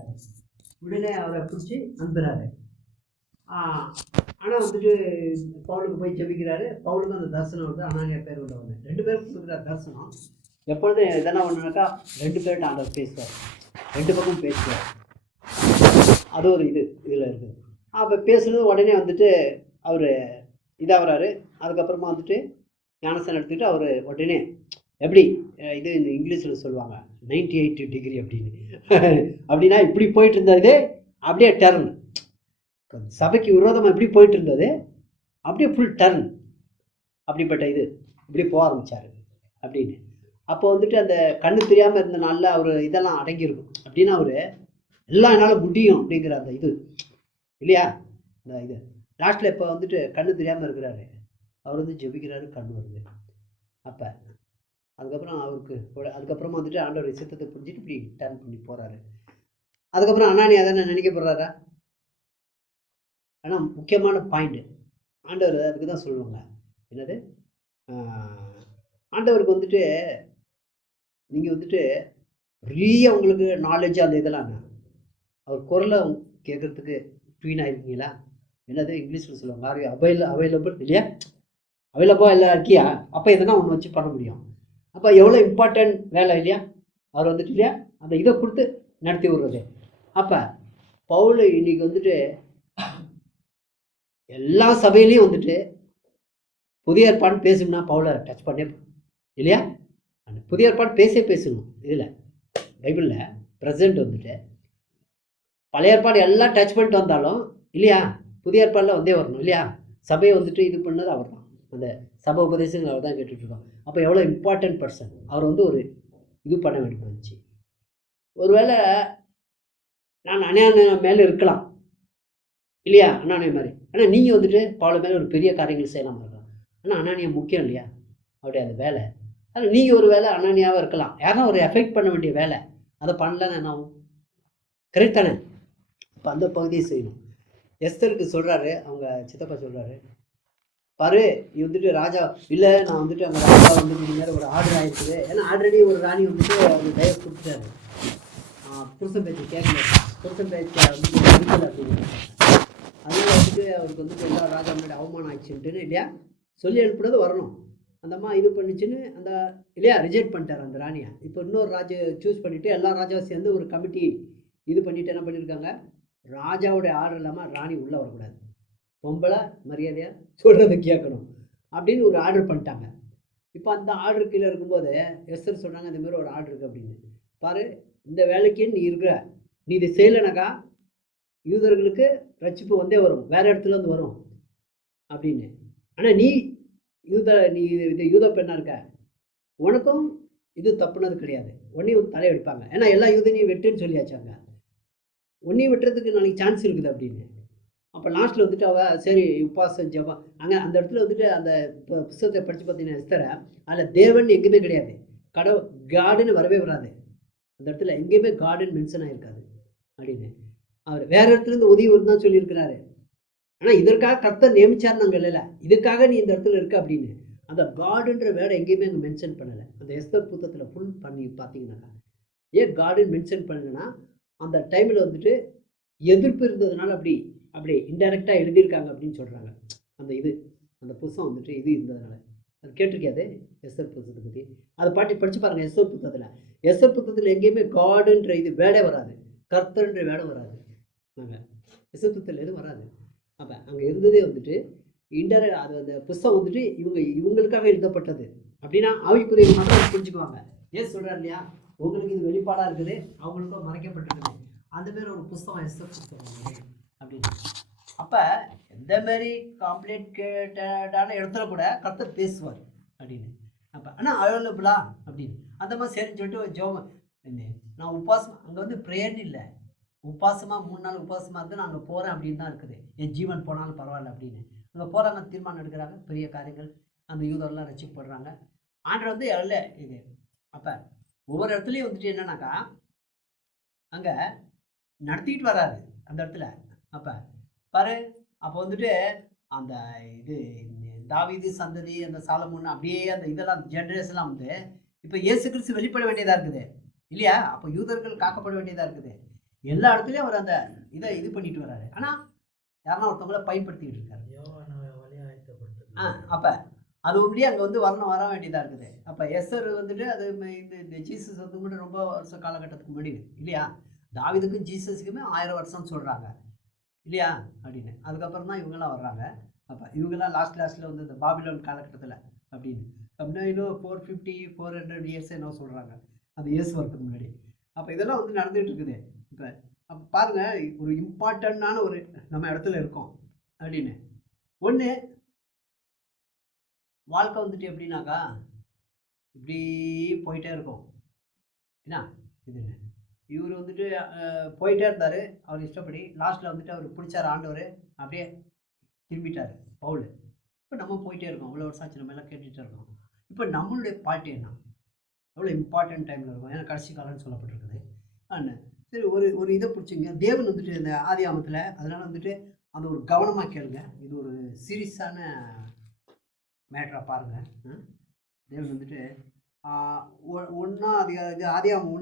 ஆரம்பிச்சிட்டாரு. உடனே அவரை பிடிச்சி அனுப்புகிறாரு. ஆனால் வந்துட்டு பவுலுக்கு போய் ஜெபிக்கிறாரு. பவுலுக்கு அந்த தரிசனம் வந்து அனானியா பேர் உள்ளவங்க 2 பேரும் கொடுக்குற தரிசனம். எப்பொழுதும் எதனா ஒன்றுனாக்கா 2 பேர்கிட்ட ஆண்டவர் பேசுவார், 2 பக்கம் பேசுவார். அது ஒரு இதில் இருக்குது. அப்போ பேசுனது உடனே வந்துட்டு அவர் இதாகிறாரு. அதுக்கப்புறமா வந்துட்டு ஞானஸ்தானம் எடுத்துக்கிட்டு அவர் உடனே எப்படி இது இந்த இங்கிலீஷில் சொல்லுவாங்க 98 டிகிரி அப்படின்னு. அப்படின்னா இப்படி போயிட்டு இருந்தது அப்படியே டர்ன், சபைக்கு விரோதமாக இப்படி போயிட்டு இருந்தது அப்படியே ஃபுல் டர்ன், அப்படிப்பட்ட இப்படி போக ஆரம்பித்தார் அப்படின்னு. அப்போ வந்துட்டு அந்த கண்ணு தெரியாமல் இருந்த நாளில் அவர் இதெல்லாம் அடங்கியிருக்கும். அப்படின்னா அவர் எல்லாம் என்னால் முடியும் அப்படிங்கிற அந்த இல்லையா, இந்த லாஸ்ட்டில் இப்போ வந்துட்டு கண்ணு தெரியாமல் இருக்கிறாரு. அவர் வந்து ஜெபிக்கிறாரு, கண் வருது. அப்போ அதுக்கப்புறம் அதுக்கப்புறமா வந்துட்டு ஆண்டவர் சித்தத்தை புரிஞ்சுட்டு இப்படி டர்ன் பண்ணி போகிறாரு. அதுக்கப்புறம் அனானி அதானே நினைக்க போகிறாரா? ஆனால் முக்கியமான பாயிண்ட்டு ஆண்டவர் அதுக்கு தான் சொல்லுவாங்க. என்னது, ஆண்டவருக்கு வந்துட்டு நீங்கள் வந்துட்டு பெரிய உங்களுக்கு நாலேஜ் அந்த இதெல்லாம் அவர் குரலை கேட்குறதுக்கு ட்வீனாக இருக்கீங்களா? என்னது இங்கிலீஷில் சொல்லுவாங்க, அவைலபிள் இல்லையா, அவைலபிளாக எல்லாம் இருக்கியா? அப்போ எதனா ஒன்று வச்சு பண்ண முடியும். அப்போ எவ்வளோ இம்பார்ட்டன்ட் வேலை இல்லையா அவர் வந்துட்டு இல்லையா, அந்த இதை கொடுத்து நடத்தி விடுறது. அப்போ பவுல் இன்னைக்கு வந்துட்டு எல்லா சபையிலையும் வந்துட்டு புதிய ஏற்பாடு பேசணும்னா பவுலை டச் பண்ணே இல்லையா, அந்த புதிய ஏற்பாடு பேசணும். இதில் பைபிளில் ப்ரெசண்ட் வந்துட்டு பழைய ஏற்பாடு எல்லாம் டச் பண்ணிட்டு வந்தாலும் இல்லையா, புதிய ஏற்பாடில் வந்தே வரணும் இல்லையா. சபையை வந்துட்டு இது பண்ணது அவர் தான், அந்த சபை உபதேசங்கள் அவர் தான் கேட்டுட்ருக்கோம். அப்போ எவ்வளோ இம்பார்ட்டன்ட் பர்சன் அவர் வந்து ஒரு பண்ண வேண்டியது வந்துச்சு. ஒருவேளை நான் அநியாய மேலே இருக்கலாம் இல்லையா, அனானியா மாதிரி. ஆனால் நீங்கள் வந்துட்டு பவுல் மேலே ஒரு பெரிய காரியங்கள் செய்யலாம் இருக்கலாம். ஆனால் அனானியா முக்கியம் இல்லையா அவருடைய அந்த வேலை. ஆனால் நீங்கள் ஒரு வேலை அனானியாவாக இருக்கலாம், யாரும் ஒரு எஃபெக்ட் பண்ண வேண்டிய வேலை அதை பண்ணலன்னு என்ன ஆகும்? கரெக்ட் தானே? இப்போ அந்த பகுதியை செய்யணும். எஸ்தருக்கு சொல்கிறாரு, அவங்க சித்தப்பா சொல்கிறாரு, பாரு நீ வந்துட்டு ராஜா இல்லை, நான் வந்துட்டு அந்த ராஜா வந்துட்டு இந்த மாதிரி ஒரு ஆர்டர் ஆகிருக்குது. ஏன்னா ஆல்ரெடி ஒரு ராணி வந்துட்டு அவர் டைவர்ஸ் கொடுத்துட்டாரு. புருஷன் பேச்சு கேட்கல, புருஷன் பேச்சை வந்துட்டு அடிக்கலை அப்படின்னு. அதனால் வந்துட்டு அவருக்கு வந்துட்டு எல்லா ராஜா முன்னாடி அவமானம் ஆயிடுச்சுன்ட்டுன்னு இல்லையா சொல்லி அனுப்புனது வரணும். அந்தம்மா இது பண்ணிச்சுன்னு அந்த இல்லையா ரிஜெக்ட் பண்ணிட்டார் அந்த ராணியை. இப்போ இன்னொரு ராஜா சூஸ் பண்ணிவிட்டு எல்லா ராஜாவும் சேர்ந்து ஒரு கமிட்டி பண்ணிவிட்டு என்ன பண்ணியிருக்காங்க, ராஜாவுடைய ஆர்டர் இல்லாமல் ராணி உள்ளே வரக்கூடாது, பொம்பளை மரியாதையாக சொல்கிறது கேட்கணும் அப்படின்னு ஒரு ஆர்டர் பண்ணிட்டாங்க. இப்போ அந்த ஆர்டர் கீழே இருக்கும்போது எஸ்தர் சொன்னாங்க, இந்த மாதிரி ஒரு ஆர்டர் இருக்குது அப்படின்னு. பாரு இந்த வேலைக்கு நீ இருக்கிற, நீ இதை செய்யலைனாக்கா யூதர்களுக்கு ரட்சிப்பு வந்தே வரும், வேறு இடத்துல வந்து வரும் அப்படின்னு. ஆனால் நீ இது யூத பெண்ணாக இருக்க, உனக்கும் இது தப்புனது கிடையாது, உன்னையும் தலையெடுப்பாங்க. ஏன்னா எல்லா யூதனையும் வெட்டுன்னு சொல்லியாச்சாங்க, உன்னையும் வெட்டுறதுக்கு நாளைக்கு சான்ஸ் இருக்குது அப்படின்னு. அப்போ லாஸ்ட்டில் வந்துட்டு அவள் சரி உபாசம் ஜபம் அங்கே அந்த இடத்துல வந்துட்டு அந்த புத்தகத்தை படித்து பார்த்தீங்கன்னா எஸ்தரை அதில் தேவன் எங்கேயுமே கிடையாது, காடுன்னு வரவே வராது. அந்த இடத்துல எங்கேயுமே காடுன்னு மென்ஷன் ஆகிருக்காது அப்படின்னு. அவர் வேறு இடத்துலேருந்து உதவி வரும் தான் சொல்லியிருக்கிறாரு. ஆனால் இதற்காக கர்த்தர் நியமிச்சார் நாங்கள் இல்லை, இதுக்காக நீ இந்த இடத்துல இருக்க அப்படின்னு. அந்த காடுன்ற வேர்டை எங்கேயுமே அங்கே மென்ஷன் பண்ணலை. அந்த எஸ்தர் புத்தகத்தில் ஃபுல் பண்ணி பார்த்தீங்கன்னாக்கா ஏன் காடுன்னு மென்ஷன் பண்ணலைன்னா அந்த டைமில் வந்துட்டு எதிர்ப்பு இருந்ததுனால அப்படி இன்டெரக்டாக எழுதியிருக்காங்க அப்படின்னு சொல்கிறாங்க. அந்த புத்தகம் வந்துட்டு இருந்ததுனால அது கேட்டிருக்காது எஸ்தர் புத்தகத்தை பற்றி. அதை படித்து பாருங்கள். எஸ்தர் புத்தகத்தில் எங்கேயுமே காடுன்ற வேடே வராது, கர்த்தர்ன்ற வேடை வராது. நாங்கள் எஸ்தர் புத்தகத்தில் எதுவும் வராது. அப்போ அங்கே இருந்ததே வந்துட்டு அது அந்த புத்தகம் வந்துட்டு இவங்களுக்காக எழுதப்பட்டது அப்படின்னா ஆவிக்குரிய மட்டும் புரிஞ்சுக்குவாங்க. ஏன் சொல்கிறார் இல்லையா, உங்களுக்கு இது வெளிப்பாடாக இருக்குது, அவங்களுக்கும் மறைக்கப்பட்டிருக்குது. அந்த மாதிரி ஒரு புத்தகம் எஸ்தர் புத்தகம் அப்படின்னு. அப்போ எந்த மாதிரி காம்ப்ளிகேட்டடான இடத்துல கூட கர்த்தர் பேசுவார் அப்படின்னு. அப்போ ஆனால் அவைலபிளா அப்படின்னு அந்த மாதிரி சரின்னு சொல்லிட்டு ஜோம் நான் உபாசம் அங்கே வந்து ப்ரேயர்னு இல்லை, உபாசமாக 3 நாள் உபாசமாக இருந்து நான் அங்கே போகிறேன் அப்படின்னு தான் இருக்குது. என் ஜீவன் போனாலும் பரவாயில்ல அப்படின்னு அங்கே போகிறாங்க, தீர்மானம் எடுக்கிறாங்க, பெரிய காரியங்கள் அந்த யூதர்லாம் ரசிக்கப்படுறாங்க. ஆண்டவர் வந்து இல்லை இது. அப்போ ஒவ்வொரு இடத்துலையும் வந்துட்டு என்னன்னாக்கா அங்கே நடத்திக்கிட்டு வராரு அந்த இடத்துல. அப்போ பாரு அப்போ வந்துட்டு அந்த தாவீது சந்ததி அந்த சாலமோன் அப்படியே அந்த இதெல்லாம் ஜென்ரேஷன்லாம் வந்து இப்போ இயேசு கிறிஸ்து வெளிப்பட வேண்டியதாக இருக்குது இல்லையா. அப்போ யூதர்கள் காக்கப்பட வேண்டியதாக இருக்குது. எல்லா இடத்துலையும் அவர் அந்த இதை இது பண்ணிட்டு வர்றாரு. ஆனால் யாருன்னா ஒருத்தவங்கள பயன்படுத்திக்கிட்டு இருக்காரு. அப்போ அது உண்மையே அங்கே வந்து வர வேண்டியதாக இருக்குது. அப்போ எஸ்ஸர் வந்துட்டு அது இந்த ஜீசஸ் வந்து கூட ரொம்ப வருஷ காலகட்டத்துக்கு முன்னாடி இல்லையா, தாவீதுக்கும் ஜீசஸுக்குமே 1000 வருஷம்னு சொல்கிறாங்க இல்லையா அப்படின்னு. அதுக்கப்புறம் தான் இவங்கெல்லாம் வர்றாங்க. அப்போ இவங்கெல்லாம் லாஸ்ட்டில் வந்து இந்த பாபிலோன் காலகட்டத்தில் அப்படின்னா இன்னும் 400 இயர்ஸ் என்ன சொல்கிறாங்க, அது இயேசு வரதுக்கு முன்னாடி. அப்போ இதெல்லாம் வந்து நடந்துகிட்டு இருக்குது. அப்போ பாருங்கள், ஒரு இம்பார்ட்டண்ட்டான ஒரு நம்ம இடத்துல இருக்கோம் அப்படின்னு. ஒன்று வாழ்க்கை வந்துட்டு எப்படின்னாக்கா இப்படி போயிட்டே இருக்கும். என்ன இது இவர் வந்துட்டு போயிட்டே இருந்தார் அவர் இஷ்டப்படி. லாஸ்ட்டில் வந்துட்டு அவர் பிடிச்சார் ஆண்டவர், அப்படியே திரும்பிட்டார் பவுல். இப்போ நம்ம போயிட்டே இருக்கோம், அவ்வளோ வருஷம் ஆச்சு, நம்ம எல்லாம் கேட்டுகிட்டே இருக்கோம். இப்போ நம்மளுடைய பாட்டு என்ன, எவ்வளோ இம்பார்ட்டன்ட் டைமில் இருக்கும், ஏன்னா கடைசி காலம்னு சொல்லப்பட்டிருக்குது. சரி, ஒரு இதை பிடிச்சிங்க. தேவன் வந்துட்டு இந்த ஆதி ஆமத்தில், அதனால் வந்துட்டு அந்த ஒரு கவனமாக கேளுங்க. இது ஒரு சீரியஸான மேட்டராக பாருங்கள். தேவன் வந்துட்டு ஒன்றா ஆதி ஆமம்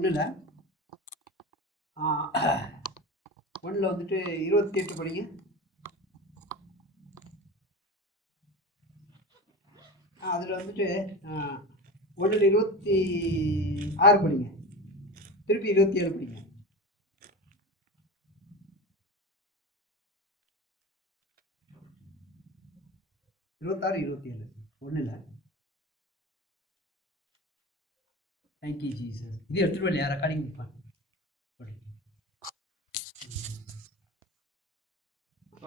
1 வந்துட்டு 28 படிங்க. அதில் வந்துட்டு 1 26 படிங்க, திருப்பி 27 படிங்க. 26 27 1 தேங்க்யூ ஜீசஸ். இது எடுத்துகிட்டு வரலையா ரெக்கார்டிங்?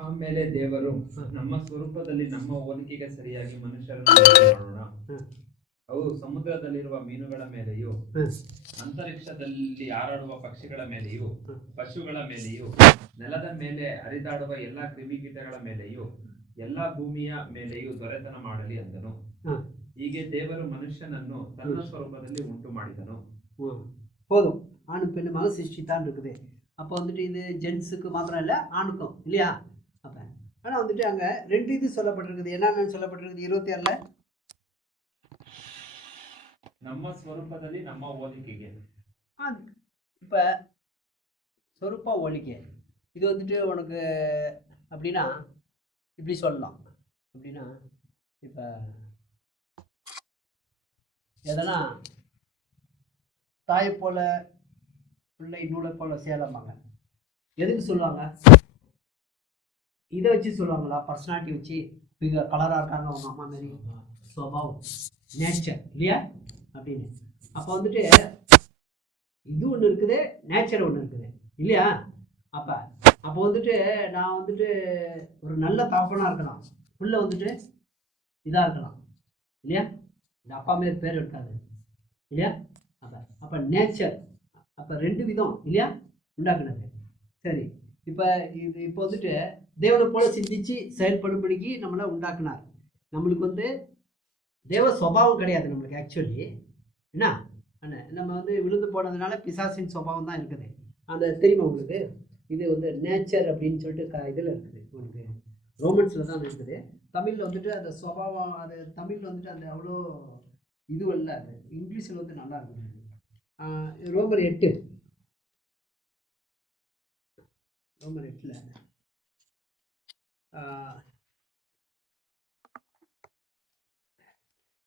ಆಮೇಲೆ ದೇವರು ನಮ್ಮ ಸ್ವರೂಪದಲ್ಲಿ ನಮ್ಮ ಹೋಲಿಕೆಗೆ ಸರಿಯಾಗಿ ಮನುಷ್ಯರನ್ನು ಮಾಡೋಣ. ಅವು ಸಮುದ್ರದಲ್ಲಿರುವ ಮೀನುಗಳ ಮೇಲೆಯೂ, ಅಂತರಿಕ್ಷದಲ್ಲಿ ಹಾರಾಡುವ ಪಕ್ಷಿಗಳ ಮೇಲೆಯೂ, ಪಶುಗಳ ಮೇಲೆಯೂ, ನೆಲದ ಮೇಲೆ ಹರಿದಾಡುವ ಎಲ್ಲಾ ಕ್ರಿಮಿಕೀಟಗಳ ಮೇಲೆಯೂ, ಎಲ್ಲಾ ಭೂಮಿಯ ಮೇಲೆಯೂ ದೊರೆತನ ಮಾಡಲಿ ಅಂದನು. ಹೀಗೆ ದೇವರು ಮನುಷ್ಯನನ್ನು ತನ್ನ ಸ್ವರೂಪದಲ್ಲಿ ಉಂಟು ಮಾಡಿದನು. போதும், ஆணு பெண்ணு மக சிருஷ்டித்தான் இருக்குது. அப்போ வந்துட்டு இது ஜென்ஸுக்கு மாத்திரம் இல்லை, ஆணுக்கும் இல்லையா? அப்போ ஆனால் வந்துட்டு அங்கே 2 இது சொல்லப்பட்டிருக்குது. என்னென்னு சொல்லப்பட்டிருக்குது 26ல்? ನಮ್ಮ ಸ್ವರೂಪದಲ್ಲಿ ನಮ್ಮ ಹೋಲಿಕೆಗೆ. இப்போ சொரூப்பா ஒலிக்கை இது வந்துட்டு உனக்கு அப்படின்னா இப்படி சொல்லலாம். அப்படின்னா இப்போ எதனா தாயை போல பிள்ளை நூலை போல சேலம்பாங்க. எதுக்கு சொல்லுவாங்க? இதை வச்சு சொல்லுவாங்களா? பர்சனாலிட்டி வச்சு, இப்போ கலராக இருக்காங்க அவங்க அம்மா மாரி, சுபாவம், நேச்சர் இல்லையா அப்படின்னு. அப்போ வந்துட்டு இது ஒன்று இருக்குது, நேச்சர் ஒன்று இருக்குது இல்லையா? அப்போ வந்துட்டு நான் வந்துட்டு ஒரு நல்ல தகப்பனாக இருக்கலாம், பிள்ளை வந்துட்டு இதாக இருக்கலாம் இல்லையா? இந்த அப்பா மாரி பேர் இருக்காது இல்லையா? அப்போ நேச்சர், அப்போ 2 விதம் இல்லையா உண்டாக்குனது. சரி, இப்போ வந்துட்டு தேவனை போல சிந்திச்சு செயல்படும்படிக்கு நம்மளை உண்டாக்குனார். நம்மளுக்கு வந்து தேவ சுபாவம் கிடையாது நம்மளுக்கு ஆக்சுவலி. என்ன நம்ம வந்து விழுந்து போனதுனால பிசாசின் சுபாவம் தான் இருக்குது. அந்த தெரியுமா உங்களுக்கு? இது வந்து நேச்சர் அப்படின்னு சொல்லிட்டு இதில் இருக்குது, உங்களுக்கு ரோமன்ஸில் தான் இருக்குது. தமிழில் வந்துட்டு அந்த சுபாவம், அது தமிழில் வந்துட்டு அந்த அவ்வளோ இது இல்லை. அது இங்கிலீஷில் வந்து நல்லா இருக்குது. ரோமர் 8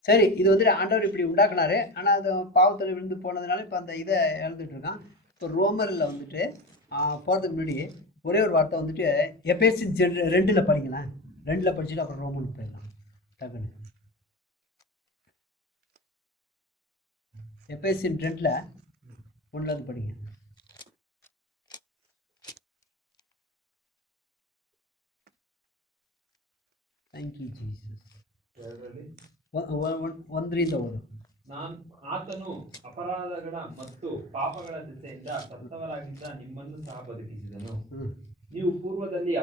சரி, இது வந்துட்டு ஆண்டவர் இப்படி உண்டாக்குனாரு. ஆனால் அது பாவத்தில் விழுந்து போனதுனால இப்போ அந்த இதை எழுந்துட்டு இருக்கான். இப்போ ரோமரில் வந்துட்டு போகிறதுக்கு முன்னாடி ஒரே ஒரு வார்த்தை வந்துட்டு எபேசியன் 2 படிங்களேன். 2 படிச்சுட்டு அப்புறம் ரோமனுக்கு போயிடலாம் டக்குன்னு. எபேசியன் 2 1 படிங்க. Thank you Jesus. 1 ಓದು. ಆತನು ಅಪರಾಧಗಳ ಮತ್ತು ಪಾಪಗಳ ದೆಸೆಯಿಂದ ಸತ್ತವರಾಗಿದ್ದ ನಿಮ್ಮನ್ನು ಸಹ ಬದುಕಿಸಿದನು. ನೀವು ಪೂರ್ವದಲ್ಲಿ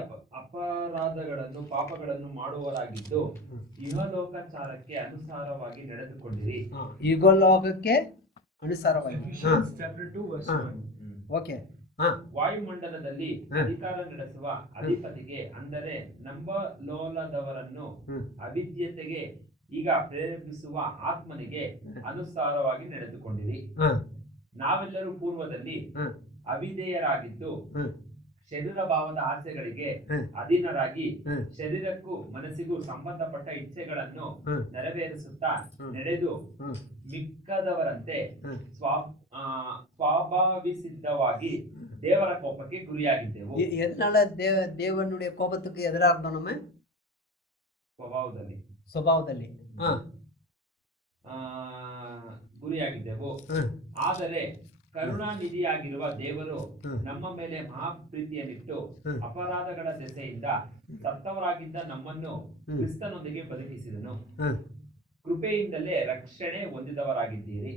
ಅಪರಾಧಗಳನ್ನು ಪಾಪಗಳನ್ನು ಮಾಡುವವರಾಗಿದ್ದು ಇಹಲೋಕಾಚಾರಕ್ಕೆ ಅನುಸಾರವಾಗಿ ನಡೆದುಕೊಂಡಿರಿ. ಇಹಲೋಕಕ್ಕೆ ಅನುಸಾರವಾಗಿ. ಓಕೆ. ವಾಯುಮಂಡಲದಲ್ಲಿ ಅಧಿಕಾರ ನಡೆಸುವ ಅಧಿಪತಿಗೆ, ಅಂದರೆ ನಂಬಲೋಲದವರನ್ನು ಅವಿದ್ಯತೆಗೆ ಈಗ ಪ್ರೇರೇಪಿಸುವ ಆತ್ಮನಿಗೆ ಅನುಸಾರವಾಗಿ ನಡೆದುಕೊಂಡಿರಿ. ನಾವೆಲ್ಲರೂ ಪೂರ್ವದಲ್ಲಿ ಅವಿಧೇಯರಾಗಿದ್ದು ಹ್ಮ್ ಶರೀರ ಭಾವದ ಆಸೆಗಳಿಗೆ ಹ್ಮ್ ಅಧೀನರಾಗಿ ಹ್ಮ್ ಶರೀರಕ್ಕೂ ಮನಸ್ಸಿಗೂ ಸಂಬಂಧಪಟ್ಟ ಇಚ್ಛೆಗಳನ್ನು ಹ್ಮ್ ನೆರವೇರಿಸುತ್ತಾ ಹ್ಮ್ ನಡೆದು ಹ್ಮ್ ಮಿಕ್ಕದವರಂತೆ ಹ್ಮ್ ಸ್ವಾಭಾವಿಸಿದ್ಧವಾಗಿ ದೇವರ ಕೋಪಕ್ಕೆ ಗುರಿಯಾಗಿದ್ದೆವು. எதனால தேவனுடைய கோபத்துக்கு எதிராக இருந்தோம் நம்ம? ಸ್ವಭಾವದಲ್ಲಿ ಗುರಿಯಾಗಿದ್ದೆವು. ಆದರೆ ಕರುಣಾನಿಧಿಯಾಗಿರುವ ದೇವರು ನಮ್ಮ ಮೇಲೆ ಮಹಾಪ್ರೀತಿಯನ್ನಿಟ್ಟು ಅಪರಾಧಗಳ ದೆಸೆಯಿಂದ ಸತ್ತವರಾಗಿದ್ದ ನಮ್ಮನ್ನು ಕ್ರಿಸ್ತನೊಂದಿಗೆ ಬದುಕಿಸಿದನು. ಕೃಪೆಯಿಂದಲೇ ರಕ್ಷಣೆ ಹೊಂದಿದವರಾಗಿದ್ದೀರಿ.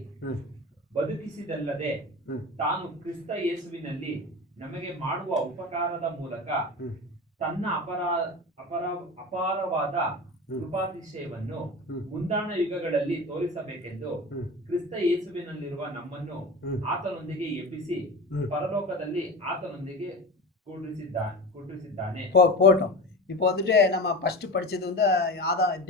ಬದುಕಿಸಿದಲ್ಲದೆ ತಾನು ಕ್ರಿಸ್ತ ಯೇಸುವಿನಲ್ಲಿ ನಮಗೆ ಮಾಡುವ ಉಪಕಾರದ ಮೂಲಕ ತನ್ನ ಅಪಾರವಾದ ಕೃಪಾತಿಶಯವನ್ನು ಮುಂದಾಣ ಯುಗಗಳಲ್ಲಿ ತೋರಿಸಬೇಕೆಂದು ಕ್ರಿಸ್ತ ಯೇಸುವಿನಲ್ಲಿರುವ ನಮ್ಮನ್ನು ಆತನೊಂದಿಗೆ ಎಬ್ಬಿಸಿ ಪರಲೋಕದಲ್ಲಿ ಆತನೊಂದಿಗೆ கூட்டிருந்தானே. போட்டோம். இப்போ வந்துட்டு நம்ம ஃபஸ்ட்டு படித்தது வந்து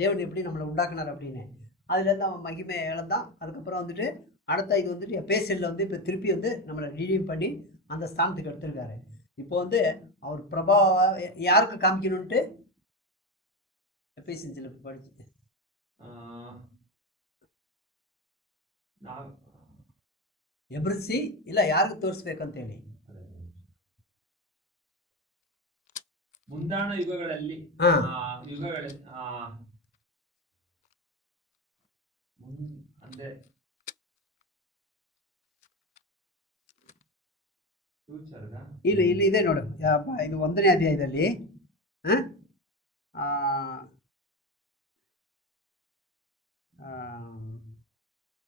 தேவன் எப்படி நம்மளை உண்டாக்குனார் அப்படின்னு, அதுலேருந்து அவன் மகிமையை இழந்தான். அதுக்கப்புறம் வந்துட்டு அடுத்த இது வந்துட்டு எபேசியனில் வந்து இப்போ திருப்பி வந்து நம்மளை ரீடீம் பண்ணி அந்த ஸ்தானத்துக்கு எடுத்திருக்காரு. இப்போ வந்து அவர் பிரபாவ யாருக்கு காமிக்கணுன்ட்டு எபேசியன்ஸில் படிச்சு ಎಬ್ರಿಸಿ ಇಲ್ಲ ಯಾರಿಗೆ ತೋರಿಸ್ಬೇಕಂತ ಹೇಳಿ ಮುಂದಾಣ ಯುಗಗಳಲ್ಲಿ ಅಂದ್ರೆ ಇಲ್ಲಿ ಇಲ್ಲಿ ಇದೆ ನೋಡು, ಇದು 1ನೇ ಅಧ್ಯಾಯದಲ್ಲಿ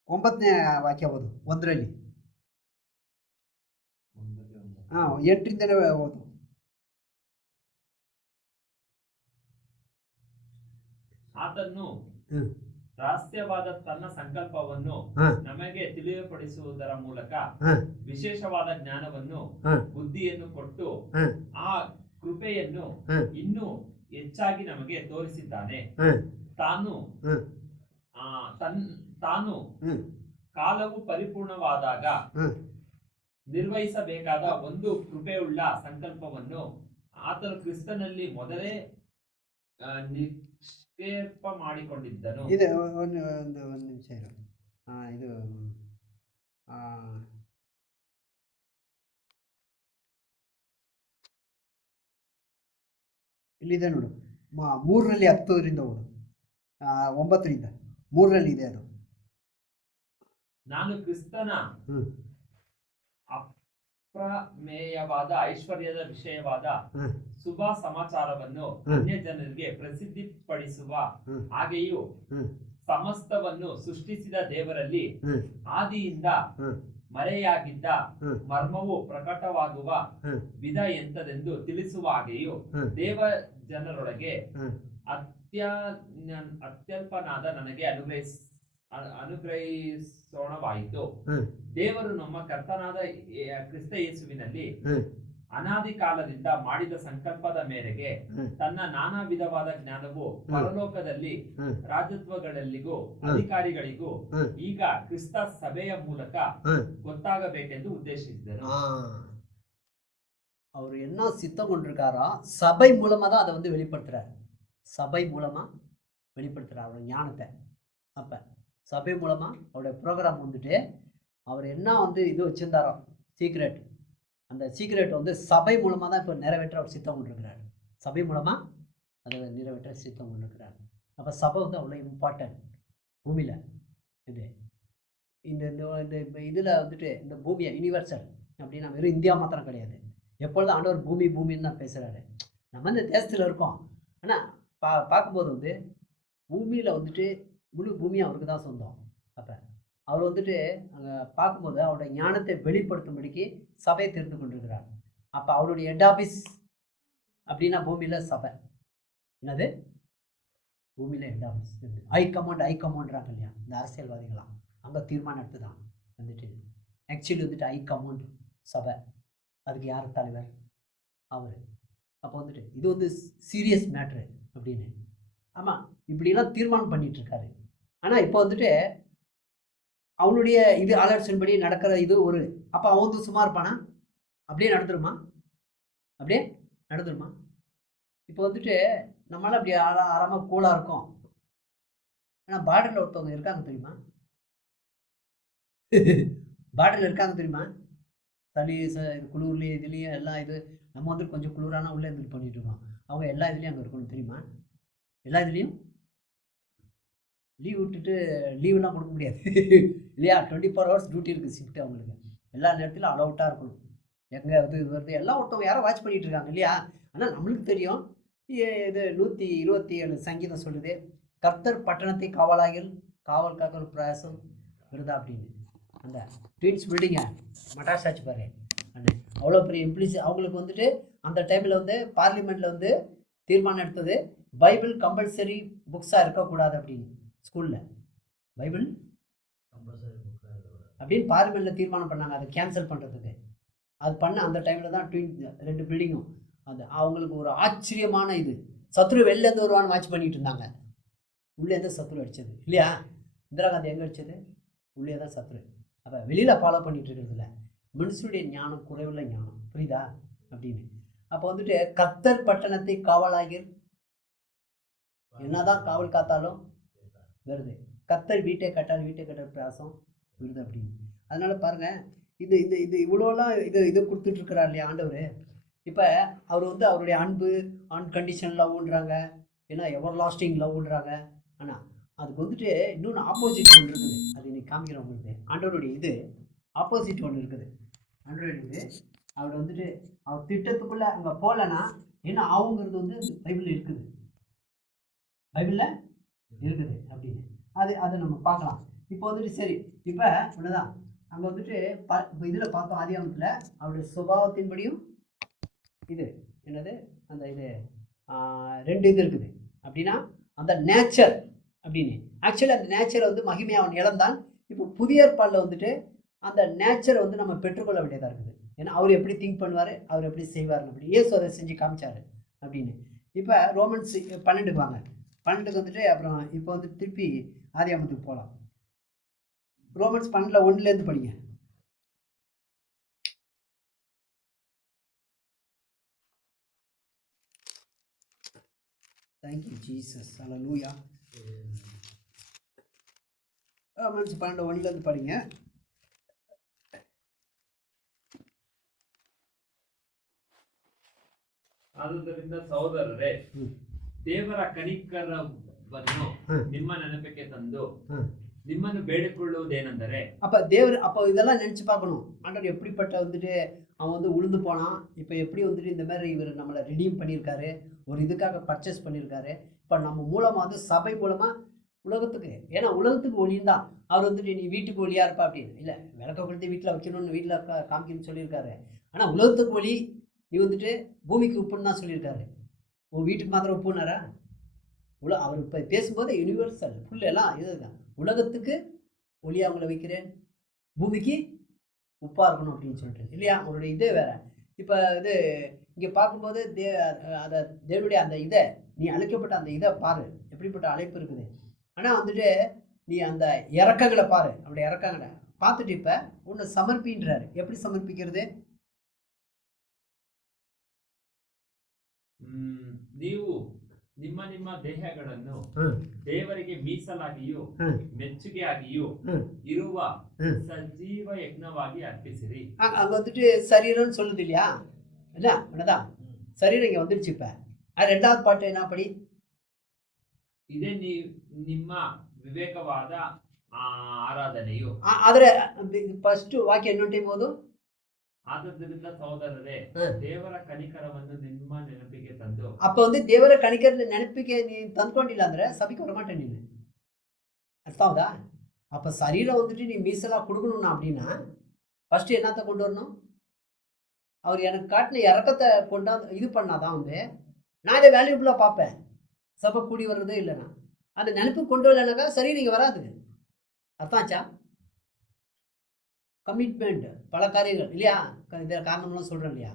9ನೇ ವಾಕ್ಯ ಓದು. 1ರಲ್ಲಿ 8ರಿಂದಲೇ ಓದು. ಆತನು ರಹಸ್ಯವಾದ ತನ್ನ ಸಂಕಲ್ಪವನ್ನು ನಮಗೆ ತಿಳಿಯಪಡಿಸುವುದರ ಮೂಲಕ ವಿಶೇಷವಾದ ಜ್ಞಾನವನ್ನು ಬುದ್ಧಿಯನ್ನು ಕೊಟ್ಟು ಆ ಕೃಪೆಯನ್ನು ಇನ್ನೂ ಹೆಚ್ಚಾಗಿ ನಮಗೆ ತೋರಿಸಿದ್ದಾನೆ. ತಾನು ಕಾಲವು ಪರಿಪೂರ್ಣವಾದಾಗ ನಿರ್ವಹಿಸಬೇಕಾದ ಒಂದು ಕೃಪೆಯುಳ್ಳ ಸಂಕಲ್ಪವನ್ನು ಆತನು ಕ್ರಿಸ್ತನಲ್ಲಿ ಮೊದಲೇ ನಿಕ್ಷೇಪ ಮಾಡಿಕೊಂಡಿದ್ದನು. ಇದು ಒಂದು ನಿಮಿಷ ಇರು. ಇದು ಇಲ್ಲಿದೆ ನೋಡು, 3ರಲ್ಲಿ 10ರಿಂದ ಓದು. 9ರಿಂದ 3ರಲ್ಲಿ ಇದೆ ಅದು. ನಾನು ಕ್ರಿಸ್ತನ ಅಪ್ರಮೇಯವಾದ ಐಶ್ವರ್ಯದ ವಿಷಯವಾದ ಶುಭ ಸಮಾಚಾರವನ್ನು ಅನ್ಯ ಜನರಿಗೆ ಪ್ರಸಿದ್ಧಿಪಡಿಸುವ ಹಾಗೆಯೂ ಸಮಸ್ತವನ್ನು ಸೃಷ್ಟಿಸಿದ ದೇವರಲ್ಲಿ ಆದಿಯಿಂದ ಮರೆಯಾಗಿದ್ದ ಮರ್ಮವು ಪ್ರಕಟವಾಗುವ ವಿಧ ಎಂತದೆಂದು ತಿಳಿಸುವ ಹಾಗೆಯೂ ದೇವ ಜನರೊಳಗೆ ಅತ್ಯಲ್ಪನಾದ ನನಗೆ ಅನುಗ್ರಹಿಸೋಣವಾಯಿತು. ದೇವರು ನಮ್ಮ ಕರ್ತನಾದ ಕ್ರಿಸ್ತ ಯೇಸುವಿನಲ್ಲಿ ಅನಾದಿ ಕಾಲದಿಂದ ಮಾಡಿದ ಸಂಕಲ್ಪದ ಮೇರೆಗೆ ತನ್ನ ನಾನಾ ವಿಧವಾದ ಜ್ಞಾನವು ಪರಲೋಕದಲ್ಲಿ ರಾಜತ್ವಗಳಲ್ಲಿಗೂ ಅಧಿಕಾರಿಗಳಿಗೂ ಈಗ ಕ್ರಿಸ್ತ ಸಭೆಯ ಮೂಲಕ ಗೊತ್ತಾಗಬೇಕೆಂದು ಉದ್ದೇಶಿಸಿದರು. அவர் என்ன சித்தம் கொண்டிருக்காரோ சபை மூலமாக தான் அதை வந்து வெளிப்படுத்துறாரு. சபை மூலமாக வெளிப்படுத்துகிறார் அவரோட ஞானத்தை. அப்போ சபை மூலமாக அவருடைய ப்ரோக்ராம் வந்துட்டு அவர் என்ன வந்து இது வச்சுருந்தாரோ சீக்ரெட், அந்த சீக்ரெட் வந்து சபை மூலமாக தான் இப்போ நிறைவேற்ற அவர் சித்தம் கொண்டிருக்கிறார். சபை மூலமாக அதை நிறைவேற்ற சித்தம் கொண்டிருக்கிறார். அப்போ சபை வந்து அவ்வளோ இம்பார்ட்டன்ட் பூமியில். இது இந்த இந்த இதில் வந்துட்டு இந்த பூமியை யூனிவர்சல் அப்படின்னா வெறும் இந்தியா மாத்திரம் கிடையாது. எப்பொழுதும் ஆண்டவர் பூமி பூமின்னு தான் பேசுகிறாரு. நம்ம இந்த தேசத்தில் இருக்கோம், ஆனால் பார்க்கும்போது வந்து பூமியில் வந்துட்டு முழு பூமி அவருக்கு தான் சொந்தம். அப்போ அவர் வந்துட்டு அங்கே பார்க்கும்போது அவருடைய ஞானத்தை வெளிப்படுத்தும்படிக்கு சபையை தெரிந்து கொண்டிருக்கிறார். அப்போ அவருடைய ஹெட் ஆஃபீஸ் அப்படின்னா பூமியில் சபை என்னது, பூமியில் ஹெட் ஆஃபீஸ் ஹை கமாண்ட்றாங்க இல்லையா இந்த அரசியல்வாதிகளாம், அங்கே தீர்மானம் எடுத்து தான் வந்துட்டு ஆக்சுவலி வந்துட்டு ஹை கமாண்ட் சபை. அதுக்கு யார் தலைவர்? அவர். அப்போ வந்துட்டு இது வந்து சீரியஸ் மேட்ரு அப்படின்னு. ஆமாம், இப்படிலாம் தீர்மானம் பண்ணிகிட்ருக்காரு. ஆனால் இப்போ வந்துட்டு அவனுடைய இது ஆலோசனைப்படி நடக்கிற இது ஒரு, அப்போ அவன் வந்து சும்மா இருப்பானா? அப்படியே நடந்துருமா? அப்படியே நடந்துருமா? இப்போ வந்துட்டு நம்மளால அப்படி ஆறாமல் கூலாக இருக்கும். ஆனால் பார்டரில் ஒருத்தவங்க இருக்காங்க தெரியுமா? பார்டரில் இருக்காங்க தெரியுமா? சளி இது குளிர்லேயே இதுலேயும் எல்லாம் இது நம்ம வந்து கொஞ்சம் குளிரானா உள்ளே இருந்து பண்ணிட்டு இருக்கோம். அவங்க எல்லா இதுலேயும் அங்கே இருக்கணும் தெரியுமா? எல்லா இதுலேயும் லீவ் விட்டுட்டு லீவுலாம் கொடுக்க முடியாது இல்லையா? 24 ஹவர்ஸ் டியூட்டி இருக்குது ஷிஃப்ட் அவங்களுக்கு. எல்லா நேரத்திலும் அலவுட்டாக இருக்கணும். எங்கே இது வருது எல்லாம் ஒருத்தவங்க யாரோ வாட்ச் பண்ணிகிட்டு இருக்காங்க இல்லையா? ஆனால் நம்மளுக்கு தெரியும் இது 127 சங்கீதம் சொல்லுது, கர்த்தர் பட்டணத்தை காவலாகில் காவல் காக்க ஒரு பிரயாசம் வருதா அப்படின்னு. அந்த ட்வின்ஸ் பில்டிங்கை மட்டாஸ் ஆச்சு பாரு அண்ணே, அவ்வளோ பெரிய இம்ப்ளிசி. அவங்களுக்கு வந்துட்டு அந்த டைமில் வந்து பார்லிமெண்ட்டில் வந்து தீர்மானம் எடுத்தது பைபிள் கம்பல்சரி புக்ஸாக இருக்கக்கூடாது அப்படின்னு. ஸ்கூலில் பைபிள் கம்பல்சரி புக்காக அப்படின்னு பார்லிமெண்ட்டில் தீர்மானம் பண்ணாங்க அதை கேன்சல் பண்ணுறதுக்கு. அது பண்ண அந்த டைமில் தான் ட்வின் 2 பில்டிங்கும் அந்த அவங்களுக்கு ஒரு ஆச்சரியமான இது. சத்ரு வெளிலேருந்து வருவான்னு வாட்ச் பண்ணிட்டு இருந்தாங்க. உள்ளேருந்து சத்ரு அடித்தது இல்லையா? இந்திரா காந்தி எங்கே அடித்தது? உள்ளே தான் சத்ரு. அப்போ வெளியில் ஃபாலோ பண்ணிட்டு இருக்கிறதுல மனுஷனுடைய ஞானம் குறைவுள்ள ஞானம், புரியுதா அப்படின்னு. அப்போ வந்துட்டு கர்த்தர் பட்டணத்தை காவலாகி என்னதான் காவல் காத்தாலும் வருது, கர்த்தர் வீட்டை கட்ட பிரயாசம் வருது அப்படின்னு. அதனால பாருங்க, இது இது இது இவ்வளோலாம் இது கொடுத்துட்டு இருக்கிறார் இல்லையா ஆண்டவர். இப்போ அவர் வந்து அவருடைய அன்பு அன்கண்டிஷனல் லவ்ன்றாங்க, ஏன்னா எவர் லாஸ்டிங் லவ்ன்றாங்க. ஆனால் அதுக்கு வந்துட்டு இன்னொன்று ஆப்போசிட் ஒன்று இருக்குது. அது இன்னைக்கு காமிக்கிறோம் உங்களுக்கு. ஆண்டவருடைய இது ஆப்போசிட் ஒன்று இருக்குது. ஆண்டவருடைய இது அவர் வந்துட்டு அவர் திட்டத்துக்குள்ளே அங்கே போகலன்னா என்ன ஆகுங்கிறது வந்து பைபிளில் இருக்குது, பைபிளில் இருக்குது அப்படின்னு. அதை நம்ம பார்க்கலாம். இப்போ வந்துட்டு சரி, இப்போ ஒன்றுதான் அங்கே வந்துட்டு இப்போ இதில் பார்த்தோம் ஆதியாகமத்தில் அவருடைய சுபாவத்தின்படியும் இது என்னது அந்த இது 2 இது இருக்குது அப்படின்னா அந்த நேச்சர் அப்படின்னு. ஆக்சுவலி அந்த நேச்சரை வந்து மகிமையை அவன் இழந்தான். இப்போ புதிய ஏற்பாடில் வந்துட்டு அந்த நேச்சரை வந்து நம்ம பெற்றுக்கொள்ள வேண்டியதாக இருக்குது. ஏன்னா அவர் எப்படி திங்க் பண்ணுவார், அவர் எப்படி செய்வார் அப்படி இயேசு அதை செஞ்சு காமிச்சார் அப்படின்னு. இப்போ ரோமன்ஸ் 12 வாங்க, 12 வந்துட்டு அப்புறம் இப்போ வந்து திருப்பி ஆதியாகமத்துக்கு போகலாம். ரோமன்ஸ் 12 1 படிங்க. Thank you Jesus, hallelujah. Romans 12 1 படிங்க. ಆದುದರಿಂದ ಸಹೋದರರೇ, ದೇವರ ಕನಿಕರವನ್ನು ನಿಮ್ಮ ನೆನಪಿಗೆ ತಂದು ನಿಮ್ಮನ್ನು ಬೇಡಿಕೊಳ್ಳುವುದೇನೆಂದರೆ, அப்போ இதெல்லாம் நினச்சி பார்க்கணும். ஆண்டவர் எப்படிப்பட்ட வந்துட்டு அவன் வந்து உளுந்து போனான், இப்போ எப்படி வந்துட்டு இந்த மாதிரி இவர் நம்மளை ரிடீம் பண்ணியிருக்காரு, ஒரு இதுக்காக பர்ச்சேஸ் பண்ணியிருக்காரு. இப்போ நம்ம மூலமாக வந்து சபை மூலமாக உலகத்துக்கு, ஏன்னா உலகத்துக்கு ஒளியும் தான். அவர் வந்துட்டு நீ வீட்டுக்கு ஒளியாக இருப்பா அப்படின்னு இல்லை, விளக்க கொடுத்து வீட்டில் வைக்கணும்னு வீட்டில் காமிக்கணும்னு சொல்லியிருக்காரு. ஆனால் உலகத்துக்கு ஒளி நீ வந்துட்டு பூமிக்கு உப்புன்னு தான் சொல்லியிருக்காரு. உன் வீட்டுக்கு மாத்திரம் உப்புனாரா? அவர் இப்போ பேசும்போது யூனிவர்சல் ஃபுல் எல்லாம் இதுதான். உலகத்துக்கு ஒளியாக அவங்கள வைக்கிறேன், பூமிக்கு உப்பாக இருக்கணும் அப்படின்னு சொல்லிட்டு இல்லையா? அவங்களுடைய இதே வேறு. இப்போ இது இங்கே பார்க்கும்போது அதை தேவனுடைய அந்த இதை நீ அழைக்கப்பட்ட அந்த இதை பாரு, எப்படிப்பட்ட அழைப்பு இருக்குது. ஆனால் வந்துட்டு நீ அந்த இறக்கங்களை பாரு, அவருடைய இறக்கங்களை பார்த்துட்டு இப்போ ஒன்று சமர்ப்பின்றாரு. எப்படி சமர்ப்பிக்கிறது? ನೀವು ನಿಮ್ಮ ನಿಮ್ಮ ದೇಹಗಳನ್ನು ದೇವರಿಗೆ ಮೀಸಲಾಗಿಯೂ ಮೆಚ್ಚುಗೆಯಾಗಿಯೂ ಇರುವ ಸಜೀವ ಯಜ್ಞವಾಗಿ ಅರ್ಪಿಸಿರಿ. அங்க வந்துட்டு சரீரம்னு சொல்லுது இல்லையா? இல்ல அதான் சரீரம் இங்க வந்துருச்சு. இப்ப அது 2வது பாட்டு என்ன படி? ಇದೇ ನಿಮ್ಮ ವಿವೇಕವಾದ ಆರಾಧನೆಯು. ಆದ್ರೆ ಫಸ್ಟ್ ವಾಕ್ಯ ಇನ್ನೊಂದು ಟೈಮ್ ಓದು. ಆದುದರಿಂದ ಸಹೋದರರೇ, ದೇವರ ಕನಿಕರವನ್ನು ನಿಮ್ಮ ನೆನಪಿಗೆ ತಂದು. அப்ப வந்து தேவர கனிக்கர ನೆನಪಿಗೆ நீ ತಂದ್ಕೊಂಡಿಲ್ಲ ಅಂದ್ರೆ சபைக்கு வர மாட்டே நீ. அர்த்தமாவுதா? அப்ப சரீரம் வந்துட்டு நீ மீசலா கொடுக்கணும்னா அப்படின்னா ஃபர்ஸ்ட் என்னத்தை கொண்டு வரணும்? அவர் எனக்கு காட்டின இறக்கத்தை கொண்டா இது பண்ணாதான் வந்து நான் இதை வேல்யூபுல்லாக பார்ப்பேன். சபை கூடி வர்றதே இல்லைன்னா அந்த நினைப்பு கொண்டு வரலனாக்கா சரி நீங்கள் வராது. அர்த்தாச்சா? கமிட்மெண்ட் பல காரியங்கள் இல்லையா? இதில் காரணம்லாம் சொல்கிறேன் இல்லையா?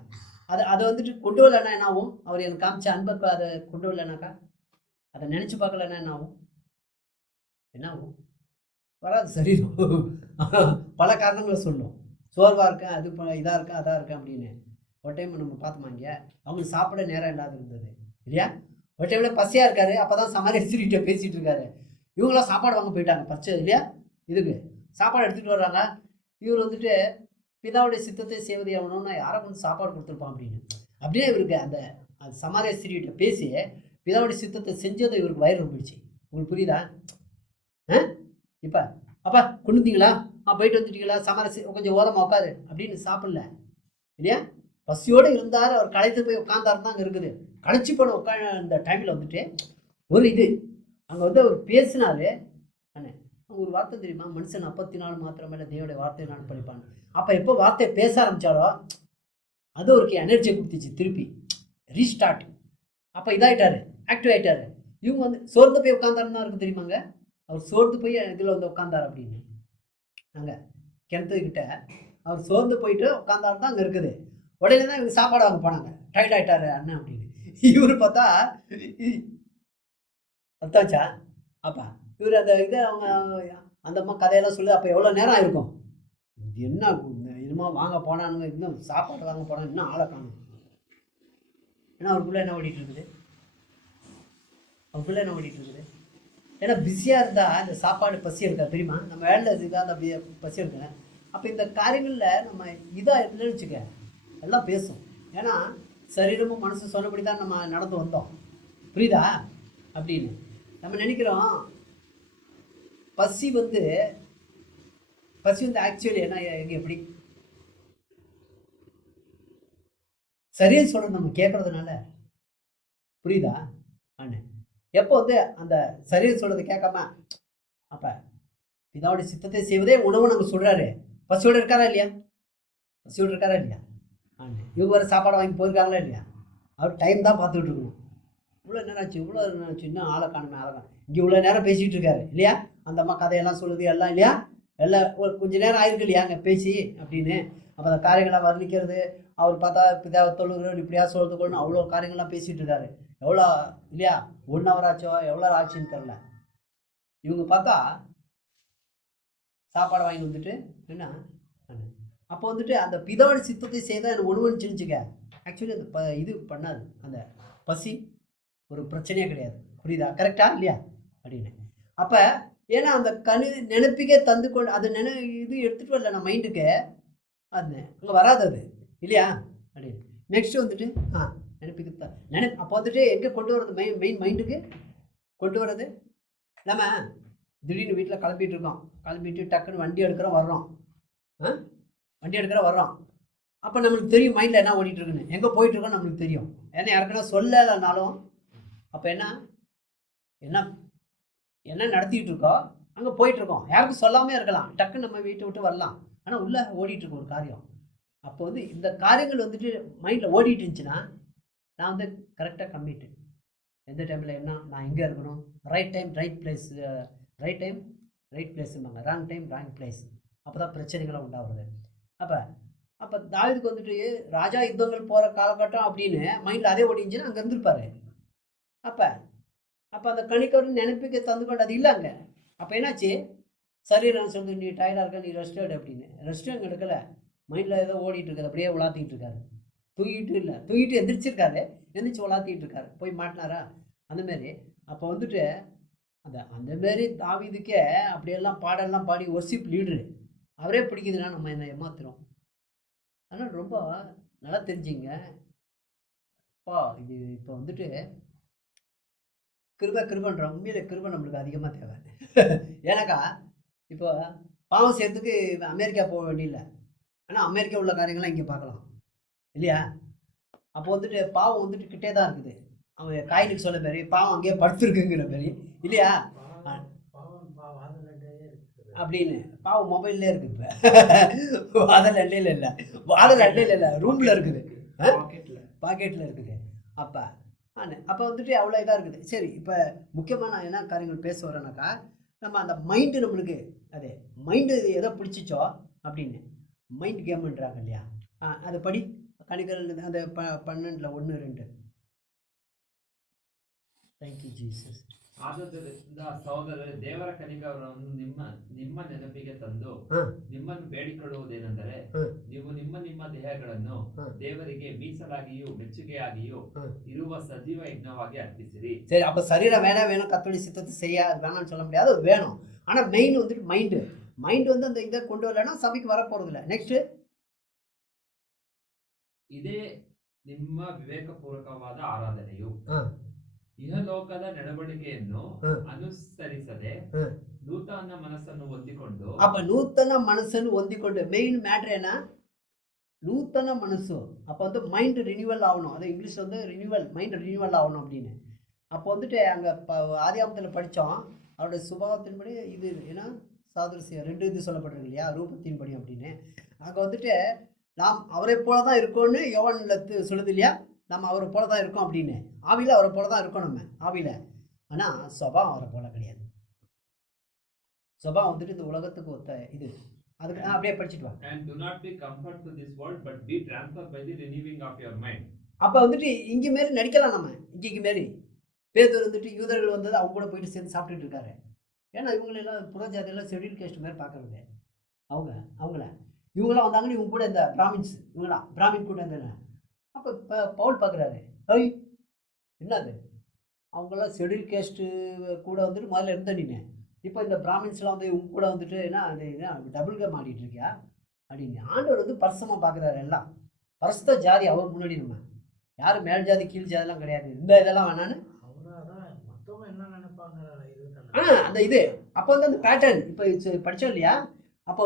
அதை வந்துட்டு கொண்டு வரலன்னா என்ன ஆகும்? அவர் எனக்கு காமிச்ச அன்பை அதை கொண்டு வரலனாக்கா, அதை நினச்சி பார்க்கலன்னா என்ன ஆகும்? என்ன ஆகும்? வராது சரீரம். பல காரணங்களை சோர்வாக இருக்கேன், அது இதாக இருக்கேன், அதாக இருக்கேன் அப்படின்னு. ஒரு டைம் நம்ம பார்த்தோமா இங்கே, அவங்களுக்கு சாப்பிட நேரம் இல்லாத இருந்தது இல்லையா? ஒரு டைமில் பசியாக இருக்காரு, அப்போ தான் சமாரி ஸ்திரீகிட்ட பேசிகிட்டு இருக்காரு. இவங்களாம் சாப்பாடு வாங்க போயிட்டாங்க பறிச்சது இல்லையா? இதுக்கு சாப்பாடு எடுத்துகிட்டு வர்றாங்க. இவர் வந்துட்டு பிதாவுடைய சித்தத்தை செய்வது எவனோன்னா யாரை கொண்டு சாப்பாடு கொடுத்துருப்பான் அப்படின்னு. அப்படியே இவருக்கு அந்த சமாரிய ஸ்திரீகிட்ட பேசி பிதாவுடைய சித்தத்தை செஞ்சதை இவருக்கு வயிறு ரொம்பிடுச்சு. உங்களுக்கு புரியுதா? இப்போ அப்பா கொண்டு வந்தீங்களா? போயிட்டு வந்துட்டீங்களா? கொஞ்சம் ஓரமாக உட்காரு அப்படின்னு சாப்பிடல இல்லையா? பசியோடு இருந்தார். அவர் களைத்து போய் உட்காந்தாரு தான் அங்கே இருக்குது. களைச்சி போன அந்த டைமில் வந்துட்டு ஒரு இது அங்கே வந்து அவர் பேசினாரு. ஒரு வார்த்தை தெரியுமா? மனுஷன் 40 மாத்திரமே தேவனுடைய வார்த்தையை நான் படிப்பான். அப்போ எப்போ வார்த்தையை பேச ஆரம்பித்தாரோ அது அவருக்கு எனர்ஜி கொடுத்துச்சு, திருப்பி ரீஸ்டார்ட். அப்போ இதாகிட்டாரு, ஆக்டிவ் ஆகிட்டாரு. இவங்க வந்து சோர்ந்து போய் உட்காந்தாருன்னு தான் இருக்குது தெரியுமாங்க. அவர் சோர்ந்து போய் இதில் வந்து உட்காந்தார் அப்படின்னு. அங்கே கிணத்துக்கிட்ட அவர் சோர்ந்து போயிட்டு உட்காந்தாரு தான் அங்கே இருக்குது. உடனே தான் இவங்க சாப்பாடு வாங்க போனாங்க. டயர்ட் ஆகிட்டாரு அண்ணன் அப்படின்னு. இவர் பார்த்தா அர்த்தாச்சா அப்பா இவர் அந்த இதை அவங்க அந்த அம்மா கதையெல்லாம் சொல்லி அப்போ எவ்வளோ நேரம் ஆயிருக்கும். என்ன இன்னுமா வாங்க போனானுங்க, இன்னும் சாப்பாடு வாங்க போனாங்க, இன்னும் ஆளை காணும். ஏன்னா அவருக்குள்ளே என்ன ஓடிட்டு இருக்குது, அவருக்குள்ளே என்ன ஓடிட்டு இருக்குது. ஏன்னா பிஸியாக இருந்தால் இந்த சாப்பாடு பசி இருக்கா தெரியுமா? நம்ம வேலை இருக்கா அந்த பசி இருக்கேன். அப்போ இந்த காரியங்களில் நம்ம இதாக இல்லைன்னு வச்சுக்க எல்லாம் பேசும். ஏன்னா சரீரமும் மனசு சொன்னபடி தான் நம்ம நடந்து வந்தோம். புரியுதா? அப்படின்னு நம்ம நினைக்கிறோம். பசி வந்து ஆக்சுவலி என்ன எங்க எப்படி சரியா சொல்றது நம்ம கேட்கறதுனால. புரியுதா அண்ணே? எப்போ வந்து அந்த சரியா சொல்றது கேட்காம அப்ப பிதாவுடைய சித்தத்தை செய்வதே உணவு நம்ம சொல்றாரு. பசியோடு இருக்காரா இல்லையா? பசியோடு இருக்காரா இல்லையா? அண்ணே இவங்க வேறு சாப்பாடு வாங்கி போயிருக்காங்களா இல்லையா? அவர் டைம் தான் பார்த்துக்கிட்டு இருக்கணும். இவ்வளோ நேரம் ஆச்சு, இவ்வளோ நேரம் ஆச்சு, இன்னும் ஆளை காணுமே, ஆளை காணும். இங்கே இவ்வளோ நேரம் பேசிகிட்டு இருக்காரு இல்லையா? அந்த அம்மா கதையெல்லாம் சொல்லுது எல்லாம் இல்லையா? எல்லாம் ஒரு கொஞ்சம் நேரம் ஆயிருக்கு இல்லையா அங்கே பேசி அப்படின்னு. அப்போ அந்த காரியங்களாம் வர்ணிக்கிறது, அவர் பார்த்தா பிதாவை தொழுகிறோம் இப்படியா சொல்கிறதுக்குள்ளு அவ்வளோ காரியங்கள்லாம் பேசிகிட்டு இருக்காரு. எவ்வளோ இல்லையா? 1 hour ஆச்சோ எவ்வளோ ஆச்சுன்னு தெரில. இவங்க பார்த்தா சாப்பாடு வாங்கி வந்துட்டு என்ன அப்போ வந்துட்டு அந்த பிதாவோட சித்தத்தை செய்தால் எனக்கு ஒன்று சிரிச்சுக்க. ஆக்சுவலி அந்த இது பண்ணாது, அந்த பசி ஒரு பிரச்சனையே கிடையாது. புரியுதா? கரெக்டா இல்லையா அப்படின்னு. அப்போ ஏன்னா அந்த நினைப்புக்கே தந்து கொண்டு அது இது எடுத்துகிட்டு வரல நான் மைண்டுக்கு, அது அங்கே வராது அது இல்லையா அப்படின்னு. நெக்ஸ்ட்டு வந்துட்டு நினைப்புக்கு அப்போ வந்துட்டு எங்கே கொண்டு வர்றது? மெயின் மைண்டுக்கு கொண்டு வர்றது. நம்ம திடீர்னு வீட்டில் கிளம்பிட்டு இருக்கோம், கிளம்பிட்டு டக்குன்னு வண்டி எடுக்கிறோம் வர்றோம், வர்றோம். அப்போ நம்மளுக்கு தெரியும் மைண்டில் என்ன ஓடிட்டு இருக்குன்னு, எங்கே போயிட்டுருக்கோம் நம்மளுக்கு தெரியும். ஏன்னா யாருக்குன்னா சொல்லலைனாலும் அப்போ என்ன நடத்திக்கிட்டு இருக்கோம், அங்கே போயிட்டுருக்கோம். யாருக்கும் சொல்லாமே இருக்கலாம், டக்குன்னு நம்ம வீட்டை விட்டு வரலாம். ஆனால் உள்ளே ஓடிட்டுருக்கோம் ஒரு காரியம். அப்போ வந்து இந்த காரியங்கள் வந்துட்டு மைண்டில் ஓடிட்டு இருந்துச்சுன்னா நான் வந்து கரெக்டாக கம்மிட்டு எந்த டைமில் என்ன நான் எங்கே இருக்கணும், right time right place, right time right பிளேஸும்பாங்க, ராங் டைம் ராங் பிளேஸ். அப்போ தான் பிரச்சனைகளாக உண்டாகுது. அப்போ தாவீதுக்கு வந்துட்டு ராஜா யுத்தங்கள் போகிற காலகட்டம் அப்படின்னு மைண்டில் அதே ஓடிஞ்சுன்னா அங்கே இருந்திருப்பாரு. அப்போ அந்த கணிக்கவர் நினைப்புக்கு தந்து கொண்டு அது இல்லை அங்கே. அப்போ என்னாச்சு? சரி நான் சொல்லுது நீ டயர்டாக இருக்க, நீ ரெஸ்ட் எடு அப்படின்னு. ரெஸ்ட்டும் அங்கே எடுக்கலை, மைண்டில் ஏதோ ஓடிட்டு இருக்காது, அப்படியே உலாத்திக்கிட்டு இருக்காரு. தூங்கிட்டு எந்திரிச்சிருக்காரு, எந்திரிச்சு உலாத்திக்கிட்டு இருக்காரு. போய் மாட்டினாரா அந்தமாரி. அப்போ வந்துட்டு அந்தமாரி தாவீதுக்கே அப்படியெல்லாம் பாடெல்லாம் பாடி ஒர்ஷிப் லீடரு அவரே பிடிக்குதுன்னா நம்ம என்ன ஏமாத்துறோம். ஆனால் ரொம்ப நல்லா தெரிஞ்சுங்க இது இப்போ வந்துட்டு கிருபன்ற உண்மையில கிருபை நம்மளுக்கு அதிகமாக தேவை. ஏன்னாக்கா இப்போ பாவம் செய்யறதுக்கு அமெரிக்கா போக வேண்டியில்லை, ஆனால் அமெரிக்கா உள்ள காரியங்கள்லாம் இங்கே பார்க்கலாம் இல்லையா? அப்போ வந்துட்டு பாவம் வந்துட்டு கிட்டே தான் இருக்குது. அவன் காயினுக்கு சொல்ல மாரி பாவம் அங்கேயே படுத்துருக்குங்கிற மாரி இல்லையா அப்படின்னு. பாவம் மொபைல்லே இருக்குது, இப்போ வாதல் அண்டையில் இல்லை ரூமில் இருக்குது, பாக்கெட்டில் இருக்குது. அப்போ வந்துட்டு அவ்வளோ இதாக இருக்குது. சரி, இப்போ முக்கியமாக நான் என்ன காரியங்கள் பேச வரேன்னாக்கா, நம்ம அந்த மைண்டு நம்மளுக்கு அதே மைண்டு எதை பிடிச்சிச்சோ அப்படின்னு மைண்ட் கேம்ன்றாங்க இல்லையா? அதை படி கணிகள் அந்த 12 1 2. Thank you Jesus. ಆದುದರಿಂದ ಸಹೋದರರೇ, ದೇವರ ಕನಿಕರವನ್ನು ನಿಮ್ಮ ನೆನಪಿಗೆ ತಂದು ನಿಮ್ಮನ್ನು ಬೇಡಿಕೊಳ್ಳುವುದೇನೆಂದರೆ, ನೀವು ನಿಮ್ಮ ದೇಹಗಳನ್ನು தேவರಿಗೆ மீசலாகியோ மெச்சுகையாகியோ இருவ சஜீவ யஜ்ஞமாகி அர்ப்பிசிரி. சரி, அப்ப சரீரம் வேணும் கர்த்தருடைய சித்தத்தை செய்ய வேணாம்னு சொல்ல முடியாது, அது வேணும். ஆனா மெயின் வந்துட்டு மைண்ட் வந்து அந்த இதை கொண்டு வரலன்னா சபைக்கு வர போறது இல்லை. நெக்ஸ்ட், ಇದೇ ನಿಮ್ಮ ವಿವೇಕಪೂರ್ವಕವಾದ ಆರಾಧನೆಯು ಇಹಲೋಕದ ನಡವಳಿಕೆಯನ್ನು ಅನುಸರಿಸದೆ ನೂತನ ಮನಸ್ಸನ್ನು ಹೊಂದಿಕೊಂಡು. அப்ப நூத்தன மனசನ್ನು ಹೊಂದಿಕೊಂಡು மெயின் மேட்டர் என்ன? நூத்தன மனசு. அப்போ வந்து மைண்ட் ரினியூவல் ஆகணும். அது இங்கிலீஷ் வந்து மைண்ட் ரினியூவல் ஆகணும் அப்படின்னு. அப்போ வந்துட்டு அங்கே ஆதியாமத்தில் படித்தோம், அவருடைய சுபாவத்தின்படி இது ஏன்னா சாதுரியம் 2 இது சொல்லப்படுறது இல்லையா, ரூபத்தின்படி அப்படின்னு. அங்கே வந்துட்டு நாம் அவரை போல தான் இருக்கோன்னு யோவானில் சொல்லுது இல்லையா, நம்ம அவரை போல தான் இருக்கோம் அப்படின்னு. ஆவியில் அவரை போல தான் இருக்கோம் நம்ம ஆவியில். ஆனால் சுபாவம் அவரை போல கிடையாது. சுபாவம் வந்துட்டு இந்த உலகத்துக்கு ஒத்த இது. அதுக்கு அப்படியே படிச்சுட்டு வாங்க. And do not be conformed to this world, but be transformed by the renewing of your mind. அப்போ வந்துட்டு இங்கே மாரி நடிக்கலாம் நம்ம. இங்கே மாரி பேதுரு வந்துட்டு யூதர்கள் வந்தது அவங்க கூட போயிட்டு சேர்ந்து சாப்பிட்டுட்டு இருக்காரு. ஏன்னா இவங்களெல்லாம் புறஜாதியெல்லாம் ஷெட்யூல் கேஸ்ட் மாதிரி பார்க்குறது. இவங்களாம் வந்தாங்கன்னு இவங்க கூட இந்த பிராமின்ஸ், பிராமின் கூட இருந்தேன். அப்போ பவுல் பார்க்குறாரு, என்னது அவங்களாம் ஷெட்யூல் கேஸ்ட்டு கூட வந்துட்டு முதல்ல இருந்த நீனு, இப்போ இந்த பிராமின்ஸ்லாம் வந்து இவங்க கூட வந்துட்டு என்ன டபுள் கேம் ஆடிட்டு இருக்கியா அப்படின்னு. ஆண்டவர் வந்து பரிசமாக பார்க்குறாரு. எல்லாம் பரிசுத்த ஜாதி அவர் முன்னாடி. நம்ம யாரும் மேல் ஜாதி கீழ் ஜாதிலாம் கிடையாது. இந்த இதெல்லாம் வேணான்னு அந்த இது. அப்போ வந்து அந்த பேட்டர்ன் இப்போ படித்தோம் இல்லையா. அப்போ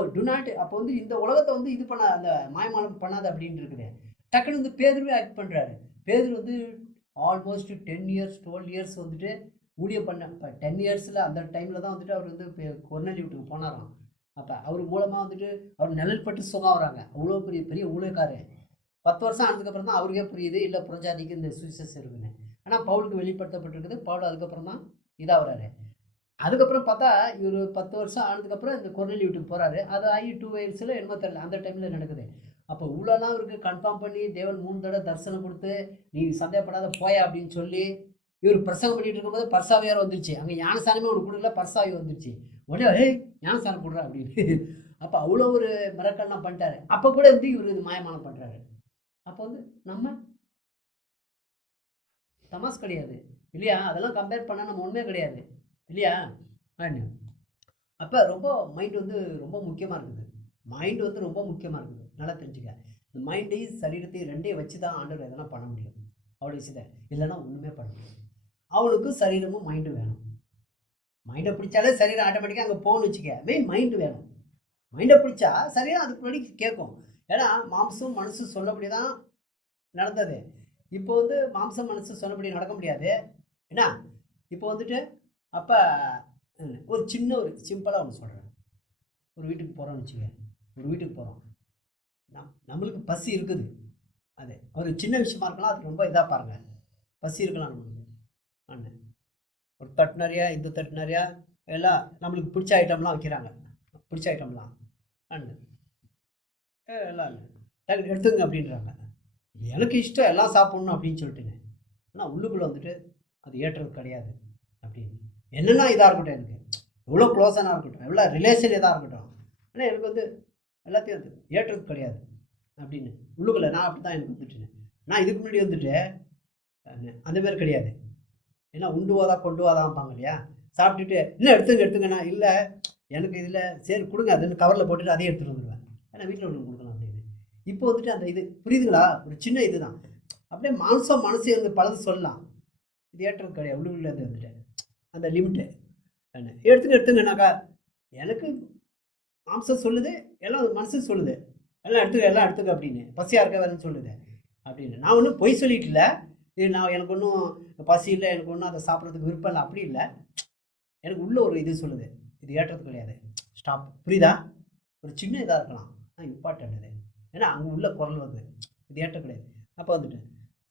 அப்போ வந்து இந்த உலகத்தை வந்து இது பண்ண அந்த மாயமாலம் பண்ணாது அப்படின்னு இருக்குது. டக்குன்னு வந்து பேதுருவே ஆக்ட் பண்ணுறாரு. பேதுரு வந்து ஆல்மோஸ்ட் 10 years 12 years வந்துட்டு ஊழியம் பண்ண. இப்போ 10 yearsல அந்த டைமில் தான் வந்துட்டு அவர் வந்து கொர்நேலியு வீட்டுக்கு போனாராம். அப்போ அவர் மூலமாக வந்துட்டு அவர் நிழல் பட்டு சுகம் வராங்க. அவ்வளோ பெரிய ஊழியக்காரர். 10 வருஷம் ஆனதுக்கப்புறம் தான் அவருக்கே புரியுது இல்லை புறஜாதிக்கு இந்த சுவிசேஷம் இருக்குன்னு. ஆனால் பவுலுக்கு வெளிப்படுத்தப்பட்டிருக்குது. பவுல் அதுக்கப்புறம் தான் இதாகிறாரு. அதுக்கப்புறம் பார்த்தா இவர் 10 வருஷம் ஆனதுக்கப்புறம் இந்த கொர்நேலியு வீட்டுக்கு போகிறாரு. அது ஆகி 2 yearsல என்னமோ தெரியல அந்த டைமில் நடக்குது. அப்போ இவ்வளோலாம் இவருக்கு கன்ஃபார்ம் பண்ணி தேவன் 3 தடவை தரிசனம் கொடுத்து நீ சந்தேகப்படாத போயா அப்படின்னு சொல்லி இவர் பிரசங்கம் பண்ணிட்டு இருக்கும்போது பர்சாவியார் வந்துருச்சு. அங்கே ஞானசானமே ஒன்று கொடுக்கல, பர்சாவி வந்துருச்சு. உடனே ஞானசானம் கொடுறா அப்படின்னு. அப்போ அவ்வளோ ஒரு மிரக்கல்லாம் பண்ணிட்டாரு. அப்போ கூட வந்து இவர் இது மாயமானம் பண்ணுறாரு. அப்போ வந்து நம்ம தமாஸ் கிடையாது இல்லையா, அதெல்லாம் கம்பேர் பண்ணால் நம்ம ஒன்றுமே கிடையாது இல்லையா. அப்போ ரொம்ப மைண்ட் வந்து ரொம்ப முக்கியமாக இருக்குது. மைண்டு வந்து ரொம்ப முக்கியமாக இருக்குது. நல்லா தெரிஞ்சுக்க. இந்த மைண்டையும் சரீரத்தையும் ரெண்டையும் வச்சு தான் ஆண்டவர் எதெல்லாம் பண்ண முடியும். அவருடைய சிதை இல்லைன்னா ஒன்றுமே பண்ண முடியும். அவனுக்கு சரீரமும் மைண்டும் வேணும். மைண்டை பிடிச்சாலே சரீரம் ஆட்டோமேட்டிக்காக அங்கே போகணும்னு வச்சுக்க. மெயின் மைண்டு வேணும். மைண்டை பிடிச்சா சரீரம் அதுக்கு முன்னாடி கேட்கும். ஏன்னா மாம்சம் மனசு சொல்லப்படி தான் நடந்தது. இப்போ வந்து மாம்சம் மனசு சொல்லப்படி நடக்க முடியாது. ஏன்னா இப்போ வந்துட்டு அப்போ ஒரு சிம்பிளாக ஒன்று சொல்கிறேன். ஒரு வீட்டுக்கு போகிறோம்னு வச்சுக்க. ஒரு வீட்டுக்கு போகிறோம், நம்மளுக்கு பசி இருக்குது. அது ஒரு சின்ன விஷயமா இருக்கலாம், அது ரொம்ப இதாக பாருங்கள். பசி இருக்கலாம் நம்மளுக்கு. அண்ணன் ஒரு தட்டு நிறையா, இந்த தட்டு நிறையா எல்லாம் நம்மளுக்கு பிடிச்ச ஐட்டம்லாம் வைக்கிறாங்க. பிடிச்ச ஐட்டம்லாம் அண்ணன் எல்லாம் டக்கு எடுத்துங்க அப்படின்றாங்க. எனக்கு இஷ்டம் எல்லாம் சாப்பிட்ணும் அப்படின்னு சொல்லிட்டுங்க. ஆனால் உள்ளுக்குள்ளே வந்துட்டு அது ஏற்றுறது கிடையாது அப்படின்னு. என்னென்னா இதாக இருக்கட்டும், எனக்கு எவ்வளோ க்ளோஸாக இருக்கட்டும், எவ்வளோ ரிலேஷன் இதாக இருக்கட்டும், ஆனால் எனக்கு வந்து எல்லாத்தையும் அது ஏற்றுறது கிடையாது அப்படின்னு உள்ளுக்குள்ளே நான் அப்படி தான் எனக்கு வந்துட்டுனேன். நான் இதுக்கு முன்னாடி வந்துட்டு அந்தமாரி கிடையாது. ஏன்னா உண்டு வாதா கொண்டு வாதாம்பாங்க இல்லையா. சாப்பிட்டுட்டு இன்னும் எடுத்துங்கண்ணா, இல்லை எனக்கு இதில் சரி கொடுங்க அதுன்னு கவரில் போட்டுட்டு அதையும் எடுத்துகிட்டு வந்துடுவேன். ஏன்னா வீட்டில் ஒன்று கொடுக்கலாம் அப்படின்னு. இப்போ வந்துட்டு அந்த இது புரியுதுங்களா, ஒரு சின்ன இது தான். அப்படியே மனசு வந்து பலது சொல்லலாம், இது ஏற்றுறது கிடையாது. உள்ளுக்குள்ளே வந்துட்டு அந்த லிமிட்டு எடுத்துங்கனாக்கா எனக்கு மாம்சம் சொல்லுது, எல்லாம் மனசு சொல்லுது எல்லாம் எடுத்துக்க அப்படின்னு. பசியாக இருக்க வேறுன்னு சொல்லுது அப்படின்னு. நான் ஒன்றும் பொய் சொல்லிட்டு இல்லை. இது நான் எனக்கு ஒன்றும் பசி இல்லை, எனக்கு ஒன்றும் அதை சாப்பிட்றதுக்கு விருப்பம் இல்லை அப்படி இல்லை. எனக்கு உள்ள ஒரு இது சொல்லுது, இது ஏற்றுறது கிடையாது, ஸ்டாப். புரியுதா? ஒரு சின்ன இதாக இருக்கலாம், இம்பார்ட்டன்ட் இது. ஏன்னா அங்கே உள்ள குரல் வந்து இது ஏற்ற கிடையாது. அப்போ வந்துட்டு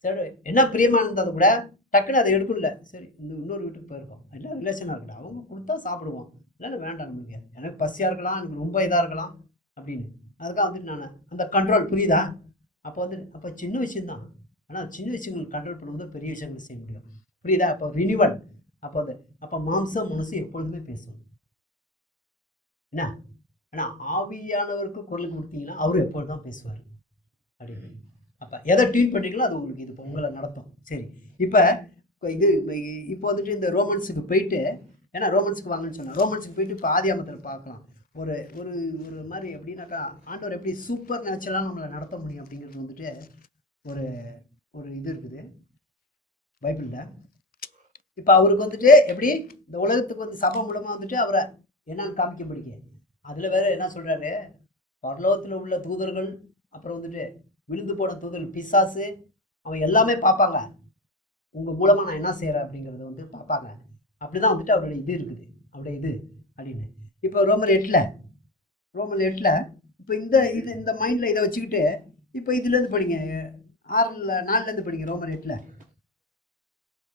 சரி என்ன பிரியமாக இருந்தது கூட டக்குன்னு அதை எடுக்கல. சரி இன்னொரு வீட்டுக்கு போயிருக்கோம், எல்லாம் ரிலேஷனாக இருக்கட்டும், அவங்க கொடுத்தா சாப்பிடுவோம், இல்லைன்னா வேண்டாம் நம்மளுக்கு, எனக்கு பசியாக இருக்கலாம், எனக்கு ரொம்ப இதாக இருக்கலாம் அப்படின்னு. அதுக்காக வந்துட்டு நான் அந்த கண்ட்ரோல். புரியுதா? அப்போ சின்ன விஷயந்தான். ஆனால் சின்ன விஷயங்கள் கண்ட்ரோல் பண்ணும்போது பெரிய விஷயங்கள் செய்ய முடியும். புரியுதா? அப்போ ரினியூவல் அப்போ மாம்சம் மனசு எப்பொழுதுமே பேசும். என்ன ஆனால் ஆவியானவருக்கு குரல் கொடுத்தீங்கன்னா அவரும் எப்பொழுது தான் பேசுவார் அப்படின்னு. அப்போ எதை ட்வீட் பண்ணுறீங்களோ அது உங்களுக்கு இது உங்களை நடத்தும். சரி, இப்போ இப்போ வந்துட்டு இந்த ரோமன்ஸுக்கு போயிட்டு, ஏன்னா ரோமன்ஸுக்கு வாங்கன்னு சொன்னேன், ரோமன்ஸுக்கு போயிட்டு இப்போ ஆதியாமத்தில் பார்க்கலாம். ஒரு ஒரு ஒரு மாதிரி எப்படின்னாக்கா ஆண்டவர் எப்படி சூப்பர் நேச்சுரலாக நம்மளை நடத்த முடியும் அப்படிங்கிறது வந்துட்டு ஒரு ஒரு இது இருக்குது பைபிளில். இப்போ அவருக்கு வந்துட்டு எப்படி இந்த உலகத்துக்கு வந்து சபை மூலமாக வந்துட்டு அவரை என்னன்னு காமிக்க முடியும். அதில் வேற என்ன சொல்கிறாரு, பரலோகத்தில் உள்ள தூதர்கள், அப்புறம் வந்துட்டு விழுந்து போன தூதர்கள், பிசாசு, அவன் எல்லாமே பார்ப்பாங்க உங்கள் மூலமாக நான் என்ன செய்கிறேன் அப்படிங்கிறத வந்து பார்ப்பாங்க. அப்படி தான் வந்துட்டு அவருடைய இது இருக்குது, அவருடைய இது அப்படின்னு. இப்போ ரோமர் 8 இப்போ இந்த மைண்டில் இதை வச்சுக்கிட்டு இப்போ இதுலேருந்து படிங்க, 4 படிங்க ரோமர் 8.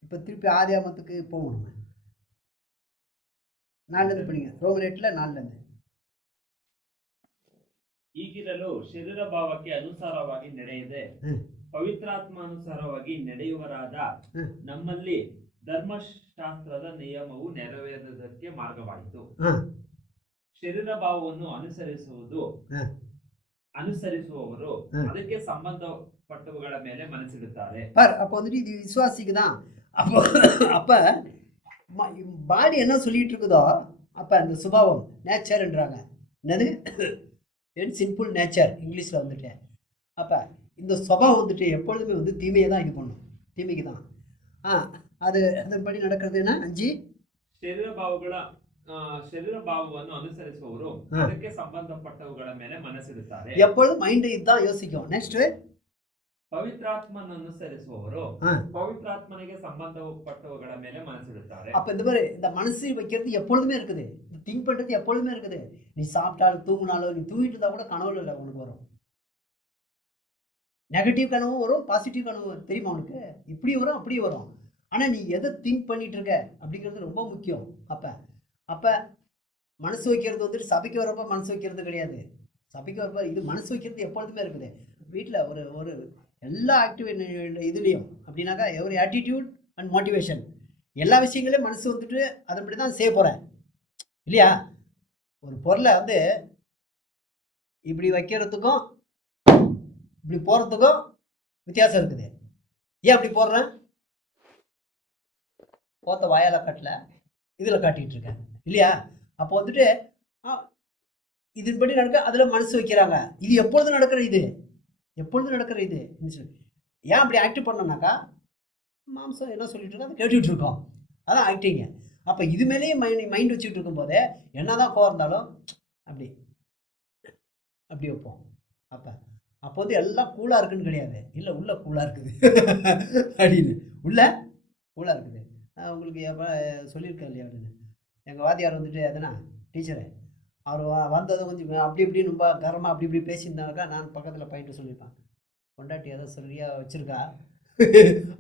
இப்போ திருப்பி ஆதியாமத்துக்கு போவோம், நம்ம 4 படிங்க ரோமர் 8 4. ಈಗಿರಲು ಶರೀರ ಭಾವಕ್ಕೆ ಅನುಸಾರವಾಗಿ ನಡೆಯದೆ ಪವಿತ್ರಾತ್ಮಾನುಸಾರವಾಗಿ ನಡೆಯುವರಾದ ನಮ್ಮಲ್ಲಿ ಧರ್ಮಶಾಸ್ತ್ರದ ನಿಯಮವು ನೆರವೇರುವುದಕ್ಕೆ ಮಾರ್ಗವಾಯಿತು. ಶರೀರ ಭಾವವನ್ನು ಅನುಸರಿಸುವವರು ಅದಕ್ಕೆ ಸಂಬಂಧಪಟ್ಟವುಗಳ ಮೇಲೆ ಮನಸ್ಸಿಡುತ್ತಾರೆ. அப்போ வந்துட்டு இது விசுவாசிக்கு தான். அப்போ பாடி என்ன சொல்லிட்டு இருக்குதோ அப்போ அந்த சுபாவம் நேச்சர்ன்றாங்க. என்னது சிம்பிள் நேச்சர் இங்கிலீஷில் வந்துட்டு. அப்போ இந்த சுபாவம் வந்துட்டு எப்பொழுதுமே வந்து தீமையை தான் இது பண்ணும், தீமைக்கு தான். அது அதன்படி நடக்கிறதுன்னா 5 ಶರೀರ ಭಾವವನ್ನು ಅನುಸರಿಸುವವರು ಅದಕ್ಕೆ ಸಂಬಂಧಪಟ್ಟವುಗಳ ಮೇಲೆ ಮನಸ್ಸಿಡುತ್ತಾರೆ. எப்பொழுதும் மைண்ட் இதுதான் யோசிக்கும். நெக்ஸ்ட் ಪವಿತ್ರಾತ್ಮನ ಅನುಸರಿಸುವವರು ಪವಿತ್ರಾತ್ಮನಿಗೆ ಸಂಬಂಧಪಟ್ಟವುಗಳ ಮೇಲೆ ಮನಸ್ಸಿಡುತ್ತಾರೆ. அப்ப இந்த மாதிரி இந்த மனசு வைக்கிறது எப்பொழுதுமே இருக்குது, திங்க் பண்றது எப்பொழுதுமே இருக்குது. நீ சாப்பிட்டாலும் தூங்கினாலும், நீ தூங்கிட்டு இருந்தா கூட கனவுல இல்லை உனக்கு வரும். நெகட்டிவ் கனவும் வரும், பாசிட்டிவ் கனவு தெரியுமா உனக்கு? இப்படி வரும் அப்படி வரும். ஆனால் நீ எதை திங்க் பண்ணிட்டு இருக்க அப்படிங்கிறது ரொம்ப முக்கியம். அப்போ மனசு வைக்கிறது வந்துட்டு சபைக்கு வரப்போ மனசு வைக்கிறது கிடையாது. சபைக்கு வரப்போ இது மனசு வைக்கிறது எப்பொழுதுமே இருக்குது. வீட்டில் ஒரு எல்லா இதுலேயும் அப்படின்னாக்கா ஒரு ஆட்டிடியூட் அண்ட் மோட்டிவேஷன், எல்லா விஷயங்களையும் மனசு வந்துட்டு அதன்படி தான் செய்ய போகிறேன் இல்லையா? ஒரு பொருளை வந்து இப்படி வைக்கிறதுக்கும் இப்படி போகிறதுக்கும் வித்தியாசம் இருக்குது. ஏன் அப்படி போடுறேன்? போத்த வாயால் காட்டல, இதில் காட்டிகிட்டு இருக்கேன் இல்லையா? அப்போ வந்துட்டு இதன்படி நடக்க அதில் மனசு வைக்கிறாங்க. இது எப்பொழுது நடக்கிற இது, எப்பொழுது நடக்கிற இது. ஏன் அப்படி ஆக்டிவ் பண்ணோம்னாக்கா மாம்சம் என்ன சொல்லிட்டு இருக்கோம் அதை கேட்டுக்கிட்டு இருக்கோம், அதான் ஆக்டிங்க. அப்போ இது மேலேயே மைண்ட் வச்சுக்கிட்டு இருக்கும்போதே என்ன தான் கோவம் இருந்தாலும் அப்படி அப்படி வைப்போம். அப்போ வந்து எல்லாம் கூலாக இருக்குன்னு கிடையாது, இல்லை உள்ள கூலாக இருக்குது அப்படின்னு, உள்ள கூலாக இருக்குது. நான் உங்களுக்கு சொல்லியிருக்கேன் இல்லையா அப்படின்னு. எங்கள் வாத்தியார் வந்துட்டு எதனா டீச்சரு அவர் வந்ததை கொஞ்சம் அப்படி இப்படின்னு ரொம்ப கரமாக அப்படி இப்படி பேசியிருந்தாக்கா நான் பக்கத்தில் பையன்ட்டு சொல்லியிருப்பேன், பொண்டாட்டி ஏதோ சரியாக வச்சுருக்கா.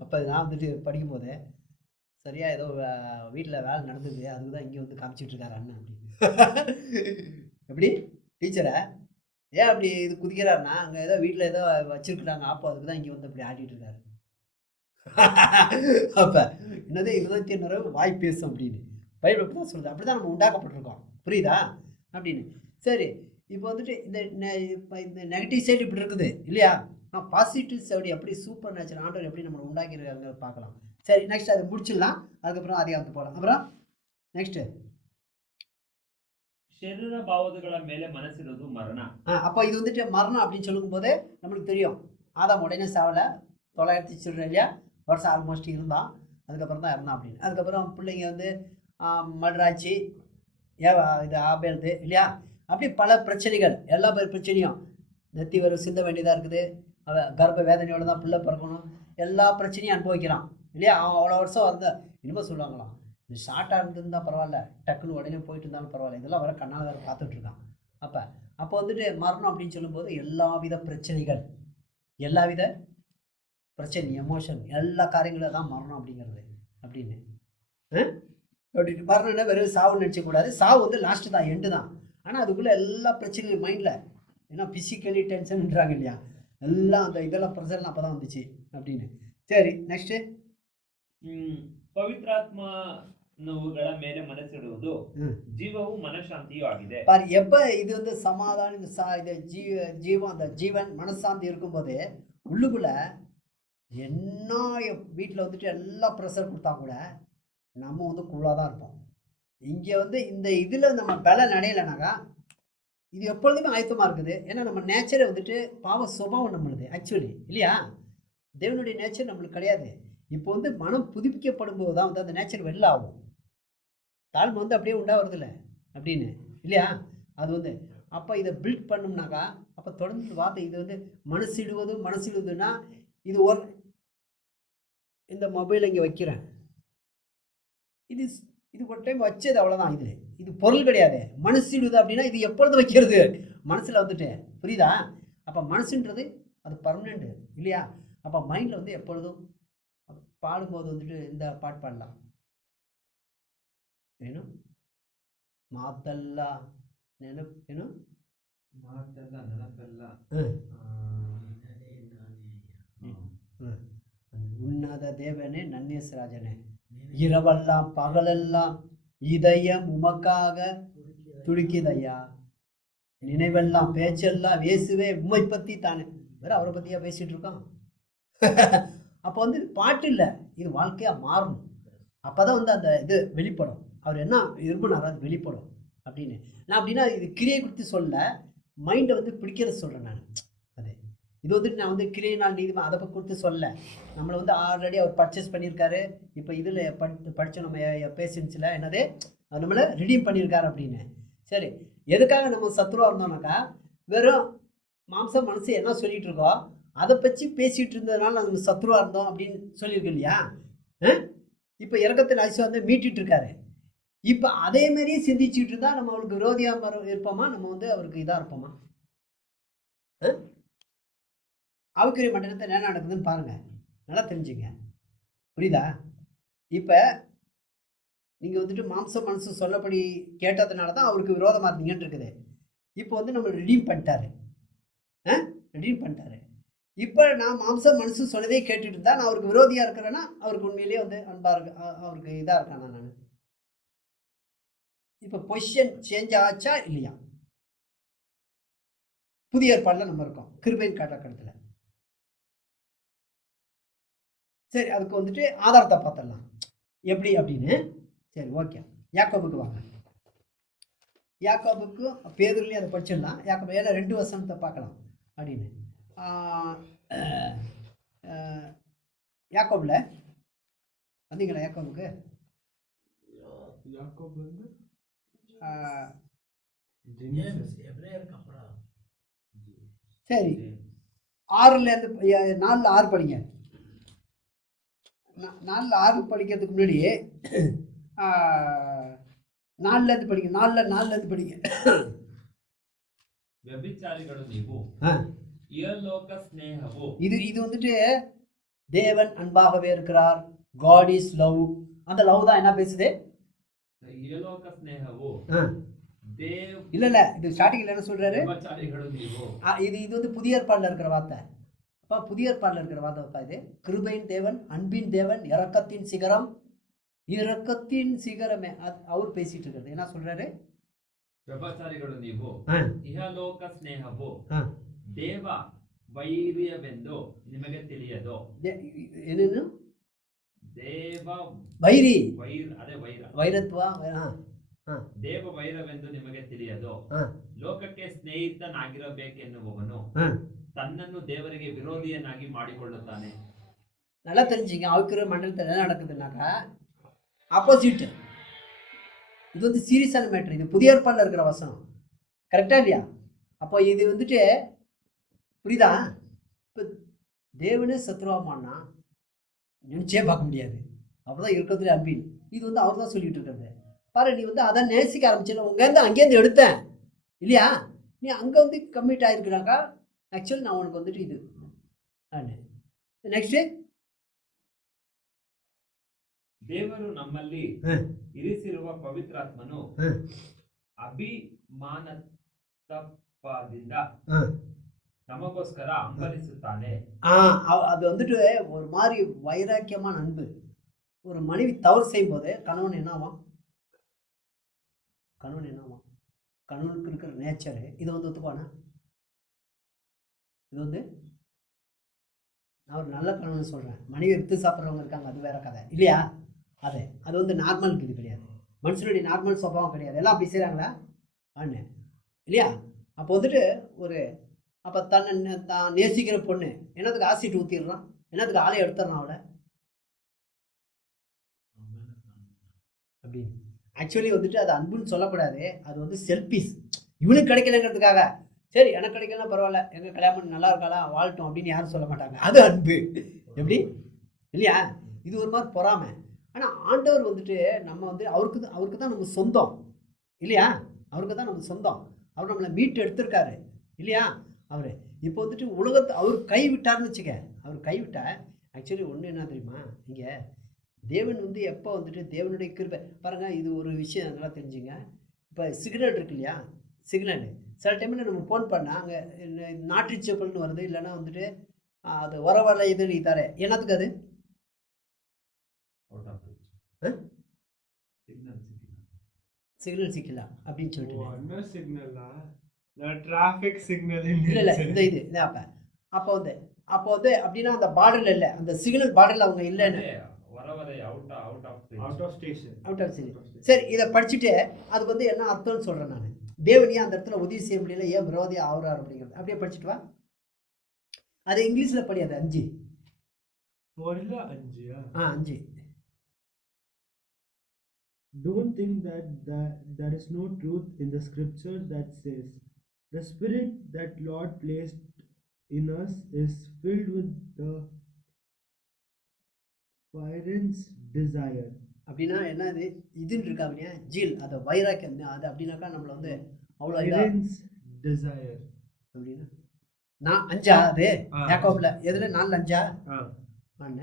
அப்போ நான் வந்துட்டு படிக்கும்போது சரியாக ஏதோ வீட்டில் வேலை நடந்தது, அதுக்கு தான் இங்கே வந்து காமிச்சிட்ருக்காரு அண்ணன் அப்படின்னு. எப்படி டீச்சரை ஏன் அப்படி இது குதிக்கிறாருன்னா அங்கே ஏதோ வீட்டில் ஏதோ வச்சுருக்குறாங்க, அப்போ அதுக்கு தான் இங்கே வந்து அப்படி ஆடிட்டு இருக்காரு. அப்போ என்னது 21 வாய் பேசும் அப்படின்னு பைபிள் அப்படி தான் சொல்லுது. அப்படி தான் நம்ம உண்டாக்கப்பட்டிருக்கோம், புரியுதா அப்படின்னு. சரி, இப்போ வந்துட்டு இந்த நெகட்டிவ் சைடு இப்படி இருக்குது இல்லையா? நான் பாசிட்டிவ் சைடு எப்படி சூப்பர் நேச்சுரல் ஆண்டவர் எப்படி நம்மளை உண்டாக்கியிருக்காங்க பார்க்கலாம். சரி, நெக்ஸ்ட் அதை முடிச்சிடலாம், அதுக்கப்புறம் அதிகாரத்து போகலாம். அப்புறம் நெக்ஸ்ட்டு ಶರೀರ ಭಾವಗಳ ಮೇಲೆ ಮನಸ್ಸಿರೋದು ಮರಣ. அப்போ இது வந்துட்டு மரணம் அப்படின்னு சொல்லும் போதே நம்மளுக்கு தெரியும், ஆதாம் உடனே சாவல 900 சில்ட்ரன் இல்லையா வருஷம் ஆல்மோஸ்ட் இருந்தான், அதுக்கப்புறம் தான் இருந்தான் அப்படின்னு. அதுக்கப்புறம் பிள்ளைங்க வந்து மட்ராச்சி இது ஆபேல்து இல்லையா? அப்படி பல பிரச்சனைகள், எல்லா பிரச்சனையும் நெத்தி வர சிந்த வேண்டியதாக இருக்குது. கர்ப்ப வேதனையோடு தான் பிள்ளை பிறக்கணும், எல்லா பிரச்சனையும் அனுபவிக்கிறான் இல்லையா? அவன் அவ்வளோ வருஷம் வந்து இனிமேல் சொல்லுவாங்களாம், இது ஷார்ட்டாக இருந்திருந்தால் பரவாயில்ல, டக்குன்னு உடனே போயிட்டு இருந்தாலும் பரவாயில்ல, இதெல்லாம் வர கண்ணால் வேறு பார்த்துட்ருக்கான். அப்போ வந்துட்டு மரணம் அப்படின்னு சொல்லும்போது எல்லா வித பிரச்சனைகள், எல்லா வித பிரச்சனை, எமோஷன், எல்லா காரியங்களும் தான் மரணம் அப்படிங்கிறது அப்படின்னு. மரணம்னா வெறும் சாவுன்னு நினச்சக்கூடாது. சாவு வந்து லாஸ்ட்டு தான், எண்டு தான். ஆனால் அதுக்குள்ளே எல்லா பிரச்சனையும் மைண்டில், ஏன்னா பிசிக்கலி டென்ஷன்ன்றாங்க இல்லையா, எல்லாம் அந்த இதெல்லாம் ப்ரெஷர்லாம் அப்போ தான் வந்துச்சு அப்படின்னு. சரி, நெக்ஸ்ட்டு ಪವಿತ್ರಾತ್ಮ ನೋವುಗಳ ಮೇಲೆ ಮನಸ್ಸಿಡುವುದು ಹ್ಮ್. ಜೀವವು ಮನಃಶಾಂತಿಯೂ ಆಗಿದೆ. பாரு எப்போ இது வந்து சமாதானம் இந்த இது ஜீவன் அந்த ஜீவன் மனசாந்தி இருக்கும்போது உள்ளுக்குள்ள என்ன வீட்டில் வந்துட்டு எல்லாம் ப்ரெஷர் கொடுத்தா கூட நம்ம வந்து கூலாக தான் இருப்போம். இங்கே வந்து இந்த இதில் நம்ம பலம் நடையலைனாக்கா இது எப்பொழுதுமே ஆயத்தமாக இருக்குது. ஏன்னா நம்ம நேச்சரை வந்துட்டு பாவ சுபாவம் நம்மளுது ஆக்சுவலி இல்லையா, தேவனுடைய நேச்சர் நம்மளுக்கு கிடையாது. இப்போ வந்து மனம் புதுப்பிக்கப்படும் போது தான் வந்து அந்த நேச்சர் வெளில ஆகும். தாழ்மை வந்து அப்படியே உண்டாகிறதில்ல அப்படின்னு இல்லையா, அது வந்து அப்போ இதை பில்ட் பண்ணோம்னாக்கா அப்போ தொடர்ந்து வார்த்தை இது வந்து மனசிடுவதுன்னா இது ஒரு இந்த மொபைல் இங்கே வைக்கிறேன், இது இது ஒரு டைம் வச்சது அவ்வளோதான். இது பொருள் கிடையாது. மனசிடுது அப்படின்னா இது எப்பொழுது வைக்கிறது மனசில் வந்துட்டு புரியுதா. அப்போ மனசுன்றது அது பர்மனெண்ட் இல்லையா. அப்போ மைண்டில் வந்து எப்பொழுதும் பாடும்போது வந்துட்டு இந்த பாட்டு பாடலாம், ಏನು ಮಾತೆಲ್ಲ ನೆನಪು ಏನು ಮಾತೆಲ್ಲ ನೆನಪೆಲ್ಲ உன்னத தேவனே நன்னேசராஜனே, இரவெல்லாம் பகலெல்லாம் இதயம் உமக்காக துடிக்குதையா, நினைவெல்லாம் பேச்செல்லாம் இயேசுவே உம்மை பற்றி தானே. வேற அவரை பற்றியா பேசிட்டு இருக்கோம். அப்போ வந்து இது பாட்டு இல்லை, இது வாழ்க்கையாக மாறணும். அப்போ தான் வந்து அந்த இது வெளிப்படும். அவர் என்ன விரும்பினாரோ அது வெளிப்படும் அப்படின்னு. நான் அப்படின்னா இது கிரியை கொடுத்து சொல்ல, மைண்டை வந்து பிடிக்கிறத சொல்கிறேன் நான். அது இது வந்துட்டு நான் வந்து கிரியினால் நீதிமா அதை கொடுத்து சொல்ல. நம்மளை வந்து ஆல்ரெடி அவர் பர்ச்சேஸ் பண்ணியிருக்காரு. இப்போ இதில் படித்த நம்ம பேசின்ஸில் என்னது அவர் நம்மளை ரிடீம் பண்ணியிருக்காரு அப்படின்னு. சரி, எதுக்காக நம்ம சத்ருவாக இருந்தோம்னாக்கா வெறும் மாம்சம் மனசு என்ன சொல்லிகிட்டு இருக்கோம் அதை பற்றி பேசிகிட்டு இருந்ததுனால நம்ம சத்ருவாக இருந்தோம் அப்படின்னு சொல்லியிருக்கோம் இல்லையா. இப்போ இறக்கத்தின் ஆசி வந்து மீட்டிகிட்டு இருக்காரு. இப்போ அதே மாதிரியே சிந்திச்சுட்டு இருந்தால் நம்ம அவருக்கு விரோதியாக இருப்போமா, நம்ம வந்து அவருக்கு இதாக இருப்போமா. ஆவிக்குரிய மண்டலத்தை என்ன நடக்குதுன்னு பாருங்கள், நல்லா தெரிஞ்சுங்க, புரியுதா. இப்போ நீங்கள் வந்துட்டு மாம்சம் மனசு சொல்லப்படி கேட்டதுனால தான் அவருக்கு விரோதமாக இருந்தீங்கன்னு இருக்குது. இப்போ வந்து நம்ம ரிடீம் பண்ணிட்டாரு. இப்போ நான் மாம்சம் மனசு சொன்னதே கேட்டுட்டு இருந்தா நான் அவருக்கு விரோதியாக இருக்கிறேன்னா அவருக்கு உண்மையிலேயே வந்து அன்பாக இருக்கு, அவருக்கு இதாக இருக்கானா நான். இப்போ பொசிஷன் சேஞ்ச் ஆச்சா இல்லையா. புதிய ஏற்பாடில் நம்ம இருக்கோம் கிருபையின் காலகட்டத்தில். சரி, அதுக்கு வந்துட்டு ஆதாரத்தை பார்த்துடலாம் எப்படி அப்படின்னு. சரி, ஓகே, யாக்கோபுக்கு வாங்க. யாக்கோபுக்கு பேதுருலையும் அதை படிச்சிடலாம். யாக்கோபு ஏன்னா 2 வசனத்தை பார்க்கலாம் அப்படின்னு. யாக்கோபில் வந்தீங்களா யாக்கோபுக்கு? சரி, 6லேருந்து 4 படிங்க. 4 படிக்கிறதுக்கு முன்னாடி 4லேருந்து படிங்க. 4லேருந்து படிங்க. ವ್ಯಭಿಚಾರಿಗಳು ನೀವು ಇಹಲೋಕ ಸ್ನೇಹವು இது வந்துட்டு தேவன் அன்பாகவே இருக்கிறார். God is love. அந்த லவ் தான் என்ன பேசுது, ಇಹಲೋಕ ಸ್ನೇಹವು இல்ல இது ஸ்டார்டிங்ல என்ன சொல்றாரு, ವ್ಯಭಿಚಾರಿಗಳು ನೀವು. இது வந்து புதிய ஏற்பாடுல இருக்கிற வார்த்தை. அப்ப புதிய ஏற்பாடுல இருக்கிற வார்த்தை இது. கிருபையின் தேவன், அன்பின் தேவன், இரக்கத்தின் சிகரமே அவர் பேசிட்டு இருக்கிறது. என்ன சொல்றாரு, ವ್ಯಭಿಚಾರಿಗಳು ನೀವು ಇಹಲೋಕ ಸ್ನೇಹವು ದೇವ ವೈರ್ಯವೆಂದು ನಿಮಗೆ ತಿಳಿಯದು. ಏನೇನು ದೇವ ವೈರಿ, ಅದೇ ವೈರತ್ವ, ದೇವ ವೈರವೆಂದು ನಿಮಗೆ ತಿಳಿಯದು. ಲೋಕಕ್ಕೆ ಸ್ನೇಹಿತನಾಗಿರಬೇಕೆನ್ನುವವನು தன்னನ್ನು தேவರಿಗೆ விரோதியனாகி ಮಾಡಿಕೊಳ್ಳುತ್ತಾನೆ. நல்லா தெரிஞ்சுங்க, ஆவிக்குரிய மண்டலத்தில் என்ன நடக்குதுன்னாக்கா ஆப்போசிட். இது வந்து சீரியஸான மேட்ரு. இது புதிய ஏற்பாடுல இருக்கிற வசனம், கரெக்டா இல்லையா. அப்போ இது வந்துட்டு புரியுதா. இப்போ தேவனே சத்ருவாமான்னா நினைச்சே பார்க்க முடியாது. அப்போதான் இருக்கிறதுல அன்பின். இது வந்து அவர் தான் சொல்லிட்டு இருக்கிறது. பாரு, நீ வந்து அதான் நேசிக்க ஆரம்பிச்சு உங்கேருந்து அங்கேருந்து எடுத்தேன் இல்லையா, நீ அங்கே வந்து கம்மிட் ஆகிருக்கிறாக்கா. ஆக்சுவலி நான் உனக்கு வந்துட்டு இது ನೆಕ್ಸ್ಟ್ ದೇವರು ನಮ್ಮಲ್ಲಿ ಇರಿಸಿರುವ ಪವಿತ್ರಾತ್ಮನು ಅಭಿಮಾನತಪದಿಂದ நமக்கோஸ்கர அம்பலிசுத்தானே. அது வந்துட்டு ஒரு மாதிரி வைராக்கியமான அன்பு, ஒரு மனைவி தவறு செய்யும்போது கணவன் என்ன ஆவான்? கணவனுக்கு இருக்கிற நேச்சரு இது வந்து ஒத்துப்பானா? இது வந்து நான் ஒரு நல்ல கணவன் சொல்கிறேன். மனைவி எடுத்து சாப்பிட்றவங்க இருக்காங்க, அது வேற கதை இல்லையா? அது வந்து நார்மலுக்கு இது கிடையாது, மனுஷனுடைய நார்மல் சுபாவம் கிடையாது. எல்லாம் அப்படி செய்கிறாங்களா அண்ணு இல்லையா? அப்போ வந்துட்டு அப்போ தான் நேசிக்கிற பொண்ணு என்னத்துக்கு ஆசிட் ஊற்றிடுறான், என்னத்துக்கு ஆளை எடுத்துடுறான் அவளை அப்படின்னு. ஆக்சுவலி வந்துட்டு அது அன்புன்னு சொல்லக்கூடாது, அது வந்து செல்ஃபிஷ். இவனுக்கு கிடைக்கலங்கிறதுக்காக சரி எனக்கு கிடைக்கலாம் பரவாயில்ல, எங்கள் கல்யாணம் பண்ணி நல்லா இருக்காளா வாழ்த்தோம் அப்படின்னு யாரும் சொல்ல மாட்டாங்க. அது அன்பு எப்படி இல்லையா? இது ஒரு மாதிரி பொறாமை. ஆனால் ஆண்டவர் வந்துட்டு நம்ம வந்து அவருக்கு தான் நம்ம சொந்தம் இல்லையா? அவருக்கு தான் நம்ம சொந்தம். அவர் நம்மளை மீட்டு எடுத்திருக்காரு இல்லையா? அவர் இப்போ வந்துட்டு உலகத்தை அவர் கைவிட்டார்னு வச்சுக்க. அவர் கைவிட்டா ஆக்சுவலி ஒன்று என்ன தெரியுமா, இங்கே தேவன் வந்து எப்போ வந்துட்டு தேவனுடைய கிருபை பாருங்கள். இது ஒரு விஷயம் நல்லா தெரிஞ்சுங்க. இப்போ சிக்னல் இருக்கு இல்லையா? சிக்னல் சில டைமில் நம்ம ஃபோன் பண்ணால் அங்கே நாட்டு செப்பல்னு வருது, இல்லைன்னா வந்துட்டு அது வர இதுன்னு தர என்னத்துக்கு அது சிக்னல் சிக்கலா அப்படின்னு சொல்லிட்டு இல்லை இந்த இது அப்போ வந்து அப்படின்னா அந்த பார்டரில் இல்லை, அந்த சிக்னல் பார்டரில் அவங்க இல்லைன்னு அவுட் ஆஃப் ஸ்டேஷன். சரி, இதை படிச்சுட்டு அதுக்கு வந்து என்ன அர்த்தம்னு சொல்கிறேன் நான். தேவனியா அந்த இடத்துல உதவி செய்ய முடியல, ஏன் விரோதியா ஆகுறாரு அப்படிங்கிறது அப்படியே படிச்சுட்டு வா. அது இங்கிலீஷில் படியாது. 5 5. Don't think that there is no truth in the scripture that says, the spirit that Lord placed in us is filled with the fieren's desire. அப்படின்னா என்ன இதுன்னு இருக்கா அப்படின்னா ஜீல், அதை வைராக்கியம் அது அப்படின்னாக்கா நம்மளை வந்து அவ்வளோ desire அப்படின்னா நான் 5 அது யாக்கோபுல எதுல 4 5 நான்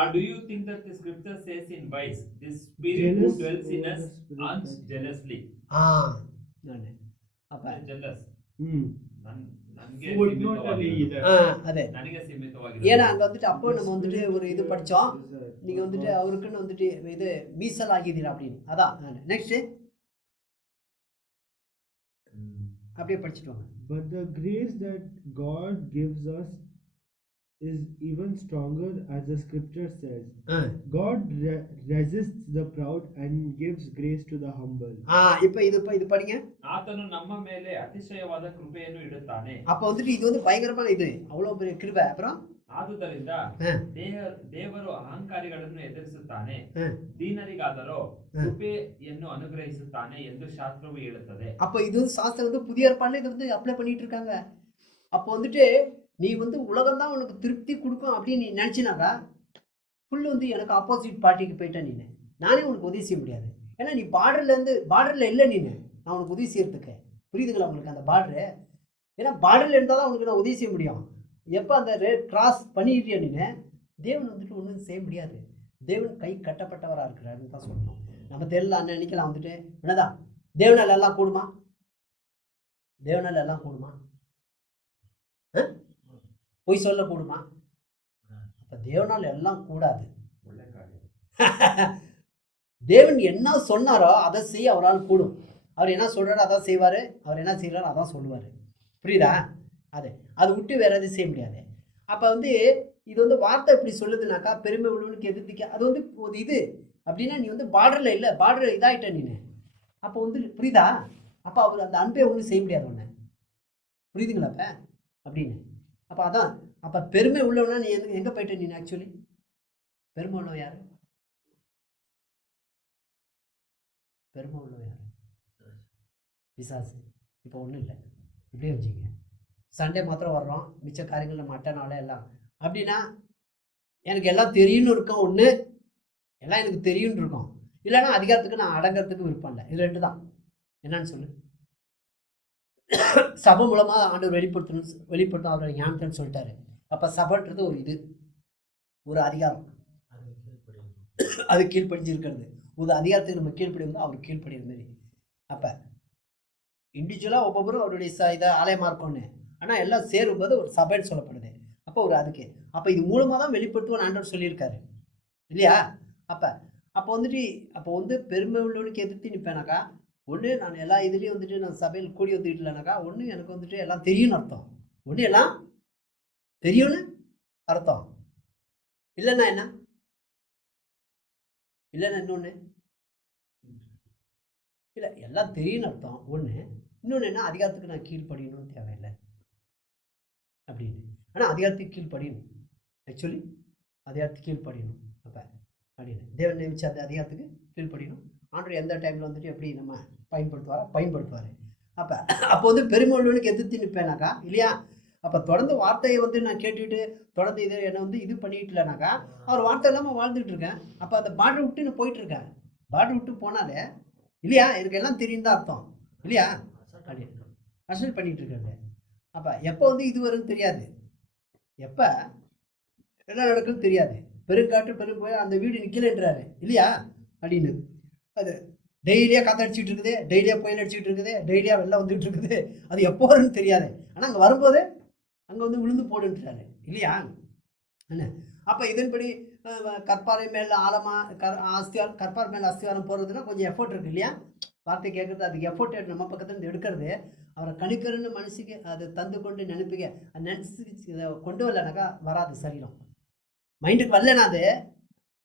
Or do you think that the scripture says in wise, this spirit who dwells in us runs jealously? ನಾನು ಅಪ್ಪ jealous. ನನಗೆ ನನಗೆ ಸೀಮಿತವಾಗಿದೆ. ஏன்னா அங்க வந்துட்டு அப்போ நம்ம வந்துட்டு ஒரு இது படிச்சோம், நீங்க வந்துட்டு அவருக்குன்னு வந்துட்டு இது மீசல் ஆகிதீரா அப்படின்னு. அதான் நெக்ஸ்ட் அப்படியே படிச்சுட்டு வாங்க. But the grace that God gives us is even stronger, as the scripture says. God resists the proud and gives grace to the humble. இப்போ இது படிங்க. ಆತನು ನಮ್ಮ ಮೇಲೆ ಅತಿಶಯವಾದ ಕೃಪೆಯನ್ನು ಇಡುತ್ತಾನೆ. அப்ப வந்துட்டு இது வந்து பயங்கரமான இது, அவ்வளவு பெரிய கிருபை. அப்புறம் ಆದುದರಿಂದ ದೇವರು ಅಹಂಕಾರಿಗಳನ್ನು ಎದುರಿಸುತ್ತಾನೆ, ದೀನರಿಗಾದರೋ ಕೃಪೆಯನ್ನು ಅನುಗ್ರಹಿಸುತ್ತಾನೆ ಎಂದು ಶಾಸ್ತ್ರವು ಹೇಳುತ್ತದೆ. அப்ப இது வந்து சாஸ்திரம் வந்து புதிய ஏற்பாடுல இது வந்து அப்ளை பண்ணிட்டு இருக்காங்க. அப்போ வந்துட்டு நீ வந்து உலகம் தான் உனக்கு திருப்தி கொடுக்கும் அப்படின்னு நீ நினச்சினாக்கா ஃபுல்லு வந்து எனக்கு ஆப்போசிட் பார்ட்டிக்கு போயிட்டேன். நானே உனக்கு உதவி செய்ய முடியாது. ஏன்னா நீ பார்டரில் இல்லை, நான் உனக்கு உதவி செய்யறதுக்கு. புரியுதுங்களா உங்களுக்கு அந்த பார்டரு? ஏன்னா பார்டரில் இருந்தால் தான் உனக்கு நான் உதவி செய்ய முடியும். எப்போ அந்த கிராஸ் பண்ணிட்டியா தேவன் வந்துட்டு ஒன்றும் செய்ய முடியாது. தேவன் கை கட்டப்பட்டவராக இருக்கிறாருன்னு தான் சொல்லணும். நம்ம தெரியல அண்ணன் நினைக்கலாம் வந்துட்டு என்னதான் தேவனால் எல்லாம் கூடுமா? தேவனால் எல்லாம் கூடுமா? பொய் சொல்ல கூடுமா? அப்ப தேவனால் எல்லாம் கூடாது. தேவன் என்ன சொன்னாரோ அதை செய்ய அவரால் கூடும். அவர் என்ன சொல்றாரோ அதான் செய்வாரு, அவர் என்ன செய்யறாரோ அதான் சொல்லுவாரு. புரியுதா? அது விட்டு வேற எதுவும் செய்ய முடியாது. அப்ப வந்து இது வந்து வார்த்தை எப்படி சொல்லுதுனாக்கா, பெருமை உள்ளவனுக்கு எதிர்த்துக்க அது வந்து ஒரு இது அப்படின்னா நீ வந்து பார்டர்ல இல்லை, பார்டர் இதாயிட்ட நீ. அப்போ வந்து புரியுதா? அப்ப அவர் அந்த அன்பை ஒன்றும் செய்ய முடியாது ஒன்று. புரியுதுங்களா அப்ப அப்படின்னு? அப்போ அதான் அப்போ பெருமை உள்ளவனா நீ எங்கே போயிட்ட நீ? ஆக்சுவலி பெருமை உள்ளவன் யாரு? பெருமை உள்ளவன் யாரு? பிசாசு. இப்போ ஒன்றும் இல்லை, இப்படியே வச்சுங்க. சண்டே மாத்திரம் வர்றோம், மிச்ச காரியங்கள் நம்ம அட்டனால எல்லாம் அப்படின்னா எனக்கு எல்லாம் தெரியும்னு இருக்கும். ஒன்று எல்லாம் எனக்கு தெரியும்னு இருக்கும், இல்லைன்னா அதிகாரத்துக்கு நான் அடங்கிறதுக்கு விருப்பம் இல்லை. இது 2 தான். என்னன்னு சொல்லு. சபை மூலமாக ஆண்டவர் வெளிப்படுத்தணும் அவரோட ஞானத்தைன்னு சொல்லிட்டாரு. அப்போ சபைன்றது ஒரு இது, ஒரு அதிகாரம், அது கீழ்ப்படிஞ்சிருக்கிறது. ஒரு அதிகாரத்துக்கு நம்ம கீழ்ப்படி அவர் கீழ்ப்படிற மாதிரி. அப்போ இண்டிவிஜுவலாக ஒவ்வொருவரும் அவருடைய இதை ஆலயமாக இருக்கும்னு, ஆனால் எல்லாம் சேரும்போது ஒரு சபைன்னு சொல்லப்படுது. அப்போ ஒரு அதுக்கு அப்போ இது மூலமாக தான் வெளிப்படுத்துவோம் ஆண்டவர் சொல்லியிருக்காரு இல்லையா? அப்போ வந்து பெருமை உள்ளவனுக்கு எதிர்த்து நிற்பேனாக்கா, ஒன்று நான் எல்லா இதுலேயும் வந்துட்டு நான் சபையில் கூடி வந்துட்டு இல்லைனாக்கா, ஒன்று எனக்கு வந்துட்டு எல்லாம் தெரியும்னு அர்த்தம், ஒன்று எல்லாம் தெரியும்னு அர்த்தம். இல்லைன்னா என்ன? இல்லைன்னா இன்னொன்று இல்லை, எல்லாம் தெரியும்னு அர்த்தம் ஒன்று. இன்னொன்று என்ன, அதிகாரத்துக்கு நான் கீழ்ப்படியணும்னு தேவையில்லை அப்படின்னு. ஆனால் அதிகாரத்துக்கு கீழ்ப்படியணும், ஆக்சுவலி அதிகாரத்துக்கு கீழ்ப்படியணும். அப்போ அப்படின்னு தேவன் நியமிச்சு அந்த அதிகாரத்துக்கு கீழ்ப்படியணும். ஆண்டவர் எந்த டைமில் வந்துட்டு எப்படி நம்ம பயன்படுத்துவார். அப்போ வந்து பெருமை உள்ளவனுக்கு எதிர்த்து நிற்பேனாக்கா இல்லையா? அப்போ தொடர்ந்து வார்த்தையை வந்து நான் கேட்டுட்டு தொடர்ந்து இதை என்னை வந்து இது பண்ணிட்டு இல்லைனாக்கா, அவர் வார்த்தை இல்லாமல் வாழ்ந்துட்டு இருக்கேன். அப்போ அந்த பார்டர் விட்டு நான் போயிட்டு இருக்கேன். பார்டர் விட்டு போனாலே இல்லையா, இதுக்கு எல்லாம் தெரியும் தான் அர்த்தம் இல்லையா, அசல் பண்ணிட்டு இருக்காங்க. அப்போ எப்போ வந்து இது வரும்னு தெரியாது, எப்போ என்ன நடக்குன்னு தெரியாது. பெருங்காற்று பெரும் போய் அந்த வீடு நிற்கலன்றாரு இல்லையா அப்படின்னு. அது டெய்லியாக காத்தடிச்சிட்டு இருக்குது, டெய்லியாக புயல் அடிச்சுட்டு இருக்குது, டெய்லியாக வெள்ளம் வந்துட்டு இருக்குது. அது எப்போ வரும்னு தெரியாது. ஆனால் அங்கே வரும்போது அங்கே வந்து விழுந்து போடுன்றாரு இல்லையா என்ன. அப்போ இதன்படி கற்பாறை மேலே ஆழமாக கற்பாறை மேலே அஸ்திவாரம் போடுறதுன்னா கொஞ்சம் எஃபோர்ட் இருக்குது இல்லையா. வார்த்தை கேட்குறது அதுக்கு எஃபோர்ட் நம்ம பக்கத்துலேருந்து எடுக்கிறது. அவரை கணிக்கருன்னு மனசுக்கு அதை தந்து கொண்டு நினைப்புக நினச்சி இதை கொண்டு வரலனாக்கா வராது, சரீரம் மைண்டுக்கு வரலனா அது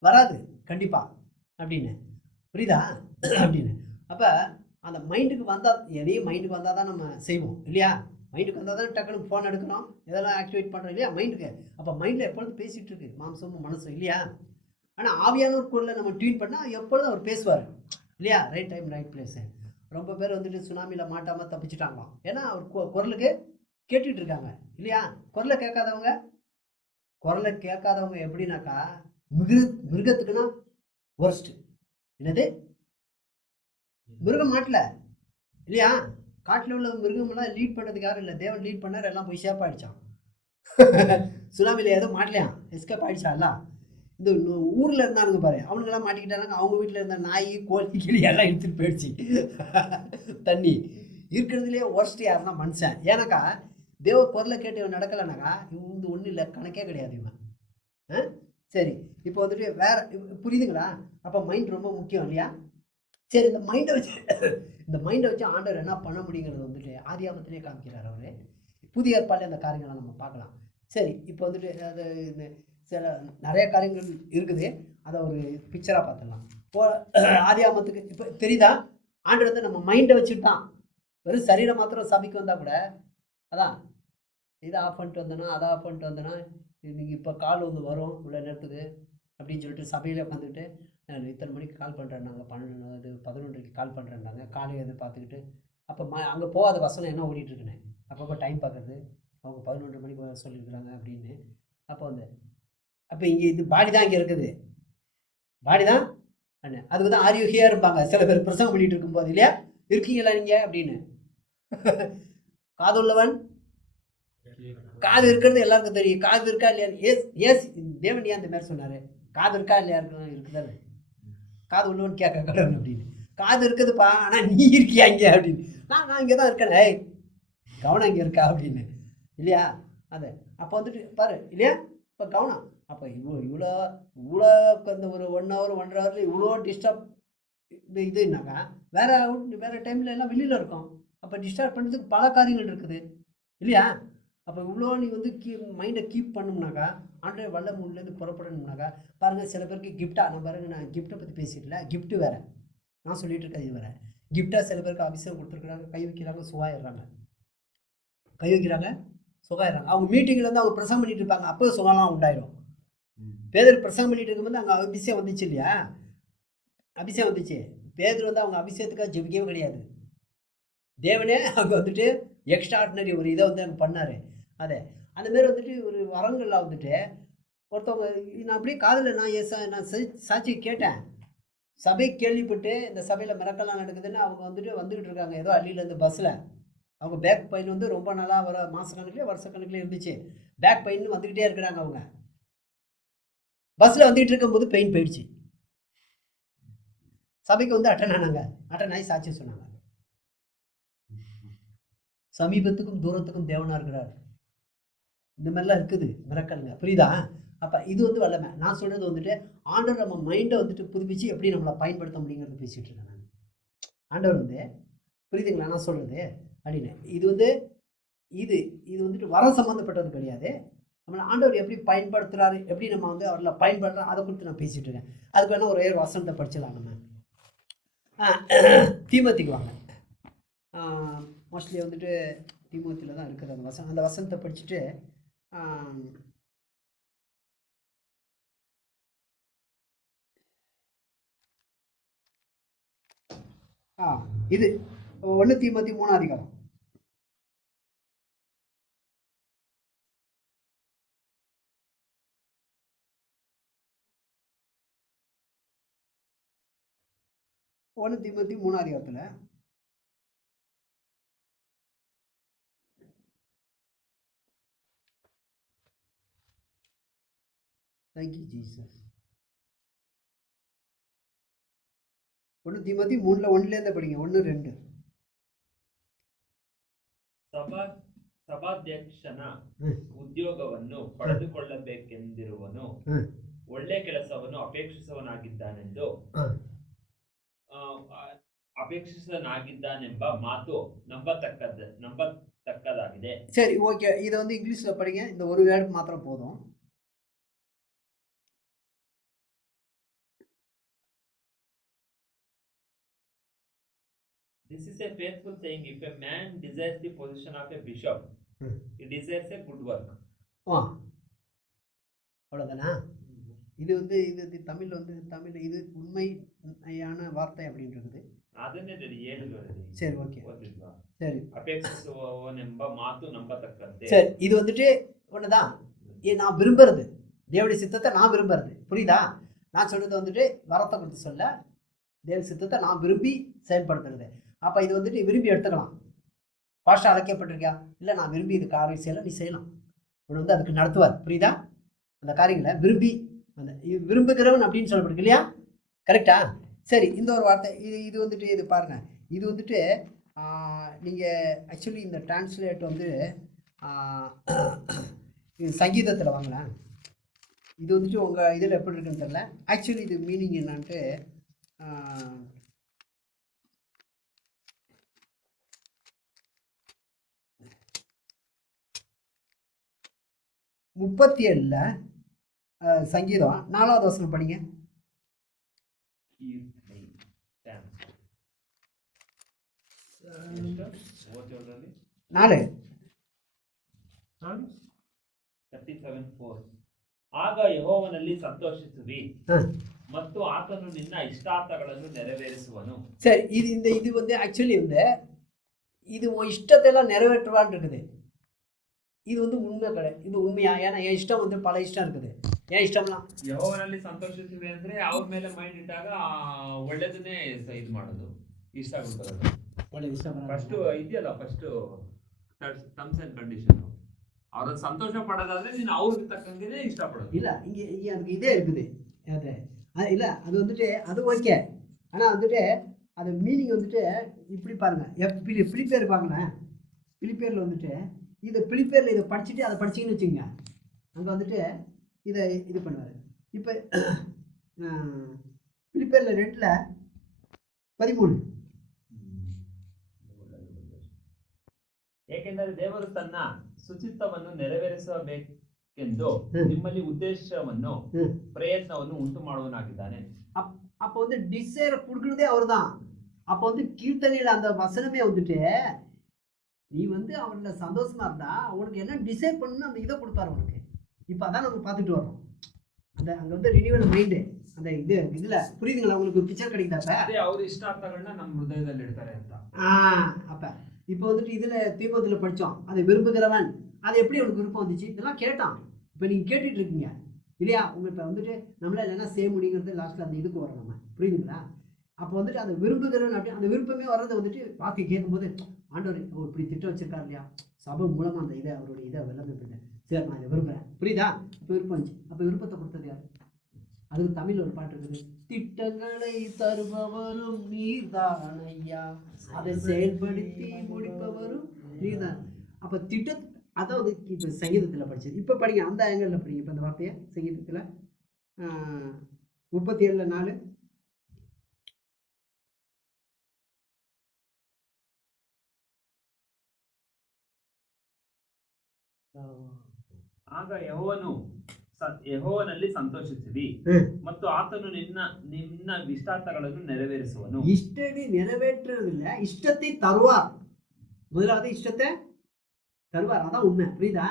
வராது கண்டிப்பாக அப்படின்னு, புரியுதா அப்படின்னு. அப்போ அந்த மைண்டுக்கு வந்தால், எதையும் மைண்டுக்கு வந்தால் தான் நம்ம செய்வோம் இல்லையா. மைண்டுக்கு வந்தால் தான் டக்குனு ஃபோன் எடுக்கணும், இதெல்லாம் ஆக்டிவேட் பண்ணுறோம் இல்லையா மைண்டுக்கு. அப்போ மைண்டில் எப்பொழுதும் பேசிகிட்டு இருக்கு மாம்சமும் மனசும் இல்லையா. ஆனால் ஆவியானவர் குரலை நம்ம டியூன் பண்ணால் எப்பொழுதும் அவர் பேசுவார் இல்லையா. Right time right place. ரொம்ப பேர் வந்துட்டு சுனாமியில் மாட்டாமல் தப்பிச்சிட்டாங்களாம். ஏன்னா அவர் குரலுக்கு கேட்டுட்டு இருக்காங்க இல்லையா. குரலை கேட்காதவங்க எப்படின்னாக்கா மிருகத்துக்குன்னா ஒர்ஸ்ட்டு. என்னது, மிருகம் மாட்டல இல்லையா. காட்டில் உள்ள மிருகமெல்லாம் லீட் பண்ணுறதுக்கு யாரும் இல்லை, தேவன் லீட் பண்ணார், எல்லாம் போய் சேஃப் ஆகிடுச்சான். சுனாமியில் ஏதோ மாட்டலையாம், எஸ்கேப் ஆகிடுச்சா. எல்லாம் இந்த ஊரில் இருந்தானுங்க பாரு, அவனுங்கெல்லாம் மாட்டிக்கிட்டாங்க. அவங்க வீட்டில் இருந்த நாய் கோழி கிளி எல்லாம் எடுத்துகிட்டு போயிடுச்சு தண்ணி. இருக்கிறதுலே ஒர்ஸ்ட் யாருன்னா மனுஷன். ஏன்னாக்கா தேவ குரலை கேட்டு இவன் நடக்கலைனாக்கா இவன் வந்து ஒன்றும் இல்லை, கணக்கே கிடையாது இவன். சரி, இப்போ வந்துட்டு வேற புரியுதுங்களா. அப்போ மைண்ட் ரொம்ப முக்கியம் இல்லையா. சரி, இந்த மைண்டை வச்சு ஆண்டவர் என்ன பண்ண முடியுங்கிறது வந்துட்டு ஆதியாகமத்திலே காமிக்கிறார் அவர். புதிய ஏற்பாட்டில் அந்த காரியங்களை நம்ம பார்க்கலாம். சரி, இப்போ வந்துட்டு அது இந்த சில நிறைய காரியங்கள் இருக்குது, அதை ஒரு பிக்சராக பார்த்துடலாம். இப்போ ஆதியாகமத்துக்கு இப்போ தெரியுதா, ஆண்டவர் வந்து நம்ம மைண்டை வச்சுட்டான். வெறும் சரீரம் மாத்திரம் சபைக்கு வந்தால் கூட அதான் இதை ஆஃப் பண்ணிட்டு வந்தேன்னா அதை ஆஃப் பண்ணிட்டு வந்தேன்னா நீங்கள் இப்போ கால் வந்து வரும் இவ்வளோ நேரத்துக்கு அப்படின்னு சொல்லிட்டு சபையில் உட்காந்துக்கிட்டு இத்தனை மணிக்கு கால் பண்ணுறேன்னாங்க, 11:00க்கு கால் பண்ணுறேன்னாங்க, காலையை எதிர்பார்த்துக்கிட்டு. அப்போ அங்கே போகாத வசனம் என்ன ஓடிட்டுருக்குன்னு அப்பப்போ டைம் பார்க்குறது. அவங்க 11:30 மணிக்கு சொல்லியிருக்கிறாங்க அப்படின்னு. அப்போ இங்கே இது பாடி தான் இங்கே இருக்குது, பாடி தான் அண்ணே. அதுக்கு தான் ஆரோக்கியாக இருப்பாங்க சில பேர் பிரசங்கம் பண்ணிகிட்டு இருக்கும்போது இல்லையா, இருக்கீங்களா நீங்கள் அப்படின்னு. காது உள்ளவன் காது இருக்கிறது எல்லாருக்கும் தெரியும். காது இருக்கா இல்லையா, ஏஸ் தேவன் ஏன் அந்த மாதிரி சொன்னார், காது இருக்கா இல்லையா இருக்குதானே. காது உள்ளவன் கேட்க கடவுள் அப்படின்னு. காது இருக்குதுப்பா, ஆனால் நீ இருக்கியா இங்கே அப்படின்னு. நான் இங்கே தான் இருக்கேன், ஏய் கவனம் இங்கே இருக்கா அப்படின்னு இல்லையா. அது அப்போ வந்துட்டு பாரு இல்லையா, இப்போ கவனம். அப்போ இவ்வளோ இந்த ஒரு 1 hour 1.5 hour இவ்வளோ டிஸ்டர்ப் இதுனாக்கா வேறு டைமில் எல்லாம் வெளியில் இருக்கும். அப்போ டிஸ்டர்ப் பண்ணுறதுக்கு பல காரியங்கள் இருக்குது இல்லையா. அப்போ இவ்வளோ நீ வந்து மைண்டை கீப் பண்ணோம்னாக்கா ஆண்ட்ராய்டு வல்ல மூணுலேருந்து புறப்படணும்னாக்கா பாருங்கள். சில பேருக்கு கிஃப்டாக நான் கிஃப்ட்டை பற்றி பேசிடல, கிஃப்ட்டு வேறு நான் சொல்லிட்டு இருக்கேன். இது வேறு கிஃப்டாக சில பேருக்கு அபிஷேகம் கொடுத்துருக்குறாங்க, கை வைக்கிறாங்க சுகாயிடுறாங்க. அவங்க மீட்டிங்கில் வந்து அவங்க பிரசங்கம் பண்ணிட்டு இருப்பாங்க, அப்போ சுகம்லாம் உண்டாயிடும். பேதர் பிரசங்கம் பண்ணிட்டு இருக்கும்போது அங்கே அபிஷேகம் வந்துச்சு இல்லையா, அபிஷேகம் வந்துச்சு. பேதர் வந்து அவங்க அபிஷேகத்துக்காக ஜெபிக்கவே கிடையாது. தேவனே அங்கே வந்துட்டு எக்ஸ்ட்ரா ஆர்டினரி ஒரு இதை வந்து அங்கே பண்ணார். அந்த மாரி வந்துட்டு ஒரு வரங்கள்லாம் வந்துட்டு ஒருத்தவங்க நான் அப்படியே காதில் நான் சாட்சி கேட்டேன். சபை கேள்விப்பட்டு இந்த சபையில் மிரக்கெல்லாம் நடக்குதுன்னு அவங்க வந்துக்கிட்டு இருக்காங்க. ஏதோ அள்ளியிலேருந்து பஸ்ஸில் அவங்க பேக் பெயின் வந்து ரொம்ப நாளாக வர மாதக்கணக்கிலே வருஷக்கணக்கிலே இருந்துச்சு. பேக் பெயின் வந்துக்கிட்டே இருக்கிறாங்க. அவங்க பஸ்ஸில் வந்துகிட்டு இருக்கும்போது பெயின் போயிடுச்சு. சபைக்கு வந்து அட்டன் ஆகி சாட்சி சொன்னாங்க. சமீபத்துக்கும் தூரத்துக்கும் தேவனாக இருக்கிறார். இந்த மாதிரிலாம் இருக்குது மிரக்கலுங்க, புரியுதா. அப்போ இது வந்து வல்லமை. நான் சொல்கிறது வந்துட்டு ஆண்டவர் நம்ம மைண்டை வந்துட்டு புதுப்பிச்சு எப்படி நம்மளை பயன்படுத்த முடியுங்கிறது பேசிகிட்டு இருக்கேன் நான். ஆண்டவர் வந்து புரியுதுங்களா நான் சொல்கிறது அப்படின்னு. இது வந்து இது இது வந்துட்டு வர சம்மந்தப்பட்டது கிடையாது. நம்மளை ஆண்டவர் எப்படி பயன்படுத்துகிறாரு, எப்படி நம்ம வந்து அவரில் பயன்படுறோம், அதை குறித்து நான் பேசிகிட்டு இருக்கேன். அதுக்கு வேணால் ஒரே ஒரு வசனத்தை படிச்சிடலாம் நம்ம. தீமோத்திக்கு வாங்க. மோஸ்ட்லி வந்துட்டு தீமோத்தியில் தான் இருக்குது அந்த வசனம். அந்த வசனத்தை படிச்சுட்டு இது 1 தீமோத்தி 3 அதிகாரம். ஒன்று தீமோத்தி 3 அதிகாரத்தில் Thank you, Jesus. 1 தீமோத்தி 3:1 படிங்க. 1-2. ಸಭಾಧ್ಯಕ್ಷನ ಉದ್ಯೋಗವನ್ನು ಪಡೆದುಕೊಳ್ಳಬೇಕೆಂದಿರುವನು ಒಳ್ಳೆ ಕೆಲಸವನ್ನು ಅಪೇಕ್ಷಿಸನಾಗಿದ್ದಾನೆಂಬ ಮಾತು ನಂಬತಕ್ಕದಾಗಿದೆ. சரி, ஓகே. இதை வந்து இங்கிலீஷில் படிங்க. இந்த ஒரு வேர்டு மாத்திரம் போதும். This is a faithful saying. If a man desires the position of a bishop, he desires a good work. அவ்வளோதானா? இது வந்து இது தமிழ் வந்து தமிழ் இது உண்மையான வார்த்தை அப்படின்னு இருக்குது. ಅದನ್ನೇ ಹೇಳಿದ್ರು. சரி, ஓகே. சரி, ಅಪೇಕ್ಷಿಸುವವನೆಂಬ ಮಾತು ನಂಬತಕ್ಕಂತೆ. சரி, இது வந்துட்டு ஒண்ணுதான். நான் விரும்புறது தேவனுடைய சித்தத்தை நான் விரும்புறது. புரியுதா? நான் சொல்றது வந்துட்டு வரத்தை கொடுத்து சொல்ல, தேவ சித்தத்தை நான் விரும்பி செயல்படுத்துறது. அப்போ இது வந்துட்டு விரும்பி எடுத்துக்கலாம். பாஷா அழைக்கப்பட்டிருக்கியா? இல்லை, நான் விரும்பி இது காரியம் செய்யலாம், நீ செய்யலாம். உன்னை வந்து அதுக்கு நடத்துவார். புரியுதா? அந்த காரியங்களை விரும்பி அந்த விரும்புகிறவன் அப்படின்னு சொல்லப்படுது இல்லையா? கரெக்டா? சரி, இந்த ஒரு வார்த்தை இது வந்துட்டு இது பாருங்க. இது வந்துட்டு நீங்கள் ஆக்சுவலி இந்த டிரான்ஸ்லேட் வந்து இது சங்கீதத்தில் வாங்கலாம். இது வந்துட்டு உங்கள் இதில் எப்படி இருக்குன்னு தெரியல. ஆக்சுவலி இது மீனிங் என்னான்ட்டு 37 சங்கீதம் 4வது வசனம் படிங்க. 4 37:4 ಆಗ ಯೆಹೋವನಲ್ಲಿ ಸಂತೋಷಿಸುವಿ ಮತ್ತು ಆತನು ನಿನ್ನ ಇಷ್ಟಾರ್ಥಗಳನ್ನು ನೆರವೇರಿಸುವನು. சரி, இது வந்து ஆக்சுவலி வந்து இது உன் இஷ்டத்தெல்லாம் நிறைவேற்றுவான்னு இருக்குது. இது வந்து உண்மை கிடையாது. இது உண்மையா? ஏன்னா என் இஷ்டம் வந்து பல இஷ்டம் இருக்குது. என் இஷ்டம்லாம் ಯೆಹೋವನಲ್ಲಿ ಸಂತೋಷಿಸುವಿ ಅಂದ್ರೆ ಅವ್ರ ಮೇಲೆ ಮೈಂಡ್ ಇಟ್ಟಾಗ ಒಳ್ಳೇದನ್ನೇ ಇದು ಮಾಡೋದು, ಇಷ್ಟ ಆಗುತ್ತದೆ. ಒಳ್ಳೆ ಇಷ್ಟ ಫಸ್ಟ್ ಇದೆಯಲ್ಲ, ಫಸ್ಟ್ ಟರ್ಮ್ಸ್ ಅಂಡ್ ಕಂಡೀಷನ್. ಅವ್ರನ್ನ ಸಂತೋಷ ಪಡೋದಾದ್ರೆ ನೀನು ಅವ್ರಿಗೆ ತಕ್ಕಂಗೆ ಇಷ್ಟಪಡೋದು. ಇಲ್ಲ, இங்கே அதுக்கு இதே இருக்குது. அது இல்லை, அது வந்துட்டு அது ஓகே. ஆனால் வந்துட்டு அது மீனிங் வந்துட்டு இப்படி பாருங்க. பிலிப்பேர் பாருங்களேன். பிலிப்பேரில் வந்துட்டு இது பிலிப்பேரில் இதை படிச்சுட்டு அதை படிச்சிங்கன்னு வச்சுக்கோங்க. அங்கே வந்துட்டு இதை இது பண்ணுவார். இப்போ பிலிப்பேரில் 2:13 ಏಕೆಂದರೆ ದೇವರು ತನ್ನ ಸುಚಿತ್ತವನ್ನು ನೆರವೇರಿಸಬೇಕೆಂದು ನಿಮ್ಮಲ್ಲಿ ಉದ್ದೇಶವನ್ನು ಪ್ರಯತ್ನವನ್ನು ಉಂಟು ಮಾಡುವನಾಗಿದ್ದಾನೆ. அப்போ வந்து டிசைரை கொடுக்குறதே அவர் தான். அப்போ வந்து கீர்த்தனையில் அந்த வசனமே வந்துட்டு நீ வந்து அவனில் சந்தோஷமா இருந்தா உனக்கு என்ன டிசைட் பண்ணணும் அந்த இதை கொடுப்பாரு உனக்கு. இப்போ அதான் நம்ம பார்த்துட்டு வரோம். அந்த அங்கே வந்து ரினியூவல் மைண்டு அந்த இதில் புரியுதுங்களா உங்களுக்கு? பிக்சர் கிடைக்குதா? ಅವ್ರ ಇಷ್ಟಾರ್ಥಗಳನ್ನ ನಮ್ಮ ಹೃದಯದಲ್ಲಿ ಇಡ್ತಾರೆ ಅಂತ. அப்போ இப்போ வந்துட்டு இதில் தீபத்தில் படித்தோம். அதை விரும்புகிறவன் அது எப்படி அவனுக்கு விருப்பம் வந்துச்சு? இதெல்லாம் கேட்டான். இப்போ நீங்கள் கேட்டுட்டு இருக்கீங்க இல்லையா? உங்களுக்கு இப்போ வந்துட்டு நம்மளால் இல்லைன்னா செய்ய முடியுங்கிறது லாஸ்ட்டில் அந்த இதுக்கு வரோம் நம்ம. புரியுதுங்களா? அப்போ வந்துட்டு அந்த விரும்புகிறவன் அப்படி அந்த விருப்பமே வர்றதை வந்துட்டு வாக்கு கேட்கும்போது ஆண்டவர் இப்படி திட்டம் வச்சிருக்காரு இல்லையா? சபை மூலமாக அந்த இதை அவருடைய இதை வெள்ளமே போயிட்டேன். சரி, நான் இதை விரும்புகிறேன். புரியுதா? இப்போ விருப்பம் வந்துச்சு. அப்போ விருப்பத்தை கொடுத்தது யார்? அதுக்கு தமிழ் ஒரு பாட்டு இருக்குது. திட்டங்களை தருபவரும் நீர்தான் ஐயா, அதை செயல்படுத்தி முடிப்பவரும் நீர்தான். அப்போ அதான் வந்து இப்போ சங்கீதத்தில் படிச்சது. இப்போ படிங்க, அந்த ஆங்கிளில் படிங்க. இப்போ அந்த வார்த்தையை சங்கீதத்தில் 37:4. ಆಗ ಯೆಹೋವನಲ್ಲಿ ಸಂತೋಷಿಸಿರಿ ಮತ್ತು ಆತನು ನಿನ್ನ ಇಷ್ಟಾರ್ಥಗಳನ್ನು ನೆರವೇರಿಸುವನು. இஷ்டத்தை நிறைவேற்றுறதில்ல, இஷ்டத்தை தருவார். முதலாவது இஷ்டத்தை தருவார், அதான் உண்மை. புரியுதா?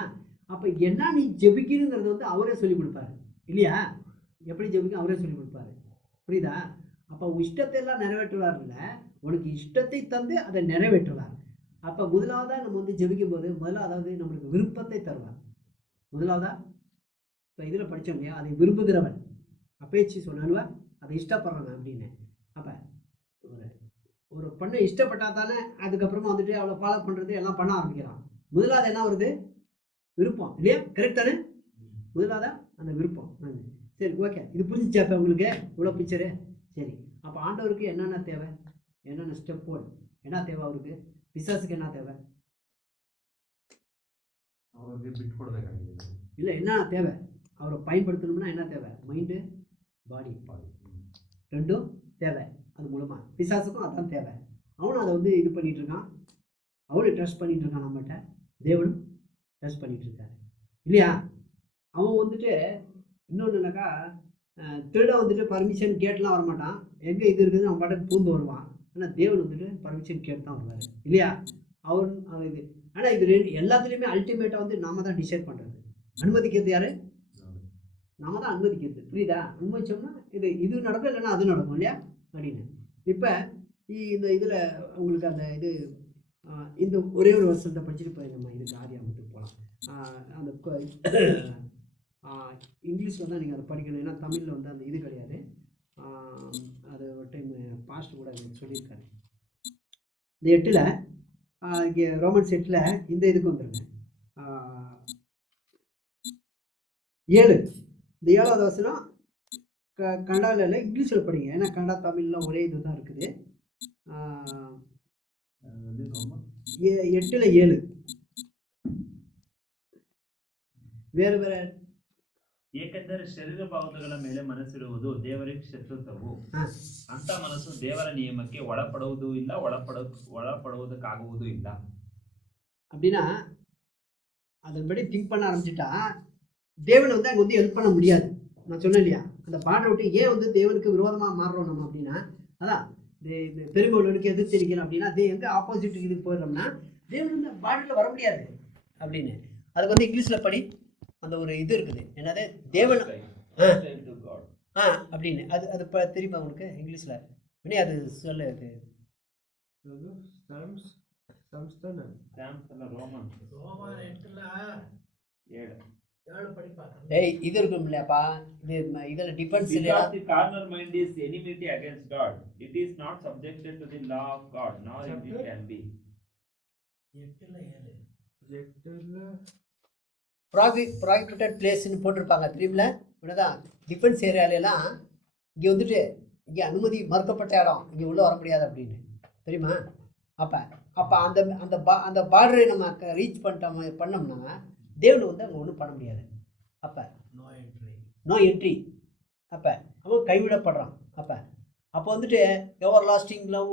அப்போ என்ன நீ ஜெபிக்கணுங்கிறது வந்து அவரே சொல்லி கொடுப்பாரு இல்லையா? எப்படி ஜெபிக்க அவரே சொல்லி கொடுப்பாரு. புரியுதா? அப்போ இஷ்டத்தை எல்லாம் நிறைவேற்றுவார் இல்லை, உனக்கு இஷ்டத்தை தந்து அதை நிறைவேற்றுவார். அப்போ முதலாவதாக நம்ம வந்து ஜெபிக்கும் போது முதலாவது நம்மளுக்கு விருப்பத்தை தருவார். முதலாவதா இப்போ இதில் படித்தோம் இல்லையா, அதை விரும்புகிறவன் அப்பேச்சு சொன்னாலுவா அதை இஷ்டப்படுறவன் அப்படின்னு. அப்போ ஒரு பொண்ணை இஷ்டப்பட்டா தானே அதுக்கப்புறமா வந்துட்டு அவளை ஃபாலோ பண்ணுறது எல்லாம் பண்ண ஆரம்பிக்கிறான். முதலாவது என்ன வருது? விருப்பம் இல்லையா? கரெக்ட் தானே? முதலாவதா அந்த விருப்பம். சரி, ஓகே, இது புரிஞ்சிச்சா இப்போ உங்களுக்கு இவ்வளோ பிக்சரு? சரி, அப்போ ஆண்டவருக்கு என்னென்ன தேவை, என்னென்ன ஸ்டெப் போல் என்ன தேவை அவருக்கு? பிசாசுக்கு என்ன தேவை? அவருக்கு ಬಿಟ್ಟು ಕೊಡಬೇಕಾಗಿದೆ. இல்லை, என்ன தேவை? அவரை பயன்படுத்தணும்னா என்ன தேவை? மைண்டு, பாடி ரெண்டும் தேவை. அது மூலமாக பிசாசுக்கும் அதான் தேவை. அவனும் அதை வந்து இது பண்ணிகிட்டு இருக்கான், அவனும் ட்ரஸ்ட் பண்ணிகிட்டு இருக்கான் நம்மகிட்ட, தேவனும் ட்ரஸ்ட் பண்ணிகிட்டு இருக்காரு இல்லையா? அவன் வந்துட்டு இன்னொன்று என்னக்கா, திருட வந்துட்டு பர்மிஷன் கேட்டுலாம் வரமாட்டான். எங்கே இது இருக்குதுன்னு அவன் பாட்டுக்கு பூந்து வருவான். ஆனால் தேவன் வந்துட்டு பர்மிஷன் கேட்டு தான் வருவார் இல்லையா? அவன் இது. ஆனால் இது எல்லாத்துலேயுமே அல்டிமேட்டாக வந்து நாம தான் டிசைட் பண்ணுறது. அனுமதிக்கிறது யார்? நாம தான் அனுமதிக்கிறது. புரியுதா? அனுமதிச்சோம்னா இது நடக்கும், இல்லைன்னா அது நடக்கும் இல்லையா அப்படின்னு. இப்போ இந்த இதில் உங்களுக்கு அந்த இது இந்த ஒரே ஒரு வருஷத்தை படிச்சுட்டு போய் நம்ம இதுக்கு ஆதியாகமத்துக்கு போகலாம். அந்த இங்கிலீஷில் தான் நீங்கள் அதை படிக்கணும், ஏன்னா தமிழில் வந்து அந்த இது கிடையாது. அது ஒரு டைம் பாஸ்ட் கூட சொல்லியிருக்காரு. இந்த 8ல் இங்கே ரோமன்ஸ் 8ல் இந்த இதுக்கு வந்துருங்க. 7 இந்த 7வது வசனம் கன்னடாவில் இல்லை, இங்கிலீஷில் படிங்க, ஏன்னா கன்னடா தமிழ்லாம் ஒரே இது தான் இருக்குது. 8:7 ಬೇರೆ ಬೇರೆ. ಏಕೆಂದರೆ ಶರೀರ ಭಾವಗಳ ಮೇಲೆ ಮನಸ್ಸಿಡುವುದು ದೇವರಿಗೆ ಶತ್ರುತ್ವವು, ಅಂತ ಮನಸ್ಸು ದೇವರ ನಿಯಮಕ್ಕೆ ಒಳಪಡುವುದೂ ಇಲ್ಲ, ಒಳಪಡುವುದಕ್ಕಾಗುವುದೂ ಇಲ್ಲ. அப்படின்னா அதன்படி திங்க் பண்ண ஆரம்பிச்சுட்டா தேவனை வந்து அங்கே வந்து ஹெல்ப் பண்ண முடியாது. நான் சொன்னேன் இல்லையா, அந்த பாடலை விட்டு ஏன் வந்து தேவனுக்கு விரோதமாக மாறுறோம் நம்ம அப்படின்னா, அதான் இந்த பெருங்கோளுக்கு எதிர்த்து இருக்கிறோம் அப்படின்னா, எங்கே ஆப்போசிட் இதுக்கு போயிடுறோம்னா தேவன் வந்து பாடலில் வர முடியாது அப்படின்னு. அதுக்கு வந்து இங்கிலீஷில் படி அந்த ஒரு இது இருக்குது, என்னது தேவன் அப்படின்னு. அது தெரியுமா உங்களுக்கு இங்கிலீஷில்? அது சொல்ல இது இருக்கும் இல்லையாப்பா, இதுல டிபெண்ட்ஸ் இல்லையா? The carnal mind is enmity against God. It is not subjected to the law of God, nor it can be. Prohibited பிளேஸ்ன்னு போட்டிருப்பாங்க தெரியுமில்ல? இவ்வளோதான் டிஃபென்ஸ் ஏரியாலெல்லாம் இங்கே வந்துட்டு இங்கே அனுமதி மறுக்கப்பட்ட இடம், இங்கே உள்ளே வர முடியாது அப்படின்னு தெரியுமா? அப்போ அந்த பார்டரை நம்ம ரீச் பண்ணோம்னா தேவனை வந்து அங்கே ஒன்றும் பண்ண முடியாது. அப்போ நோ என்ட்ரி. அப்போ அவன் கைவிடப்படுறான். அப்போ வந்துட்டு எவர் லாஸ்டிங் லவ்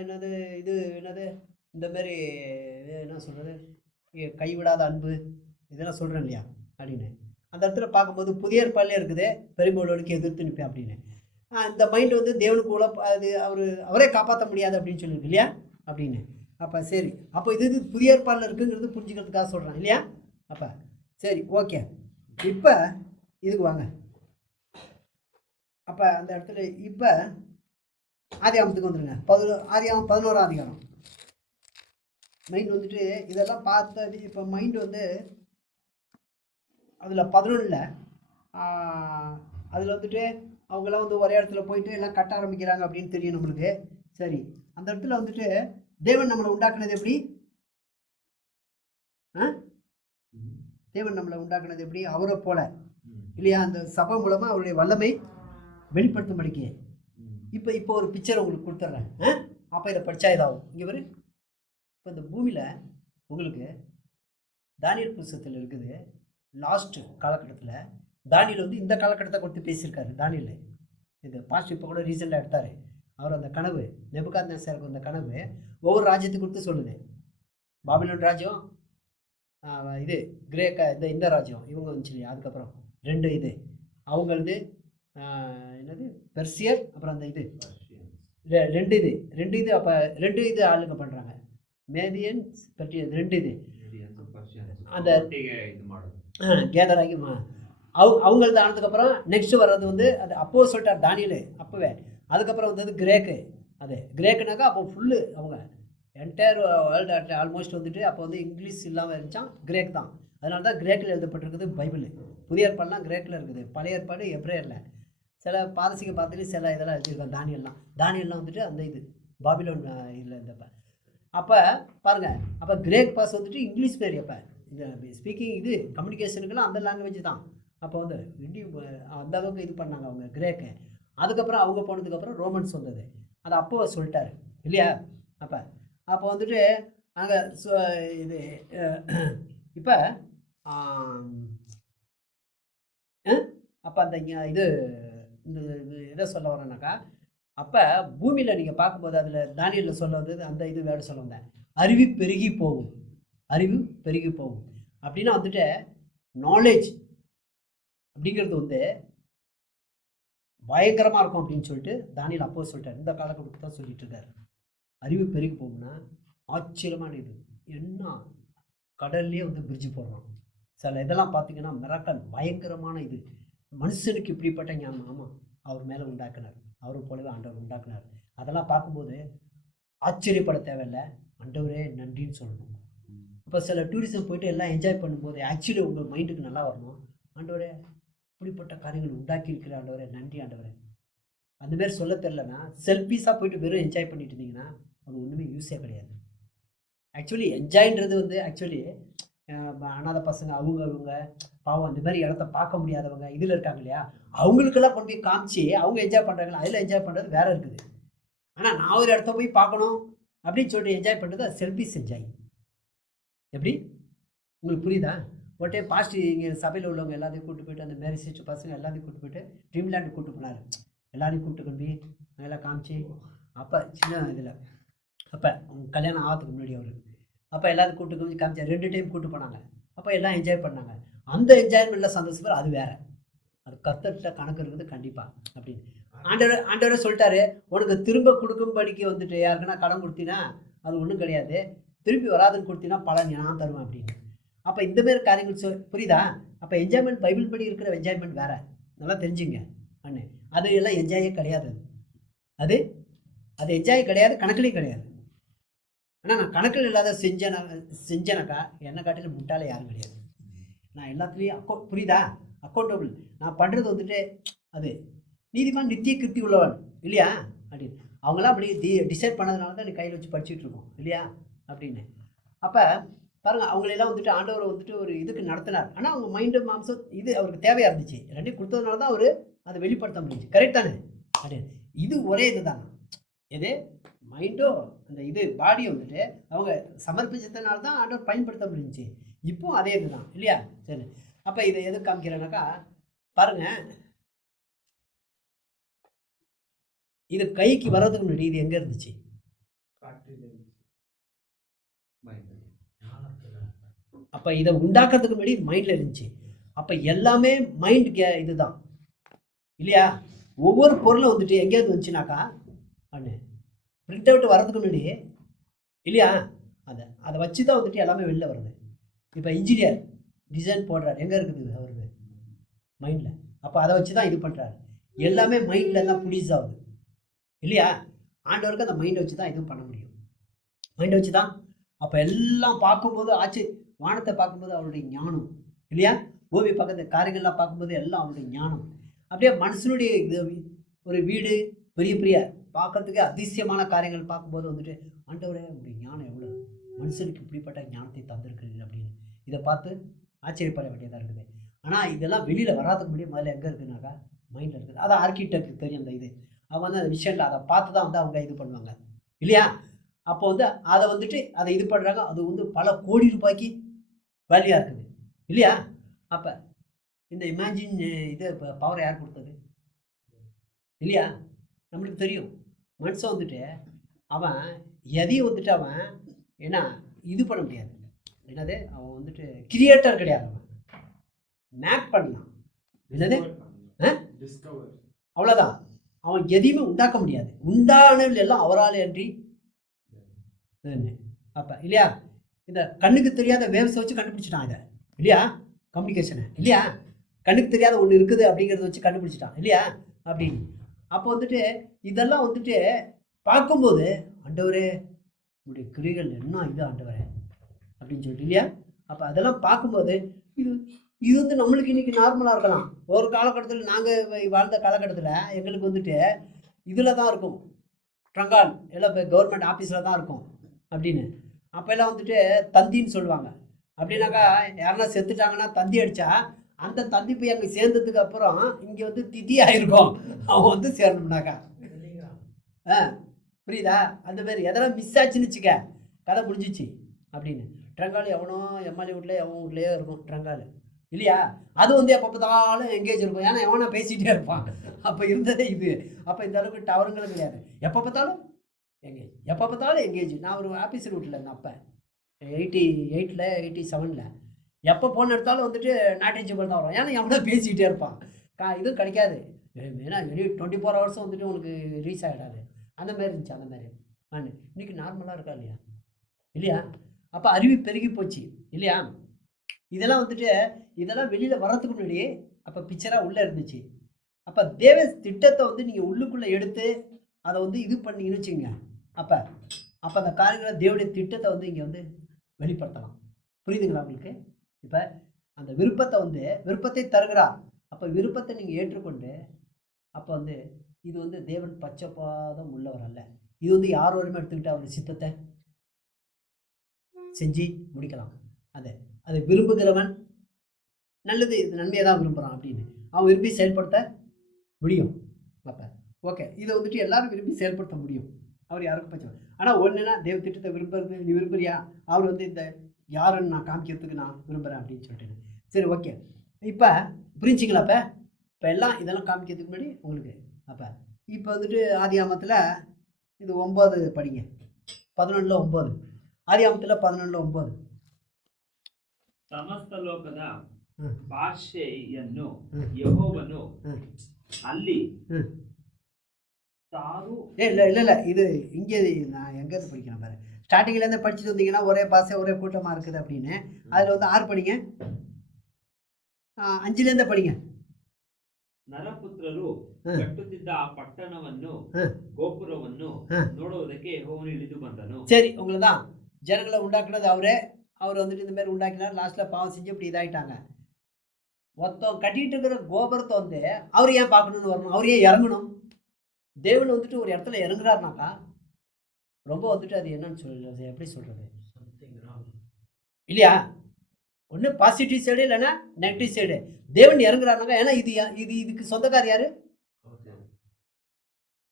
என்னது இது என்னது இந்த மாதிரி என்ன சொல்கிறது, கைவிடாத அன்பு இதெல்லாம் சொல்கிறேன் இல்லையா அப்படின்னு. அந்த இடத்துல பார்க்கும்போது புதிய ஏற்பாடுலேயே இருக்குது, பெருங்கோளுக்கு எதிர்த்து நிற்பேன் அப்படின்னு. இந்த மைண்டு வந்து தேவனுக்கு அது அவரே காப்பாற்ற முடியாது அப்படின்னு சொல்லியிருக்கு இல்லையா அப்படின்னு. அப்போ சரி, அப்போ இது புதிய ஏற்பாடில் இருக்குங்கிறது புரிஞ்சுக்கிறதுக்காக சொல்கிறேன் இல்லையா? அப்போ சரி, ஓகே. இப்போ இதுக்கு வாங்க. அப்போ அந்த இடத்துல இப்போ ஆதியாகமத்துக்கு வந்துடுங்க. ஆதியாகமம் 11ஆம் அதிகாரம். மைண்ட் வந்துட்டு இதெல்லாம் பார்த்தது. இப்போ மைண்டு வந்து அதில் 11ல் அதில் வந்துட்டு அவங்களாம் வந்து ஒரே இடத்துல போயிட்டு எல்லாம் கட்ட ஆரம்பிக்கிறாங்க அப்படின்னு தெரியும் நம்மளுக்கு. சரி, அந்த இடத்துல வந்துட்டு தேவன் நம்மளை உண்டாக்குனது எப்படி? தேவன் நம்மளை உண்டாக்குனது எப்படி? அவரை போல இல்லையா? அந்த சபை மூலமாக அவருடைய வல்லமை வெளிப்படுத்தும்படிக்கு. இப்போ ஒரு பிக்சர் உங்களுக்கு கொடுத்துட்றேன். அப்போ இதை படித்தா இதாகும். இங்கே வரு. இப்போ இந்த பூமியில் உங்களுக்கு தானியல் புஸ்தகத்தில் இருக்குது. லாஸ்ட் காலகட்டத்தில் தானியல் வந்து இந்த காலகட்டத்தை கொடுத்து பேசியிருக்காரு. தானியல் இது பாஸ்ட் இப்போ கூட ரீசெண்டாக எடுத்தார். அவர் அந்த கனவு நெபுகாத்நேசருக்கு அந்த கனவு ஒவ்வொரு ராஜ்யத்துக்கு கொடுத்து சொல்லுது. பாபிலோன் ராஜ்யம், இது கிரேக்க இந்த ராஜ்யம் இவங்க வந்துச்சு இல்லையா. அதுக்கப்புறம் 2 இது அவங்களது என்னது பெர்சியர், அப்புறம் அந்த இது 2 இது அப்போ 2 இது ஆளுங்க பண்ணுறாங்க. மேதியன்ஸ் பற்றி 2 இது அந்த கேதர் ஆகி அவங்களது ஆனதுக்கப்புறம் நெக்ஸ்ட் வர்றது வந்து அது அப்போ சொல்லிட்டார் தானியல் அப்போவே. அதுக்கப்புறம் வந்தது கிரேக்கு. அது கிரேக்குனாக்கா அப்போ ஃபுல்லு அவங்க என்டையர் வேர்ல்டு ஆல்மோஸ்ட் வந்துட்டு அப்போ வந்து இங்கிலீஷ் இல்லாமல் இருந்துச்சான், கிரேக் தான். அதனால தான் கிரேக்கில் எழுதப்பட்டிருக்குது பைபிள். புதிய ஏற்பாடுலாம் கிரேக்கில் இருக்குது, பழைய ஏற்பாடு எப்ரேயரில். சில பாரசீக பாத்திலையும் சில இதெல்லாம் எழுதியிருக்காங்க. தானியல்லாம் வந்துட்டு அந்த இது பாபிலோன் இதில் இருந்தப்போ. அப்போ பாருங்கள், அப்போ கிரேக் பாஸ் வந்துட்டு இங்கிலீஷ் பேர். அப்போ இந்த ஸ்பீக்கிங் இது கம்யூனிகேஷனுக்கெல்லாம் அந்த லாங்குவேஜ் தான். அப்போ வந்து அந்த அளவுக்கு இது பண்ணாங்க அவங்க கிரேக்கு. அதுக்கப்புறம் அவங்க போனதுக்கப்புறம் ரோமன்ஸ் வந்தது. அது அப்போ சொல்லிட்டாரு இல்லையா. அப்போ வந்துட்டு அங்கே இது இப்போ அப்போ அந்த இது இந்த எதை சொல்ல வரேன்னாக்கா, அப்போ பூமியில் நீங்கள் பார்க்கும்போது அதில் தானியலில் சொல்ல வந்தது அந்த இது வேறு சொல்ல வந்தேன். அறிவு பெருகி போகும் அப்படின்னா வந்துட்டு நாலேஜ் அப்படிங்கிறது வந்து பயங்கரமாக இருக்கும் அப்படின்னு சொல்லிட்டு தானியல் அப்போ சொல்லிட்டார். இந்த காலகட்டத்தில் தான் சொல்லிட்டு இருக்காரு. அறிவு பெருகி போகும்னா ஆச்சரியமான இது என்ன, கடல்லையே வந்து பிரிட்ஜு போடுறோம். சில இதெல்லாம் பார்த்தீங்கன்னா மிராக்கல், பயங்கரமான இது. மனுஷனுக்கு இப்படிப்பட்ட ஞானம் ஆமாம் அவர் மேலே உண்டாக்குனார், அவரை போலவே ஆண்டவர் உண்டாக்குனார். அதெல்லாம் பார்க்கும்போது ஆச்சரியப்பட தேவையில்லை, ஆண்டவரே நன்றின்னு சொல்லணும். இப்போ சில டூரிசம் போயிட்டு எல்லாம் என்ஜாய் பண்ணும்போது ஆக்சுவலி உங்கள் மைண்டுக்கு நல்லா வரணும், ஆண்டவரே இப்படிப்பட்ட காரியங்கள் உண்டாக்கி இருக்கிற ஆண்டவரே நன்றி ஆண்டவரே. அந்தமாரி சொல்ல தெரிலனா செல்ஃபீஸாக போயிட்டு வெறும் என்ஜாய் பண்ணிட்டு இருந்தீங்கன்னா அது ஒன்றுமே யூஸே கிடையாது. ஆக்சுவலி என்ஜாய்ன்றது வந்து ஆக்சுவலி அனாதை பசங்க அவங்க பாவம் அந்த மாதிரி இடத்த பார்க்க முடியாதவங்க இதில் இருக்காங்க இல்லையா, அவங்களுக்கெல்லாம் கொண்டு போய் காமிச்சு அவங்க என்ஜாய் பண்ணுறாங்களா, அதில் என்ஜாய் பண்ணுறது வேறு இருக்குது. ஆனால் நான் ஒரு இடத்த போய் பார்க்கணும் அப்படின்னு சொல்லிட்டு என்ஜாய் பண்ணுறது அது செல்ஃபீஸ் என்ஜாய். எப்படி உங்களுக்கு புரியுதா? ஒரு டைம் பாஸ்ட் இங்கே சபையில் உள்ளவங்க எல்லாத்தையும் கூப்பிட்டு போயிட்டு அந்த மேரேஜ் சிஸ்டர் பசங்க எல்லாத்தையும் கூப்பிட்டு போயிட்டு ட்ரீம்லேண்டு கூப்பிட்டு போனார். எல்லாரையும் கூப்பிட்டு கொண்டு போய் அங்கெல்லாம் காமிச்சு அப்போ சின்ன இதில் அப்போ அவங்க கல்யாணம் ஆகிறதுக்கு முன்னாடி அவர் அப்போ எல்லாத்தையும் கூப்பிட்டு கொஞ்சம் காமிச்சா 2 டைம் கூப்பிட்டு போனாங்க. அப்போ எல்லாம் என்ஜாய் பண்ணாங்க. அந்த என்ஜாய்மெண்ட்டில் சந்தோஷம் அது வேறு, அது கர்த்தர்கிட்ட கணக்கு இருக்குது கண்டிப்பாக அப்படின்னு ஆண்டவரே சொல்லிட்டாரு. உனக்கு திரும்ப கொடுக்கும்படிக்கு வந்துட்டு யாருக்குன்னா கடன் கொடுத்தீங்கன்னா அது ஒன்றும் கிடையாது, திருப்பி வராதுன்னு கொடுத்தீங்கன்னா பலன் நான் தருவேன் அப்படின்னு. அப்போ இந்தமாரி காரியங்கள் புரியுதா? அப்போ என்ஜாய்மெண்ட் பைபிள் படி இருக்கிற என்ஜாய்மெண்ட் வேறு, நல்லா தெரிஞ்சுங்க அண்ணே. அது எல்லாம் என்ஜாயே கிடையாது, அது என்ஜாய் கிடையாது, கணக்குலேயும் கிடையாது. ஆனால் நான் கணக்கில் இல்லாத செஞ்சேனாக்கா என்னை காட்டிலும் முட்டாலே யாரும் கிடையாது. நான் எல்லாத்துலேயும் புரியுதா, அக்கௌண்டபிள். நான் பண்ணுறது வந்துட்டு அது நீதிமான் நித்திய கிருத்தி உள்ளவன் இல்லையா அப்படின்னு அவங்களாம் அப்படி டிசைட் பண்ணதுனால தான் நீ கையில் வச்சு படிச்சுட்டு இருக்கோம் இல்லையா அப்படின்னு. அப்போ பாருங்கள், அவங்களெல்லாம் வந்துட்டு ஆண்டவர் வந்துட்டு ஒரு இதுக்கு நடத்தினார். ஆனால் அவங்க மைண்டு மாம்சம் இது அவருக்கு தேவையாக இருந்துச்சு, ரெண்டையும் கொடுத்ததுனால தான் அவர் அதை வெளிப்படுத்த முடிஞ்சு. கரெக்ட் தானே அப்படின்னு. இது ஒரே இது தானே, எது மைண்டோ அந்த இது பாடியை வந்துட்டு அவங்க சமர்ப்பிச்சதுனால தான் ஆண்டவர் பயன்படுத்த முடிஞ்சிச்சு. இப்போ அதே இது தான் இல்லையா. சரி, அப்போ இதை எது காமிக்கிறேன்னாக்கா பாருங்கள், இது கைக்கு வர்றதுக்கு முன்னாடி இது எங்கே இருந்துச்சு? அப்போ இதை உண்டாக்குறதுக்கு முன்னாடி இது மைண்டில் இருந்துச்சு. அப்போ எல்லாமே மைண்ட் இதுதான் இல்லையா. ஒவ்வொரு பொருளும் வந்துட்டு எங்கேயாவது வந்துச்சுனாக்கா அண்ணு பிரிண்ட் அவுட் வரதுக்கு முன்னாடி இல்லையா, அதை வச்சு தான் வந்துட்டு எல்லாமே வெளில வருது. இப்போ இன்ஜினியர் டிசைன் போடுறாரு, எங்கே இருக்குது அவருக்கு? மைண்டில். அப்போ அதை வச்சு தான் இது பண்ணுறாரு. எல்லாமே மைண்டில் தான் ப்ரொடியூஸ் ஆகுது இல்லையா. ஆண்டவருக்கு அந்த மைண்டை வச்சு தான் இதுவும் பண்ண முடியும், மைண்டை வச்சு தான். அப்போ எல்லாம் பார்க்கும்போது ஆச்சு, வானத்தை பார்க்கும்போது அவருடைய ஞானம் இல்லையா, பூமி பக்கத்து காரியங்கள்லாம் பார்க்கும்போது எல்லாம் அவருடைய ஞானம். அப்படியே மனுஷனுடைய இது ஒரு வீடு பெரிய பெரிய பார்க்கறதுக்கு அதிசயமான காரியங்கள் பார்க்கும்போது வந்துட்டு ஆண்டவரே அவருடைய ஞானம் எவ்வளோ, மனுஷனுக்கு இப்படிப்பட்ட ஞானத்தை தந்திருக்குது அப்படின்னு இதை பார்த்து ஆச்சரியப்பட வேண்டியதாக இருக்குது. ஆனால் இதெல்லாம் வெளியில் வராதுக்கு முடியும். முதல்ல எங்கே இருக்குதுனாக்கா மைண்டில் இருக்குது. அதை ஆர்கிடெக்ட் தெரியும் அந்த இது, அவங்க வந்து அந்த விஷயத்தில் அதை பார்த்து தான் வந்து அவங்க இது பண்ணுவாங்க இல்லையா. அப்போ வந்து அதை வந்துட்டு அதை இது பண்ணுறாங்க. அது வந்து பல கோடி ரூபாய்க்கு வேல்யூவாக இருக்குது இல்லையா? அப்போ இந்த இமேஜின் இது பவரை யார் கொடுத்தது இல்லையா? நம்மளுக்கு தெரியும். மனுஷன் வந்துட்டு அவன் எதையும் வந்துட்டு அவன் ஏன்னா இது பண்ண முடியாது. என்னது, அவன் வந்துட்டு கிரியேட்டர் கிடையாது, அவன் மேக் பண்ணலாம். என்னது அவ்வளோதான். அவன் எதையுமே உண்டாக்க முடியாது. உண்டானவில் எல்லாம் அவரால் அன்றி. அப்போ இல்லையா, இந்த கண்ணுக்கு தெரியாத வேவ்ஸை வச்சு கண்டுபிடிச்சிட்டான் இதை இல்லையா, கம்யூனிகேஷனை இல்லையா, கண்ணுக்கு தெரியாத ஒன்று இருக்குது அப்படிங்கிறத வச்சு கண்டுபிடிச்சிட்டான் இல்லையா அப்படின்னு. அப்போ வந்துட்டு இதெல்லாம் வந்துட்டு பார்க்கும்போது ஆண்டவரே உங்களுடைய கிரிகள் என்ன இது ஆண்டவரே அப்படின்னு சொல்லிட்டு இல்லையா. அப்போ அதெல்லாம் பார்க்கும்போது இது வந்து நம்மளுக்கு இன்றைக்கி நார்மலாக இருக்கலாம். ஒரு காலகட்டத்தில் நாங்கள் வாழ்ந்த காலகட்டத்தில் எங்களுக்கு வந்துட்டு இதில் தான் இருக்கும், ட்ரங்கால் எல்லாம் இப்போ கவர்மெண்ட் ஆஃபீஸில் தான் இருக்கும் அப்படின்னு. அப்போல்லாம் வந்துட்டு தந்தின்னு சொல்லுவாங்க. அப்படின்னாக்கா யாருன்னா செத்துட்டாங்கன்னா தந்தி அடித்தா அந்த தந்தி போய் அங்கே சேர்ந்ததுக்கு அப்புறம் இங்கே வந்து திதி ஆகிருக்கும், அவன் வந்து சேரணும்னாக்கா. புரியுதா? அந்த பேர் எதெல்லாம் மிஸ் ஆச்சுன்னு வச்சுக்க கதை முடிஞ்சிச்சு அப்படின்னு. ட்ரங்கால் எவனோ எம்எல்ஏ வீட்டில் எவன் வீட்லேயே இருக்கும் ட்ரங்கால் இல்லையா. அது வந்து எப்போ பார்த்தாலும் எங்கேஜ் இருக்கும், ஏன்னா எவனா பேசிகிட்டே இருப்பான். அப்போ இருந்ததே இது. அப்போ இந்த அளவுக்கு டவருங்களும் கிடையாது, எப்போ பார்த்தாலும் எங்கேஜ், எப்போ பார்த்தாலும் எங்கேஜ். நான் ஒரு ஆஃபீஸர் வீட்டில் இருந்தேன் அப்போ 88 87. எப்போ ஃபோன் எடுத்தாலும் வந்துட்டு நாட் ரீச்சபிள் தான் வரும், ஏன்னா எவனா பேசிக்கிட்டே இருப்பான். இதுவும் கிடைக்காது, ஏன்னா 24 hours வந்துட்டு உனக்கு ரீச் ஆகிடாது. அந்த மாதிரி இருந்துச்சு. அந்த மாதிரி இன்னைக்கு நார்மலாக இருக்கா இல்லையா இல்லையா. அப்போ அறிவு பெருகி போச்சு இல்லையா. இதெல்லாம் வந்துட்டு இதெல்லாம் வெளியில் வர்றதுக்கு முன்னாடியே அப்போ பிக்சராக உள்ளே இருந்துச்சு. அப்போ தேவ திட்டத்தை வந்து நீங்கள் உள்ளுக்குள்ளே எடுத்து அதை வந்து இது பண்ணிங்கன்னு வச்சுங்க. அப்போ அந்த காரியங்களை தேவனுடைய திட்டத்தை வந்து இங்கே வந்து வெளிப்படுத்தலாம். புரியுதுங்களா உங்களுக்கு? இப்போ அந்த விருப்பத்தை தருகிறார். அப்போ விருப்பத்தை நீங்கள் ஏற்றுக்கொண்டு அப்போ வந்து இது வந்து தேவன் பச்சைப்பாதம் உள்ளவர் அல்ல, இது வந்து யார் வரையுமே எடுத்துக்கிட்டு அவருடைய சித்தத்தை செஞ்சு முடிக்கலாம். அதை விரும்புகிறவன் நல்லது, இது நன்மையை தான் விரும்புகிறான் அப்படின்னு அவன் விரும்பி செயல்படுத்த முடியும். அப்போ ஓகே, இதை வந்துட்டு எல்லாரும் விரும்பி செயல்படுத்த முடியும். அவர் யாருக்கும் பச்சை. ஆனால் ஒன்றுனா தேவ திட்டத்தை விரும்புறது, நீ விரும்புறியா, அவர் வந்து இந்த யாருன்னு நான் காமிக்கிறதுக்கு நான் விரும்புகிறேன் அப்படின்னு சொல்லிட்டு. சரி ஓகே, இப்போ புரிஞ்சிங்களா? இப்போ எல்லாம் இதெல்லாம் காமிக்கிறதுக்கு முன்னாடி உங்களுக்கு அப்போ இப்போ வந்துட்டு ஆதியாமத்தில் இது 9 படிங்க, 11 9. ಆದಿಯಾಮದಲ್ಲಿ 11:9. ಸಮಸ್ತ ಲೋಕದ ಭಾಷೆಯನ್ನು ಯೆಹೋವನು ಅಲ್ಲಿ தாரு இல்லை இது இங்கே நான் எங்கேருந்து படிக்கிறேன் பாரு. ஸ்டார்டிங்லேருந்து படிச்சுட்டு வந்தீங்கன்னா ஒரே பாசை ஒரே கூட்டமாக இருக்குது அப்படின்னு. அதில் வந்து 6 படிங்க, 5லேருந்து படிங்க. ನರಪುತ್ರರು ಕಟ್ಟುತ್ತಿದ್ದ ಆ ಪಟ್ಟಣವನ್ನು ಗೋಪುರವನ್ನು ನೋಡುವುದಕ್ಕೆ ಯೆಹೋವನು ಇಳಿದು ಬಂದನು. சரி, உங்களை தான் ஜனங்களை உண்டாக்குனது அவர் வந்துட்டு இந்த மாதிரி உண்டாக்கினார். லாஸ்ட்டில் பாவம் செஞ்சு இப்படி இதாகிட்டாங்க. மொத்தம் கட்டிகிட்டு இருக்கிற கோபுரத்தை வந்து அவர் ஏன் பார்க்கணுன்னு வரணும், அவர் ஏன் இறங்கணும்? தேவன் வந்துட்டு ஒரு இடத்துல இறங்குறாருனாக்கா ரொம்ப வந்துட்டு அது என்னன்னு சொல்றது, எப்படி சொல்கிறது இல்லையா? ஒன்று பாசிட்டிவ் சைடு இல்லைன்னா நெகட்டிவ் சைடு. தேவன் இறங்குறாருனாக்கா, ஏன்னா இதுக்கு சொந்தக்கார் யாரு?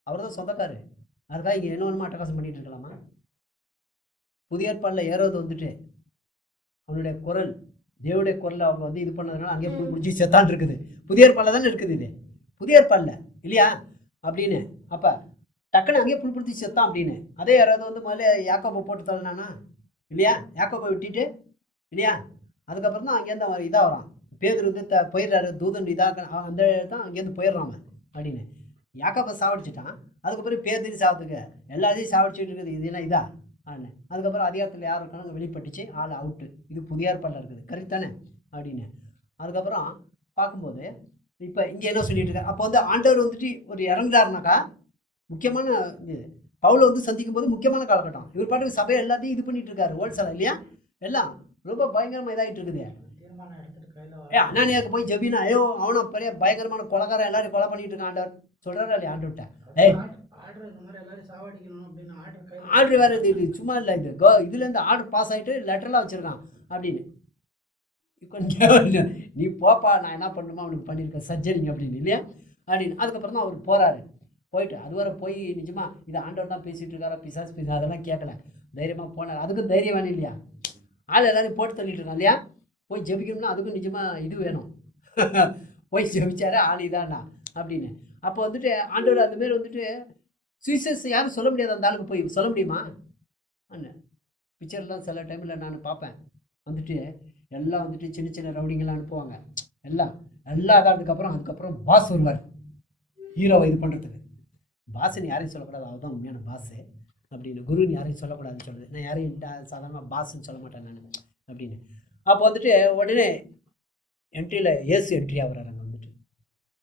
அவர் தான் சொந்தக்காரு. அதுக்காக இங்கே என்ன ஒன்றுமா அட்டகாசம் பண்ணிட்டு இருக்கலாமா? புதிய ஏற்பாடில் ஏறது வந்துட்டு அவனுடைய குரல், தேவனுடைய குரல் அவங்க வந்து இது பண்ணதுனால அங்கேயே முடிஞ்சு செத்தான் இருக்குது. புதிய ஏற்பாடில் தானே இருக்குது இது, புதிய ஏற்பாடில் இல்லையா அப்படின்னு. அப்போ டக்குன்னு அங்கேயே புல்படுத்தி செத்தான் அப்படின்னு. அதே யாராவது வந்து முதல்ல யாக்கோபை போட்டு தள்ளினானா இல்லையா? யாக்கோபை விட்டுட்டு இல்லையா, அதுக்கப்புறம் தான் அங்கேருந்து அவன் இதாக வரான். பேதுரு வந்து போயிடுறாரு, தூதன் இதாக அந்த தான் அங்கேருந்து போயிடுறான் அப்படின்னு. யாக்கோபை சாவடிச்சிட்டான். அதுக்கப்புறம் பேதுரு சாவத்துக்கு எல்லாத்தையும் சாவடிச்சுட்டு இருக்குது. இது என்ன இதா அப்படின்னு. அதுக்கப்புறம் அதிகாரத்தில் யார் இருக்கானு வெளிப்பட்டுச்சு, ஆள் அவுட்டு. இது புதிய ஏற்பாடில் இருக்குது, கரெக்ட் தானே அப்படின்னு. அதுக்கப்புறம் பார்க்கும்போது இப்போ இங்கே என்ன சொல்லிட்டு இருக்காரு, அப்போ வந்து ஆண்டவர் வந்துட்டு ஒரு இறங்குறாருனாக்கா முக்கியமான இது பவுலை வந்து சந்திக்கும் போது முக்கியமான காலகட்டம். இவர் பாட்டுக்கு சபையை எல்லாத்தையும் இது பண்ணிட்டு இருக்காரு, ஹோல்சேலாக இல்லையா, எல்லாம் ரொம்ப பயங்கரமாக இதாகிட்டு இருக்குது. அண்ணானியாவுக்கு போய் ஜபினா, ஐயோ அவனை பெரிய பயங்கரமான கொலைகாரன் எல்லாரும் கொலை பண்ணிட்டு இருக்கான் ஆண்டவர் சொல்கிறாரா இல்லையா? ஆண்டவர்கிட்ட ஆர்டர் வேறு இது சும்மா இல்லை, இது இதுலேருந்து ஆர்டர் பாஸ் ஆகிட்டு லெட்டர்லாம் வச்சுருக்கான் அப்படின்னு. நீ போப்பா, நான் என்ன பண்ணணுமோ அவனுக்கு பண்ணியிருக்கேன் சர்ஜரிங்க அப்படின்னு இல்லையா அப்படின்னு. அதுக்கப்புறம் தான் அவர் போகிறாரு. போயிட்டு அதுவரை போய் நிஜமா இது ஆண்டவர் தான் பேசிகிட்டு இருக்காரா பிசாஸ் அதெல்லாம் கேட்கல, தைரியமாக போனார். அதுக்கும் தைரியம் வேணும் இல்லையா? ஆள் எல்லாரையும் போட்டு தள்ளிட்டு இருக்கான் இல்லையா? போய் ஜெபிக்கணும்னா அதுக்கும் நிஜமாக இது வேணும். போய் ஜெபிச்சாரு ஆள் இதானா அப்படின்னு. அப்போ வந்துட்டு ஆண்டவர் அந்தமாரி வந்துட்டு சுவிசஸ் யாரும் சொல்ல முடியாது, அந்த ஆளுக்கு போய் சொல்ல முடியுமா? அண்ணன் பிக்சர்லாம் சில டைமில் நான் பார்ப்பேன், வந்துட்டு எல்லாம் வந்துட்டு சின்ன சின்ன ரவுடிங்கெல்லாம் அனுப்புவாங்க. எல்லாம் அதுக்கப்புறம் பாஸ் வருவார் ஹீரோவை இது பண்ணுறதுக்கு. பாஸ்ன்னு யாரையும் சொல்லக்கூடாது, அதுதான் உண்மையான பாஸு அப்படின்னு. குருன்னு யாரையும் சொல்லக்கூடாதுன்னு சொல்லுது. நான் யாரையும் சாதாரணமாக பாஸ்ன்னு சொல்ல மாட்டேன் நான் அப்படின்னு. அப்போ வந்துட்டு உடனே என்ட்ரியில் ஏசு என்ட்ரி ஆகிறாரு. அங்கே வந்துட்டு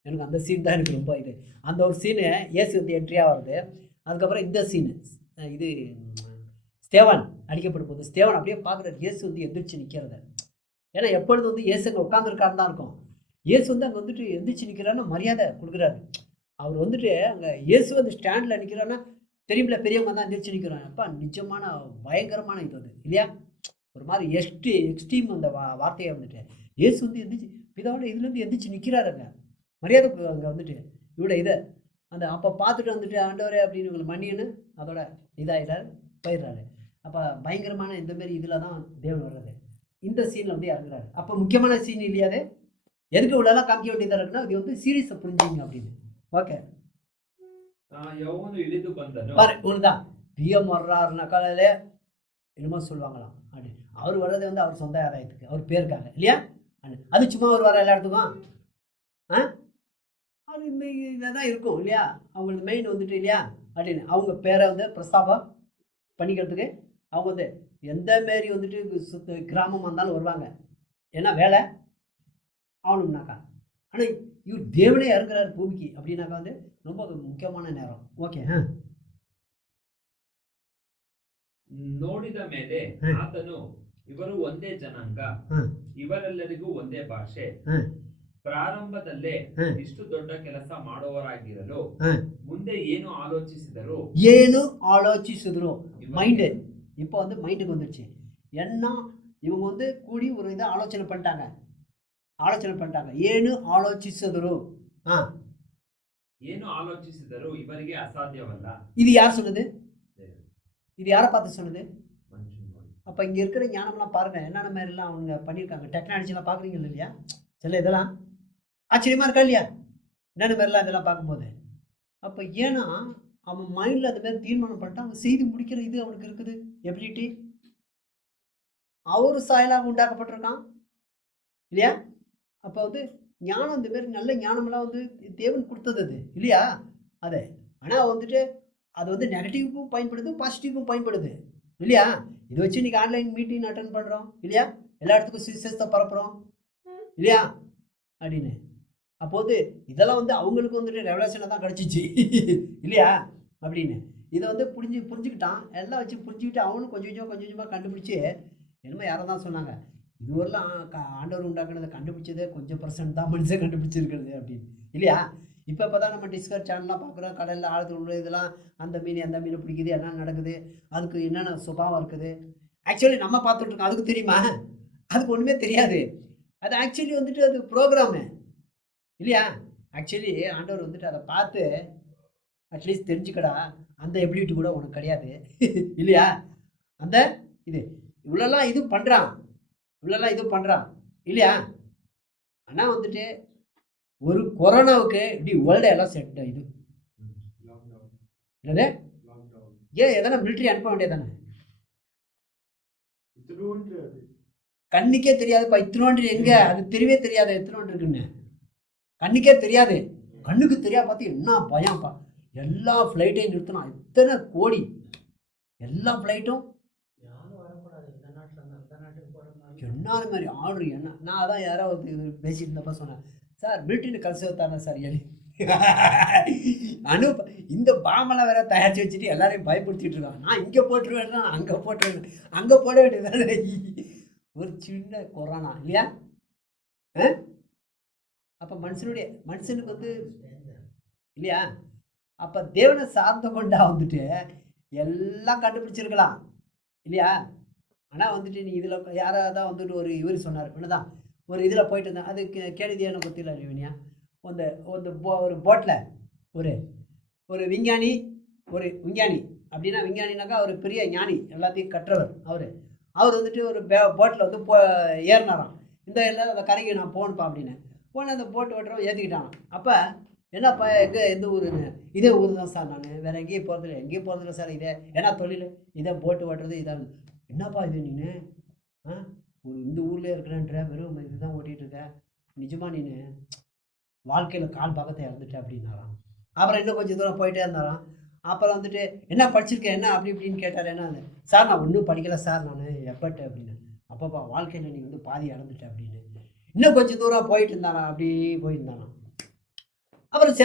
எனக்கு அந்த சீன் தான் எனக்கு ரொம்ப இது. அந்த ஒரு சீனு ஏசு வந்து என்ட்ரி ஆகிறது. அதுக்கப்புறம் இந்த சீனு இது ஸ்தேவான் அடிக்கப்படும் போது ஸ்தேவான் அப்படியே பார்க்குறாரு, இயேசு வந்து எந்திரிச்சு நிற்கிறத. ஏன்னா எப்பொழுது வந்து இயேசு அங்கே உட்காந்துருக்காருன்னு தான் இருக்கும். இயேசு வந்து அங்கே வந்துட்டு எந்திரிச்சு நிற்கிறான்னு மரியாதை கொடுக்குறாரு. அவர் வந்துட்டு அங்கே இயேசு வந்து ஸ்டாண்டில் நிற்கிறான்னா தெரியுமில்ல, பெரியவங்க தான் எந்திரிச்சு நிற்கிறாங்க. அப்பா நிஜமான பயங்கரமான இது அது இல்லையா? ஒரு மாதிரி எக்ஸ்ட்ரீம் அந்த வார்த்தையை வந்துட்டு இயேசு வந்து எந்திரிச்சு பிதாவோட இதுலேருந்து எந்திரிச்சு நிற்கிறாருங்க, மரியாதை அங்கே வந்துட்டு இவட இதை அந்த அப்போ பார்த்துட்டு வந்துட்டு ஆண்டவரே அப்படின்னு இவங்களை மன்னின்னு அதோட இதாகிடாரு போயிடுறாரு. அப்போ பயங்கரமான இந்தமாரி இதில் தான் தேவன் வர்றது. இந்த சீனில் வந்து இறங்குறாரு. அப்போ முக்கியமான சீன் இல்லையாது, எதுக்கு இவ்வளோலாம் காமிக்க வேண்டியதாக இருக்குன்னா இது வந்து சீரியஸை புரிஞ்சுங்க அப்படின்னு. ஓகே பாரு ஒன்றுதான் பிஎம் வர்றாருனா காலையில் என்னமோ சொல்லுவாங்களாம் அப்படி. அவர் வர்றது வந்து அவர் சொந்த ஆதாயத்துக்கு, அவர் பேருக்காக இல்லையா? அது சும்மா அவர் வர எல்லா இடத்துக்கும் அது இந்த இதாக தான் இருக்கும் இல்லையா? அவங்களுக்கு மெயின் வந்துட்டு இல்லையா அப்படின்னு அவங்க பேரை வந்து பிரஸ்தாபம் பண்ணிக்கிறதுக்கு அவங்க வந்து எந்த மாரி வந்துட்டு கிராமமாக இருந்தாலும் வருவாங்க. ஏன்னா வேலை ஆகணும்னாக்கா. ஆனால் இவர் தேவனே இறங்குறாரு பூமிக்கு அப்படின்னாக்கா வந்து ரொம்ப முக்கியமான நேரம். ஓகே ನೋಡಿದ ಮೇಲೆ ಆತನು ಇವರು ಒಂದೇ ಜನಾಂಗ, ಇವರೆಲ್ಲರಿಗೂ ಒಂದೇ ಭಾಷೆ, ಪ್ರಾರಂಭದಲ್ಲೇ ಇಷ್ಟು ದೊಡ್ಡ ಕೆಲಸ ಮಾಡುವವರಾಗಿರಲು ಮುಂದೆ ಏನು ಆಲೋಚಿಸಿದರು மைண்டு. இப்போ வந்து மைண்டுக்கு வந்துடுச்சு. என்ன இவங்க வந்து கூடி ஒரு இதை ஆலோசனை பண்ணிட்டாங்க. ಏನು ಆಲೋಚಿಸಿದರು ಇವರಿಗೆ ಅಸಾಧ್ಯವಲ್ಲ. இது யார் சொன்னது? இது யாரை பார்த்து சொன்னது? அப்போ இங்கே இருக்கிற ஞானம்லாம் பாருங்கள், என்னென்ன மாதிரிலாம் அவங்க பண்ணியிருக்காங்க. டெக்னாலஜிலாம் பார்க்குறீங்க இல்லையா? சில இதெல்லாம் ஆச்சரியமாக இருக்கா இல்லையா? என்னென்ன மாதிரிலாம் இதெல்லாம் பார்க்கும்போது. அப்போ ஏன்னா அவன் மைண்டில் அது மாதிரி தீர்மானம் பண்ணிட்டு அவன் செய்து முடிக்கிற இது அவனுக்கு இருக்குது எபிலிட்டி. அவரு சாயலாக உண்டாக்கப்பட்டிருக்கான் இல்லையா? அப்போ வந்து ஞானம் இந்த மாதிரி நல்ல ஞானமெல்லாம் வந்து தேவன் கொடுத்தது அது இல்லையா? அது ஆனால் வந்துட்டு அது வந்து நெகட்டிவ்க்கும் பயன்படுது, பாசிட்டிவ்க்கும் பயன்படுது இல்லையா? இதை வச்சு இன்றைக்கி ஆன்லைன் மீட்டிங் அட்டன் பண்ணுறோம் இல்லையா? எல்லா இடத்துக்கும் சுவிசேஷத்தை பரப்புகிறோம் இல்லையா அப்படின்னு. அப்போது இதெல்லாம் வந்து அவங்களுக்கு வந்துட்டு ரெவலேஷனை தான் கிடச்சிச்சு இல்லையா அப்படின்னு. இதை வந்து புரிஞ்சுக்கிட்டான். எல்லாம் வச்சு புரிஞ்சுக்கிட்டு அவனும் கொஞ்சம் கொஞ்சமாக கண்டுபிடிச்சி என்னமோ யாரை தான் சொன்னாங்க, இதுவரெல்லாம் ஆண்டவர் உண்டாக்குனதை கண்டுபிடிச்சதே கொஞ்சம் % தான் மனுஷன் கண்டுபிடிச்சிருக்கிறது அப்படின்னு இல்லையா? இப்போ தான் நம்ம டிஸ்கவர் சேனல்லாம் பார்க்குறோம், கடலில் ஆழத்தில் உள்ள இதெல்லாம் அந்த மீன் பிடிக்குது, என்ன நடக்குது, அதுக்கு என்னென்ன சுபாவம் இருக்குது. ஆக்சுவலி நம்ம பார்த்துட்ருக்கோம், அதுக்கு தெரியுமா? அதுக்கு ஒன்றுமே தெரியாது. அது ஆக்சுவலி வந்துட்டு அது ப்ரோக்ராமு இல்லையா? ஆக்சுவலி ஆண்டவர் வந்துட்டு அதை பார்த்து அட்லீஸ்ட் தெரிஞ்சுக்கடா, அந்த எபிலிட்டி கூட உனக்கு கிடையாது இல்லையா? அந்த இது இவ்வளோலாம் இது பண்ணுறான் இல்லையா? ஆனால் வந்துட்டு ஒரு கொரோனாவுக்கு இப்படி வேர்ல்டு எல்லாம் செட் இது என்னது ஏன் எதனா மிலிட்ரி அனுப்ப வேண்டியதானே? கண்ணுக்கே தெரியாதுப்பா இத்தினோன்று எங்க, அது தெரியவே தெரியாது எத்தனோன்று இருக்குன்னு கண்ணுக்கே தெரியாது. கண்ணுக்கு தெரியாது பார்த்து என்ன பயம்ப்பா. எல்லா ஃப்ளைட்டையும் நிறுத்தணும், எத்தனை கோடி எல்லா ஃப்ளைட்டும் என்ன மாதிரி ஆர்டர் என்ன. நான் அதான் யாராவது பேசிட்டு இருந்தப்ப சொன்னேன், சார் மிலிட்ரின்னு கல்சு தானே சார் எலி இந்த பாமெல்லாம் வேற தயாரித்து வச்சுட்டு எல்லாரையும் பயப்படுத்திட்டு இருக்காங்க. நான் இங்கே போட்டுருவேன்னா அங்கே போட வேண்டியதானே. ஒரு சின்ன கொரோனா இல்லையா? அப்போ மனுஷனுக்கு வந்து இல்லையா? அப்போ தேவனை சார்ந்த கொண்டா வந்துட்டு எல்லாம் கண்டுபிடிச்சிருக்கலாம் இல்லையா? ஆனால் வந்துட்டு நீ இதில் யாராக தான் வந்துட்டு ஒரு இவர் சொன்னார் என்னதான் ஒரு இதில் போயிட்டு இருந்தேன், அது கேள்வியான பற்றியில் அறிவினியா? ஒரு போட்டில் ஒரு விஞ்ஞானி அப்படின்னா விஞ்ஞானினாக்கா ஒரு பெரிய ஞானி, எல்லாத்தையும் கற்றவர். அவர் வந்துட்டு ஒரு போட்டில் வந்து ஏறினாராம். இந்த இல்லை அந்த கரைக்கு நான் போகணுப்பா அப்படின்னு போன அந்த போட்டு ஓட்டுறவன் ஏற்றிக்கிட்டான். அப்போ என்னப்பா எந்த ஊருன்னு, இதே ஊர் தான் சார், நான் வேறு எங்கேயும் போகிறதில்ல சார், இதே ஏன்னா தொழில் இதே போட்டு ஓட்டுறது இதான். என்னப்பா இது நீனு இந்த ஊர்லேயே இருக்கிறேன்ற வெறும் இதுதான் ஓட்டிகிட்டு இருக்க, நிஜமாக நீ வாழ்க்கையில் கால் பக்கத்தை இறந்துட்டேன் அப்படின்னாராம். அப்புறம் இன்னும் கொஞ்சம் தூரம் போயிட்டே இருந்தாராம். அப்புறம் வந்துட்டு என்ன படிச்சிருக்கேன் என்ன அப்படி இப்படின்னு கேட்டார். என்ன சார் நான் ஒன்றும் படிக்கலை சார், நான் எப்பட்டு அப்படின்னு. அப்பப்பா வாழ்க்கையில் நீ வந்து பாதி இறந்துட்டேன் அப்படின்னு. இன்னும் கொஞ்சம் தூரம் போயிட்டு இருந்தானா, அப்படி போயிருந்தானா. அப்புறம்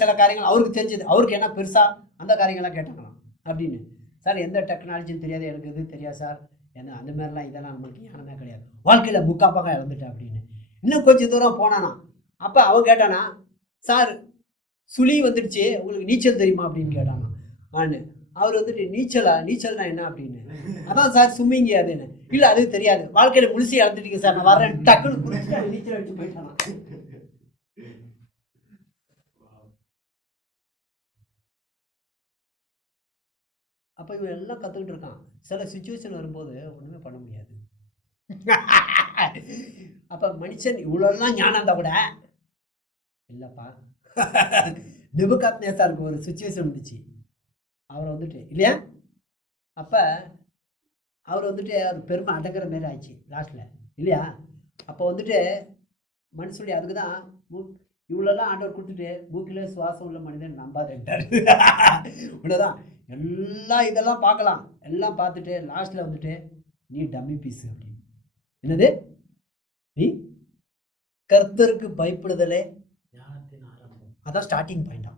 சில காரியங்கள் அவருக்கு தெரிஞ்சது, அவருக்கு என்ன பெருசாக அந்த காரியங்கள்லாம் கேட்டாங்களாம் அப்படின்னு. சார் எந்த டெக்னாலஜின்னு தெரியாது, எனக்கு இது தெரியாது சார், ஏன்னா அந்த மாதிரிலாம் இதெல்லாம் நம்மளுக்கு ஞானமே கிடையாது, வாழ்க்கையில் முக்காப்பாக இறந்துட்டேன் அப்படின்னு. இன்னும் கொஞ்சம் தூரம் போனானா. அப்போ அவன் கேட்டானா, சார் சுழி வந்துடுச்சு, உங்களுக்கு நீச்சல் தெரியுமா அப்படின்னு கேட்டானா. அவர் வந்துட்டு நீச்சல்னா என்ன அப்படின்னு. அதான் சார் ஸ்விம்மிங் அதுன்னு. இல்லை அது தெரியாது, வாழ்க்கையில் முழுசி இறந்துட்டீங்க சார், நான் வரேன் டக்குன்னு குளிச்சுட்டு நீச்சல் அடிச்சு போயிட்டானா. அப்போ இவன் எல்லாம் கற்றுக்கிட்டு இருக்கான். சில சுச்சுவேஷன் வரும்போது ஒன்றுமே பண்ண முடியாது. அப்போ மனுஷன் இவ்வளோலாம் ஞானம் இருந்தால் கூட இல்லைப்பா. நெபுகாத்நேச்சாருக்கு ஒரு சுச்சுவேஷன் வந்துச்சு. அவரை வந்துட்டு இல்லையா, அப்போ அவர் வந்துட்டு அவர் பெருமை அடங்குற மாரி ஆயிடுச்சு லாஸ்ட்டில் இல்லையா. அப்போ வந்துட்டு மனுஷனுடைய அதுக்கு தான் இவ்வளோலாம் ஆண்டவர் கொடுத்துட்டு மூக்கிலே சுவாசம் உள்ள மனிதன் நம்பாதேன்ட்டார். இவ்வளோதான் எல்லாம் இதெல்லாம் பார்க்கலாம், எல்லாம் பார்த்துட்டு லாஸ்ட்டில் வந்துட்டு நீ டம்மி பீஸு அப்படின்னு. என்னது, நீ கர்த்தருக்கு பயப்படுதலே ஞானத்தின் ஆரம்பம். அதான் ஸ்டார்டிங் பாயிண்டா.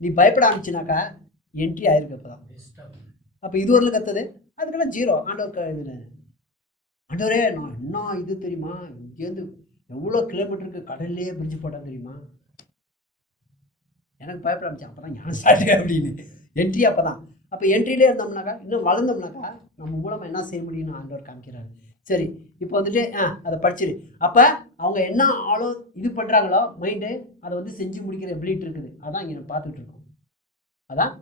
நீ பயப்பட ஆரம்பிச்சுனாக்கா என்ட்ரி ஆயிருக்கு. அப்போ தான் அப்போ இது வரல கற்றுது, அதுக்கெல்லாம் ஜீரோ. ஆண்டவர் இது ஆண்டவரே நான் என்ன இது தெரியுமா, இங்கேருந்து எவ்வளோ கிலோமீட்டருக்கு கடல்லையே பிரிட்ஜ் போட்டால் தெரியுமா, எனக்கு பயப்பட ஆரம்பிச்சேன். அப்போ தான் ஞானம் ஸ்டார்ட் அப்படின்னு என்ட்ரி. அப்போ தான் அப்போ என்ட்ரிலே இருந்தோம்னாக்கா இன்னும் வளர்ந்தோம்னாக்கா நம்ம மூலமாக என்ன செய்ய முடியும்னு ஆண்டவர் காமிக்கிறாரு. சரி இப்போ வந்துட்டு அதை படிச்சிரு. அப்போ அவங்க என்ன ஆளோ இது பண்ணுறாங்களோ மைண்டு அதை வந்து செஞ்சு முடிக்கிற எபிலிட்டி இருக்குது. அதான் இங்கே பார்த்துட்டு இருக்கோம். அதான்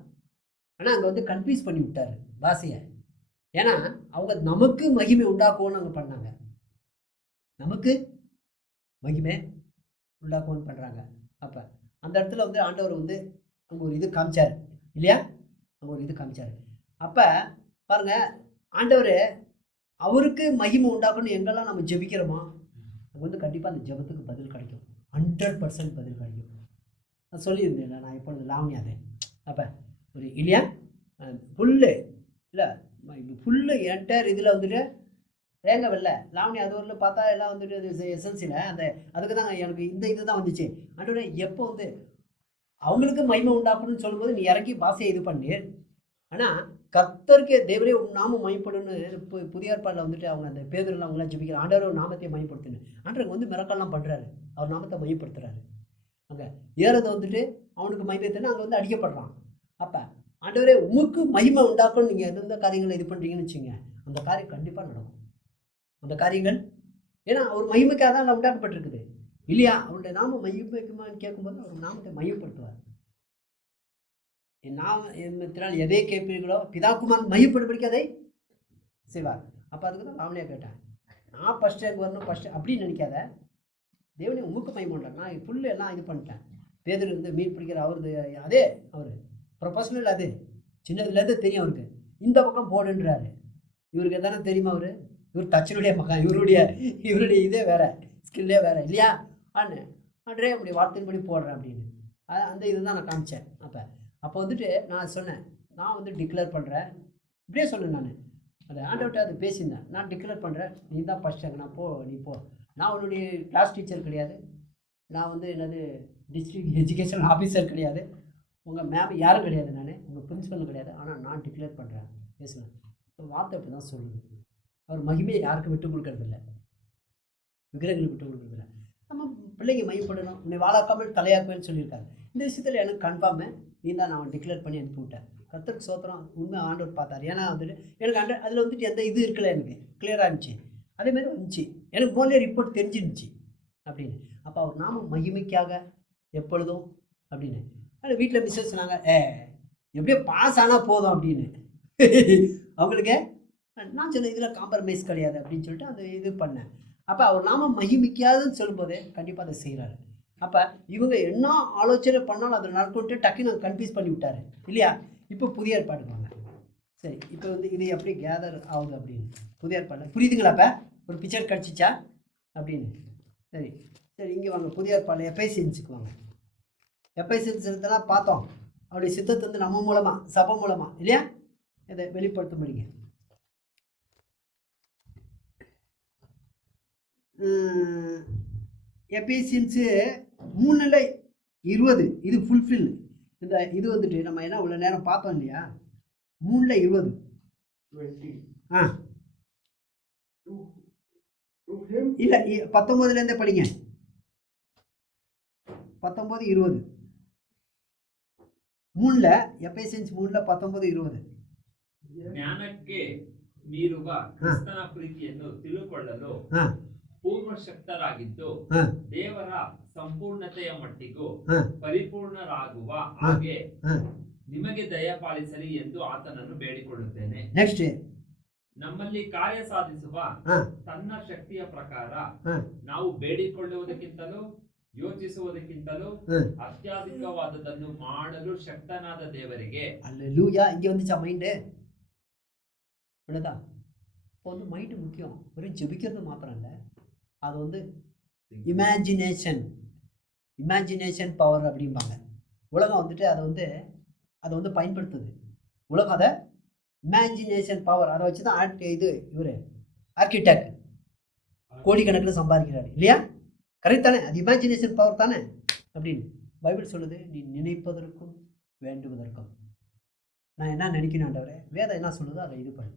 ஆனால் அங்கே வந்து கன்ஃபியூஸ் பண்ணி விட்டார் பாஷையை. ஏன்னா அவங்க நமக்கு மகிமை உண்டாக்குவோன்னு அங்கே பண்ணாங்க, நமக்கு மகிமை உண்டாக்குவோன்னு பண்ணுறாங்க. அப்போ அந்த இடத்துல வந்து ஆண்டவர் வந்து அங்கே ஒரு இது காமிச்சார் இல்லையா, அங்கே ஒரு இது காமிச்சார். அப்போ பாருங்கள், ஆண்டவர் அவருக்கு மகிமை உண்டாக்கணும் எங்கெல்லாம் நம்ம ஜெபிக்கிறோமோ அங்கே வந்து கண்டிப்பாக அந்த ஜெபத்துக்கு பதில் கிடைக்கும், 100% பதில் கிடைக்கும். நான் சொல்லியிருந்தேன் நான் எப்பொழுது லாவணியாதே. அப்போ ஒரு இல்லையா புல்லு இல்லை புல்லு என்டர் இதில் வந்துட்டு தேங்க வெள்ளை லாவணி அது ஒரு பார்த்தா எல்லாம் வந்துட்டு எஸ்எல்சியில் அந்த அதுக்கு தான் எனக்கு இந்த இது தான் வந்துச்சு. ஆண்டவரே எப்போ வந்து அவங்களுக்கு மகிமை உண்டாக்கணும்னு சொல்லும்போது நீ இறங்கி பாசையை இது பண்ணி, ஆனால் கர்த்தருக்கு தேவரே நாமம் மையப்படுன்னு புதிய ஏற்பாடில் வந்துட்டு அவங்க அந்த பேதூரில் அவங்களாம் ஜெபிக்கிற ஆண்டவர் நாமத்தை மையப்படுத்துன்னு ஆண்டவருக்கு வந்து மிரக்கல்லாம் பண்ணுறாரு, அவர் நாமத்தை மையப்படுத்துறாரு. அங்கே ஏறதை வந்துட்டு அவனுக்கு மையப்படுத்தினா அங்கே வந்து அடிக்கப்படுறான். அப்போ ஆண்டவரே உமக்கு மகிமை உண்டாக்கணும் நீங்கள் எந்தெந்த காரியங்களை இது பண்ணுறீங்கன்னு வச்சுங்க, அந்த காரியம் கண்டிப்பாக நடக்கும். அந்த காரியங்கள் ஏன்னா அவர் மகிமைக்காக தான் உண்டாக்கப்பட்டிருக்குது இல்லையா. அவருடைய நாமம் மையப்படுத்துமான்னு கேட்கும்போது அவர் நாமத்தை மையப்படுத்துவார். என் நாமத்தினால் எதை கேட்பீர்களோ பிதாக்குமார் மையப்படும்படிக்கு அதை செய்வார். அப்போ அதுக்கு தான் நாமளே கேட்டேன், நான் ஃபஸ்ட்டு எனக்கு வரணும் ஃபஸ்ட்டு அப்படின்னு நினைக்காத, தேவனே உமுக்கு மகிமை உண்டாங்க. நான் புல்லு எல்லாம் இது பண்ணிட்டேன். பேதர் வந்து மீன் பிடிக்கிற அவரது அதே அவர் ப்ரொஃபஷனல், அது சின்னதுலேருந்து தெரியும் அவருக்கு. இந்த பக்கம் போடுன்றாரு, இவருக்கு எதானே தெரியுமா, இவர் தச்சனுடைய மகன், இவருடைய இதே வேறு, ஸ்கில்லே வேறு இல்லையா. அன்றே அப்படி வார்த்தையின்படி போடுறேன் அப்படின்னு அந்த இதுதான் நான் காமிச்சேன். அப்போ வந்துட்டு நான் சொன்னேன், நான் வந்து டிக்ளேர் பண்ணுறேன் இப்படியே சொன்னேன். நான் அதை ஆண்டவர்கிட்ட அதை பேசியிருந்தேன், நான் டிக்ளேர் பண்ணுறேன், நீ தான் ஃபஸ்ட்டு நான் நீ போ. நான் உன்னுடைய கிளாஸ் டீச்சர் கிடையாது, நான் வந்து என்னது டிஸ்ட்ரிக்ட் எஜுகேஷன் ஆஃபீஸர் கிடையாது, உங்கள் மேம் யாரும் கிடையாது, நான் உங்கள் பிரின்சிபலும் கிடையாது, ஆனால் நான் டிக்ளேர் பண்ணுறேன் பேசுவேன். வார்த்தை அப்படி தான் சொல்லுது. அவர் மகிமையை யாருக்கும் விட்டு கொடுக்கறதில்ல, விக்கிரகங்களுக்கு விட்டு கொடுக்கறதில்ல. நம்ம பிள்ளைங்க மையப்படணும், உன்னை வாழாக்காமல் தலையாக்குவேன்னு சொல்லியிருக்காரு. இந்த விஷயத்தில் எனக்கு கன்ஃபார்மு நீ தான் நான் டிக்ளேர் பண்ணி அனுப்பி விட்டேன். கர்த்தருக்கு சோத்திரம், உண்மை ஆண்டவர் பார்த்தார். ஏன்னா வந்துட்டு எனக்கு அதில் வந்துட்டு எந்த இது இருக்கல, எனக்கு கிளியராக இருந்துச்சு. அதேமாதிரி வந்துச்சு, எனக்கு முதல்ல ரிப்போர்ட் தெரிஞ்சிருந்துச்சு அப்படின்னு. அப்போ அவர் நாம மகிமைக்காக எப்பொழுதும் அப்படின்னு. அதில் வீட்டில் மிஸ்ஸஸ் சொன்னாங்க, எப்படியோ பாஸ் ஆனால் போதும் அப்படின்னு. அவங்களுக்கு நான் சொன்னேன் இதில் காம்ப்ரமைஸ் கிடையாது அப்படின்னு சொல்லிட்டு அந்த இது பண்ணேன். அப்போ அவர் நாம மகிமிக்காதுன்னு சொல்லும்போது கண்டிப்பாக அதை செய்கிறாரு. அப்போ இவங்க என்ன ஆலோசனை பண்ணாலும் அதை நடக்கும்ட்டு டக்குன்னு கன்ஃபியூஸ் பண்ணி விட்டாரு இல்லையா? இப்போ புதிய ஏற்பாடுக்கு வாங்க. சரி, இப்போ வந்து இது எப்படி கேதர் ஆகுது அப்படின்னு புதிய ஏற்பாடு புரியுதுங்களா? இப்போ ஒரு பிக்சர் கிடச்சிச்சா அப்படின்னு? சரி சரி, இங்கே வாங்க. புதிய ஏற்பாடு எபேசியன்ஸுக்கு வாங்க. எபேசியன்ஸ் இதெல்லாம் பார்த்தோம். அவருடைய சித்தத்தை வந்து நம்ம மூலமாக சபை மூலமாக இல்லையா இதை வெளிப்படுத்தும்படிங்க. எபேசியன்ஸு 3:20 இது ஃபுல்ஃபில். இந்த இது வந்துட்டு நம்ம என்ன இவ்வளோ நேரம் பார்த்தோம் இல்லையா? 3:20 ஆ இல்லை 19 படிங்க. 19:20 3 ಎಫೆಸಿಯನ್ಸ್ 3:19-20 ಜ್ಞಾನಕ್ಕೆ ಮೀರುವ ಕ್ರಿಸ್ತನ ಪ್ರೀತಿಯನ್ನು ತಿಳುಕೊಳ್ಳಲು ಪೂರ್ವಶಕ್ತರಾಗಿದ್ದು ದೇವರ ಸಂಪೂರ್ಣತೆಯ ಮಟ್ಟಿಗೂ ಪರಿಪೂರ್ಣರಾಗುವ ಹಾಗೆ ನಿಮಗೆ ದಯಪಾಲಿಸಲಿ ಎಂದು ಆತನನ್ನು ಬೇಡಿಕೊಳ್ಳುತ್ತೇನೆ. ನೆಕ್ಸ್ಟ್ ನಮ್ಮಲ್ಲಿ ಕಾರ್ಯ ಸಾಧಿಸುವ ತನ್ನ ಶಕ್ತಿಯ ಪ್ರಕಾರ ನಾವು ಬೇಡಿಕೊಳ್ಳುವುದಕ್ಕಿಂತಲೂ ಯೋಚಿಸುವುದಕ್ಕಿಂತಲೂ ಅತ್ಯಧಿಕವಾದದನ್ನು ಮಾಡಲು ಶಕ್ತನಾದ ದೇವರಿಗೆ. அல்லேலூயா. இங்கே வந்துச்சா மைண்டு? அவ்வளோதான். இப்போ வந்து மைண்டு முக்கியம். வெறும் ஜெபிக்கிறது மாத்திரம் இல்லை, அது வந்து இமேஜினேஷன் பவர் அப்படிம்பாங்க. உலகம் வந்துட்டு அதை வந்து பயன்படுத்துது. உலகம் அதை இமேஜினேஷன் பவர் அதை வச்சு தான் இவர் ஆர்கிடெக்ட் கோடிக்கணக்கில் சம்பாதிக்கிறாரு இல்லையா? கரெக்ட் தானே? அது இமேஜினேஷன் பவர் தானே அப்படின்னு பைபிள் சொல்லுது. நீ நினைப்பதற்கும் வேண்டுவதற்கும் நான் என்ன நினைக்கணும் ஆண்டவரே, வேதம் என்ன சொல்லுதோ அதை இது பண்ணு.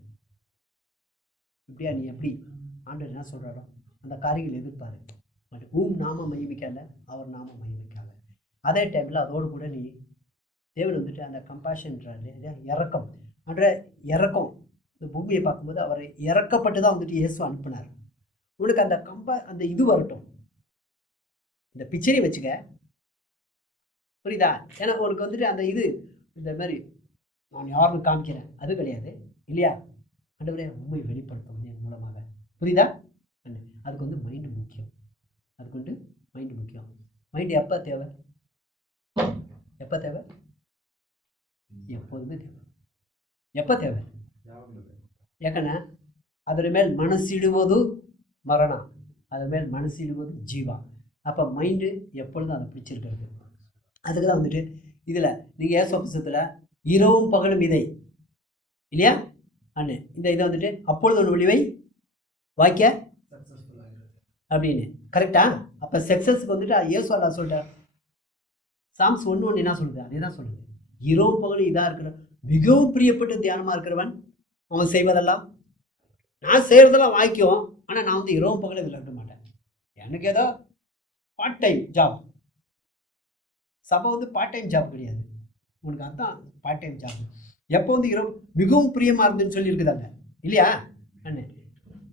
இப்படியா நீ எப்படி ஆண்டவர் என்ன சொல்கிறாரோ அந்த காரியங்கள் எதிர்ப்பாரு. பட் நாம மகிமிக்கல, அவர் நாம மகிமிக்கால. அதே டைமில் அதோடு கூட நீ தேவன் வந்துட்டு அந்த கம்பேஷன்றாரு இறக்கம் அன்ற இறக்கம். இந்த பூமியை பார்க்கும்போது அவர் இறக்கப்பட்டு தான் வந்துட்டு இயேசு அனுப்பினார். உனக்கு அந்த இது வரட்டும். இந்த பிக்சரை வச்சுக்க, புரியுதா? ஏன்னா உனக்கு வந்துட்டு அந்த இது இந்த மாதிரி நான் யாருன்னு காமிக்கிறேன் அது கிடையாது இல்லையா? ஆண்டவரே உண்மை வெளிப்படுத்தும் என் மூலமாக, புரியுதா? அதுக்கு வந்து மைண்டு முக்கியம். மைண்டு எப்போ தேவை? எப்போதுமே தேவை. எப்போ தேவை? ಯಾಕಂದ್ರೆ ಅದರ ಮೇಲೆ ಮನಸ್ಸಿಡುವುದು ಮರಣ, ಅದರ ಮೇಲೆ மனசிடுவது ஜீவா. அப்போ மைண்டு எப்பொழுதும் அதை பிடிச்சிருக்கிறது. அதுக்கு தான் வந்துட்டு இதில் நீங்கள் ஏசு புத்தகத்தில் இரவும் பகலும் இதை இல்லையா அண்ணே இந்த இதை வந்துட்டு அப்பொழுது ஒன்று ஒளிவை வாய்க்க அப்படின்னு கரெக்டா? அப்போ சக்ஸஸ்க்கு வந்துட்டு ஏசு அல்லா சொல்லிட்டார். சாம்ஸ் 1:1 என்ன சொல்லுது? அதே தான் சொல்லுது. இரவும் பகலும் இதாக இருக்கிற மிகவும் பிரியப்பட்டு தியானமாக இருக்கிறவன் அவன் செய்வதெல்லாம் நான் செய்கிறதெல்லாம் வாய்க்கும். ஆனால் நான் வந்து இரவும் பகலும் இதில் இருக்க மாட்டேன். எனக்கு ஏதோ பார்ட் டைம் ஜாப். சபை வந்து பார்ட் டைம் ஜாப் கிடையாது. உனக்கு அதுதான் பார்ட் டைம் ஜாப். எப்போ வந்து இரவு மிகவும் பிரியமாக இருந்துன்னு சொல்லியிருக்குதாங்க இல்லையா அண்ணே?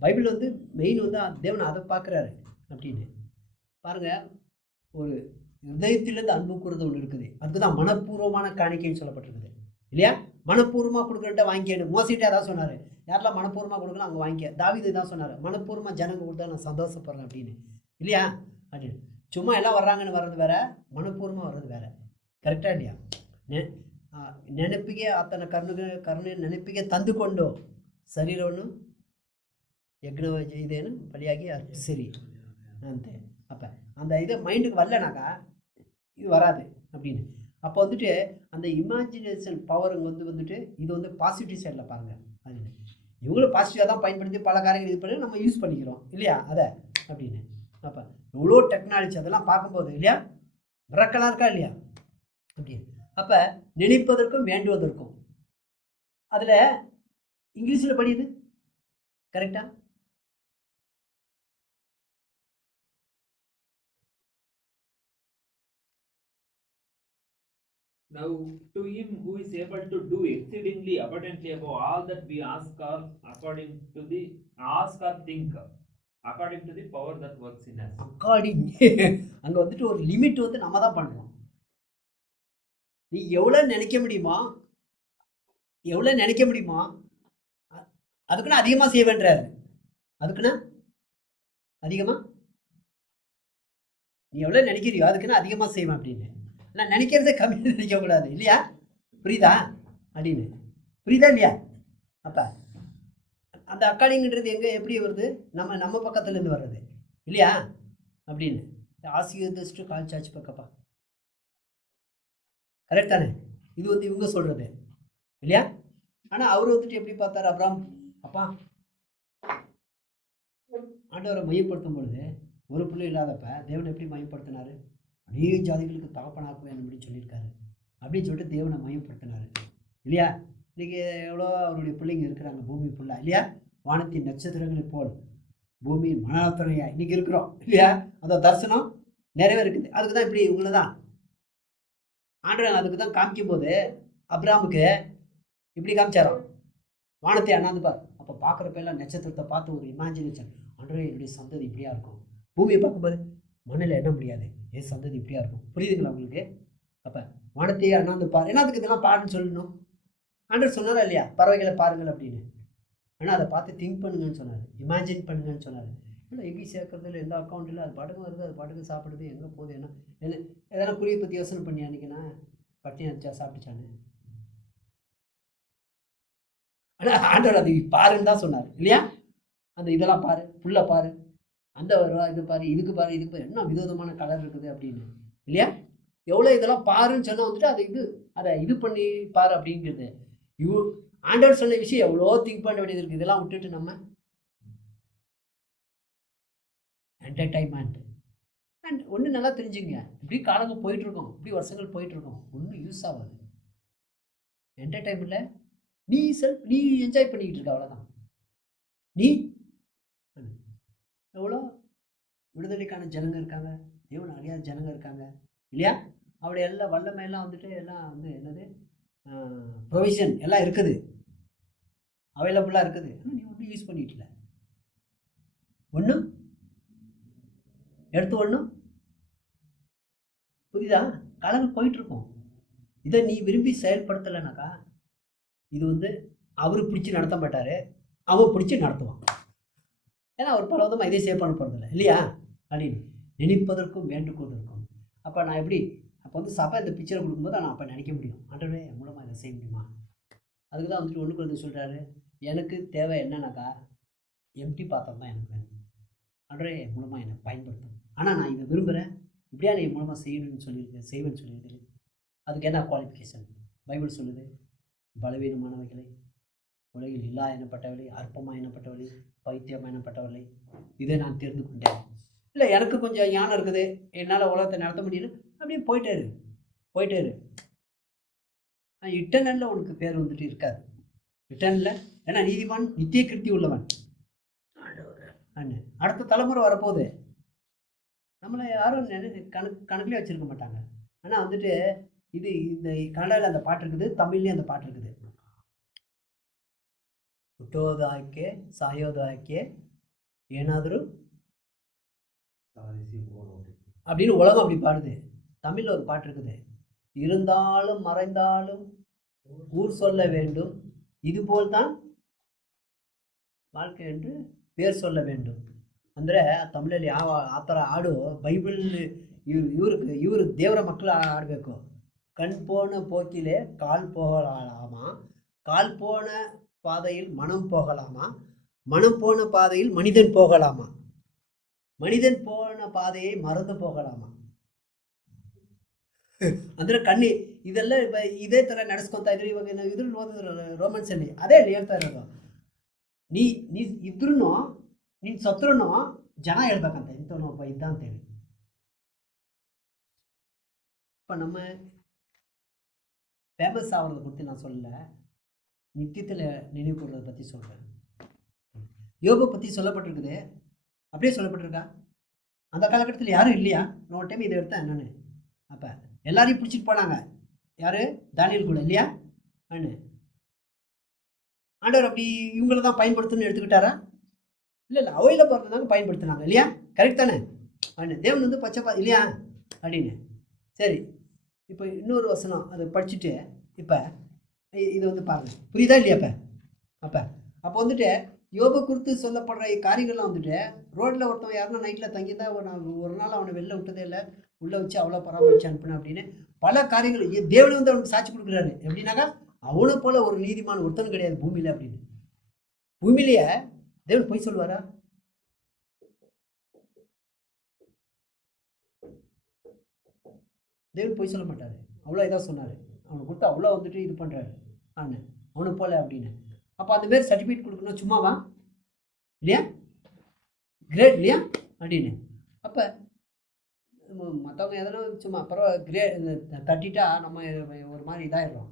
பைபிள் வந்து மெயின் வந்து தேவன் அதை பார்க்குறாரு அப்படின்னு பாருங்கள். ஒரு ஹிருதயத்திலேருந்து அன்பு கூறுறது ஒன்று இருக்குது. அதுக்கு தான் மனப்பூர்வமான காணிக்கைன்னு சொல்லப்பட்டிருக்குது இல்லையா? மனப்பூர்வமாக கொடுக்குறட்ட வாங்கிக்கணும். மோசிட்டே அதான் சொன்னார், யாரெல்லாம் மனப்பூர்வமாக கொடுக்கலாம் அங்கே வாங்கிக்க. தாவீது தான் சொன்னார், மனப்பூர்வமாக ஜனங்க கொடுத்தா நான் சந்தோஷப்படுறேன் அப்படின்னு இல்லையா? அப்படின்னு சும்மா எல்லாம் வர்றாங்கன்னு வர்றது வேற, மனப்பூர்வமாக வர்றது வேற. கரெக்டாக இல்லையா? ನೆನಪಿಗೆ ಆತನ ಕರುಣೆ ನೆನಪಿಗೆ ತಂದುಕೊಂಡು ಶರೀರವನ್ನು ಯಜ್ಞ ಇದೇನು ಬಲಿಯಾಗಿ ಅರ್ಪಿಸಿರಿ ಅಂತೆ. அப்போ அந்த இது மைண்டுக்கு வரலனாக்கா இது வராது அப்படின்னு. அப்போ வந்துட்டு அந்த இமேஜினேஷன் பவருங்க வந்துட்டு இது வந்து பாசிட்டிவ் சைடில் பாருங்கள். அது இவங்களும் பாசிட்டிவாக தான் பயன்படுத்தி பல காரியங்கள் இது பண்ணி நம்ம யூஸ் பண்ணிக்கிறோம் இல்லையா அதை அப்படின்னு. அப்போ எவ்வளோ டெக்னாலஜி அதெல்லாம் பார்க்கும்போது இல்லையா மிரக்கலாக இருக்கா இல்லையா அப்படின்னு. அப்போ நினைப்பதற்கும் வேண்டுவதற்கும் அதில் இங்கிலீஷில் படியுது கரெக்டா? Now to him who is able to do exceedingly abundantly above all that we ask or think according to the power that works in us. According அங்கே வந்துட்டு ஒரு லிமிட் வந்து நம்ம தான் பண்ணுறோம். நீ எவ்வளோ நினைக்க முடியுமா அதுக்குன்னு அதிகமாக செய்வேன்றாரு. அதுக்குன்னா அதிகமாக நீ எவ்வளோ நினைக்கிறியோ அதுக்குன்னு அதிகமாக செய்வேன் அப்படின்னு. நான் நினைக்கிறதே கம்மியாக நினைக்கக்கூடாது இல்லையா? புரியுதா அப்படின்னு? புரியுதா இல்லையா? அப்போ அந்த அக்காடிங்கிறது எங்கே எப்படி வருது? நம்ம பக்கத்துலேருந்து வர்றது இல்லையா அப்படின்னு. ஆசீர்வதிச்சுட்டு கால்ச்சாச்சு பக்கப்பா, கரெக்ட் தானே? இது வந்து இவங்க சொல்கிறது இல்லையா? ஆனால் அவர் வந்துட்டு எப்படி பார்த்தாரு அப்புறம்? அப்பா ஆண்டவரை மையப்படுத்தும் பொழுது ஒரு பிள்ளை இல்லாதப்ப தேவனை எப்படி மையப்படுத்தினாரு? அநேக ஜாதிகளுக்கு தகப்பனாக்குவேன் அப்படின்னு சொல்லியிருக்காரு. அப்படின்னு சொல்லிட்டு தேவனை மையப்படுத்தினாரு இல்லையா? இன்றைக்கி எவ்வளோ அவருடைய பிள்ளைங்க இருக்கிறாங்க பூமி ஃபுல்லாக இல்லையா? வானத்தின் நட்சத்திரங்களை போல் பூமியின் மனத்துறையா இன்றைக்கி இருக்கிறோம் இல்லையா? அந்த தரிசனம் நிறைவே இருக்குது. அதுக்கு தான் இப்படி இவங்கள தான் ஆண்டவன் அதுக்கு தான் காமிக்கும் போது அப்ராமுக்கு இப்படி காமிச்சாரோ, வானத்தை அண்ணாந்துப்பார். அப்போ பார்க்குறப்ப எல்லாம் நட்சத்திரத்தை பார்த்து ஒரு இமேஜினேஷன், ஆண்டவரே என்னுடைய சந்ததி இப்படியா இருக்கும். பூமியை பார்க்கும்போது மண்ணில் எண்ண முடியாது, என் சந்ததி இப்படியா இருக்கும். புரியுதுங்களா உங்களுக்கு? அப்போ வானத்தையே அண்ணாந்து பார். ஏன்னா அதுக்கு இதெல்லாம் பாருன்னு சொல்லணும். ஆண்டவர் சொன்னாரா இல்லையா? பறவைகளை பாருங்கள் அப்படின்னு. ஆனால் அதை பார்த்து திங்க் பண்ணுங்கன்னு சொன்னார், இமேஜின் பண்ணுங்கன்னு சொன்னார். இல்லை எங்கி சேர்க்கறதுல எந்த அக்கௌண்ட் இல்லை, அது பாட்டுக்கு வருது, அது பாட்டுக்கு சாப்பிடுது, எங்கே போகுது, என்ன எதனா குறியை பற்றி யோசனை பண்ணி அன்றைக்கினா பட்டினி அடிச்சா சாப்பிட்டுச்சானு. ஆனால் ஆண்டவர் அது பாருன்னு தான் சொன்னார் இல்லையா? அந்த இதெல்லாம் பாரு, புல்லை பாரு, அந்த வருவா, இது பாரு, இதுக்கு பாரு, இதுக்கு பாரு, என்ன விதவிதமான கலர் இருக்குது அப்படின்னு இல்லையா? எவ்வளோ இதெல்லாம் பாருன்னு சொன்னால் வந்துட்டு அதை இது பண்ணி பாரு அப்படிங்கிறது. ஆண்டவர் சொன்ன விஷயம் எவ்வளோ திங்க் பண்ண வேண்டியது இருக்குது. இதெல்லாம் விட்டுட்டு நம்ம என்டர்டைன்மெண்ட். அண்ட் ஒன்று நல்லா தெரிஞ்சுங்க, இப்படி காலங்கள் போயிட்டுருக்கோம், இப்படி வருஷங்கள் போயிட்டுருக்கோம், ஒன்றும் யூஸ் ஆகாது. என்டர்டைன்மெண்ட்டில் நீ என்ஜாய் பண்ணிக்கிட்டு இருக்க, அவ்வளோதான். நீ எவ்வளோ விடுதலைக்கான ஜனங்க இருக்காங்க, தேவன் அறியாத ஜனங்க இருக்காங்க இல்லையா? அவருடைய எல்லாம் வல்லமையெல்லாம் வந்துட்டு எல்லாம் வந்து என்னது ப்ரொவிஷன் எல்லாம் இருக்குது, அவைலபிளாக இருக்குது. ஆனால் நீ ஒன்றும் யூஸ் பண்ணிட்டுல, ஒன்றும் எடுத்து ஒன்றும். புரியுதா? காலங்கள் போயிட்டுருக்கோம். இதை நீ விரும்பி செயல்படுத்தலைனாக்கா இது வந்து அவர் பிடிச்சி நடத்த மாட்டார், அவன் பிடிச்சி நடத்துவான். ஏன்னா அவர் பல விதமாக இதே சேவ் பண்ண போகிறதில்ல இல்லையா அப்படின்னு நினைப்பதற்கும் வேண்டுகோள் இருக்கும். அப்போ நான் எப்படி அப்போ வந்து சபை இந்த பிக்சரை கொடுக்கும்போது நான் அப்போ நினைக்க முடியும், ஆண்டவரே மூலமாக இதை செய்ய முடியுமா? அதுக்கு தான் வந்துட்டு ஒன்றுக்கு வந்து சொல்கிறாரு, எனக்கு தேவை என்னன்னாக்கா எம்டி பாத்திரம் தான் எனக்கு வேணும், ஆண்டவரே மூலமாக என்னை பயன்படுத்தும். ஆனால் நான் இதை விரும்புகிறேன், இப்படியா நீ மூலமாக செய்வேன்னு சொல்லியிருக்கேன். அதுக்கு என்ன குவாலிஃபிகேஷன்? பைபிள் சொல்லுது, பலவீனமானவைகளை, உலகில் இல்லா எனப்பட்டவளை, அற்பமாக எனப்பட்டவளை, பைத்தியமாக எனப்பட்டவளை இதை நான் தெரிந்து கொண்டேன். இல்லை எனக்கு கொஞ்சம் ஞானம் இருக்குது, என்னால் உலகத்தை நடத்த முடியல, அப்படியே போயிட்டே இரு. இட்டர்னலில் உனக்கு பேர் வந்துட்டு இருக்காது. ரிட்டர்னில் ஏன்னா நீதிவான் நித்திய கிருத்தி உள்ளவன். அடுத்த தலைமுறை வரப்போகுது, நம்மளை யாரும் கணக்குலேயே வச்சுருக்க மாட்டாங்க. ஆனால் வந்துட்டு இந்த கன்னடாவில் அந்த பாட்டு இருக்குது, தமிழ்லேயும் அந்த பாட்டு இருக்குது. ಹುಟ್ಟೋದು ಆಯ್ಕೆ ಸಾಯೋದು ಆಯ್ಕೆ ಏನಾದರೂ அப்படின்னு உலகம் அப்படி பாடுது. தமிழில் ஒரு பாட்டு இருக்குது, இருந்தாலும் மறைந்தாலும் ஊர் சொல்ல வேண்டும், இதுபோல் தான் வாழ்க்கை என்று பேர் சொல்ல வேண்டும். ಅಂದರೆ ತಮಿಳಲ್ಲಿ ಯಾವ ಆ ಥರ ಹಾಡು ಬೈಬಲ್ ಇವರು ದೇವರ ಮಕ್ಕಳು ಆಡಬೇಕು. கண் போன போக்கிலே கால் போகலாமா, கால் போன பாதையில் மனம் போகலாமா, மனம் போன பாதையில் மனிதன் போகலாமா, மனிதன் போன பாதையை மறந்து போகலாமா. ಅಂದರೆ ಕಣ್ಣಿ ಇದೆಲ್ಲ ಇದೇ ಥರ ನಡೆಸ್ಕೊತಾ ಇದ್ರು. ಇವಾಗ ನಾವು ಇದ್ರಲ್ಲಿ ಓದಿದ್ರು ರೋಮನ್ಸಲ್ಲಿ, ಅದೇ ಹೇಳ್ತಾ ಇರೋದು. ನೀ ಇದ್ರೂ ನೀನು ಸತ್ರೂ ಜನ ಹೇಳ್ಬೇಕಂತ ಇಂಥವನು ಒಬ್ಬ ಇದ್ದ ಅಂತೇಳಿ. இப்போ நம்ம ஃபேமஸ் ஆகிறத பற்றி நான் சொல்லலை, நித்தியத்தில் நினைவு கூறுறதை பற்றி சொல்கிறேன். யோகை பற்றி சொல்லப்பட்டிருக்குது, அப்படியே சொல்லப்பட்டிருக்கா? அந்த காலகட்டத்தில் யாரும் இல்லையா? இன்னொரு டைம் இதை எடுத்தேன் என்னன்னு. அப்போ எல்லாரையும் பிடிச்சிட்டு போனாங்க, யார்? தானியேல் கூட இல்லையா அண்ணு. ஆண்டவர் அப்படி இவங்கள தான் பயன்படுத்தணும்னு எடுத்துக்கிட்டாரா? இல்லை அவையில் பிறந்ததாங்க பயன்படுத்தினாங்க இல்லையா? கரெக்ட் தானே அண்ணு? தேவன் வந்து பச்சைப்பா இல்லையா அப்படின்னு. சரி, இப்போ இன்னொரு வசனம் அதை படிச்சுட்டு இப்போ இது வந்து பாருங்கள், புரியுதா இல்லையா? அப்போ வந்துட்டு யோபு குறித்து சொல்லப்படுற காரியங்கள்லாம் வந்துட்டு ரோட்டில் ஒருத்தவன் யாருன்னா நைட்டில் தங்கியிருந்தா ஒரு நாள் அவனை வெளில விட்டதே இல்லை, உள்ளே வச்சு அவ்வளோ பராமரிச்சு அனுப்பினேன் அப்படின்னு பல காரியங்கள் தேவன் வந்து அவனுக்கு சாட்சி கொடுக்குறாரு. எப்படின்னாக்கா அவனை போல ஒரு நீதிமான ஒருத்தனும் கிடையாது பூமியில் அப்படின்னு. பூமியிலேயே தேவன் பொய் சொல்லுவாரா? தேவன் பொய் சொல்ல மாட்டார். அவ்வளோ இதாக சொன்னார், அவனை கொடுத்து அவ்வளோ வந்துட்டு இது பண்ணுறாரு நான் அவனை போல அப்படின்னு. அப்போ அந்த மாரி சர்டிஃபிகேட் கொடுக்கணும் சும்மாவா இல்லையா? கிரேட் இல்லையா அப்படின்னு. அப்போ மற்றவங்க எதனா சும்மா பரவாயில்ல தட்டிட்டா நம்ம ஒரு மாதிரி இதாகிடுறோம்,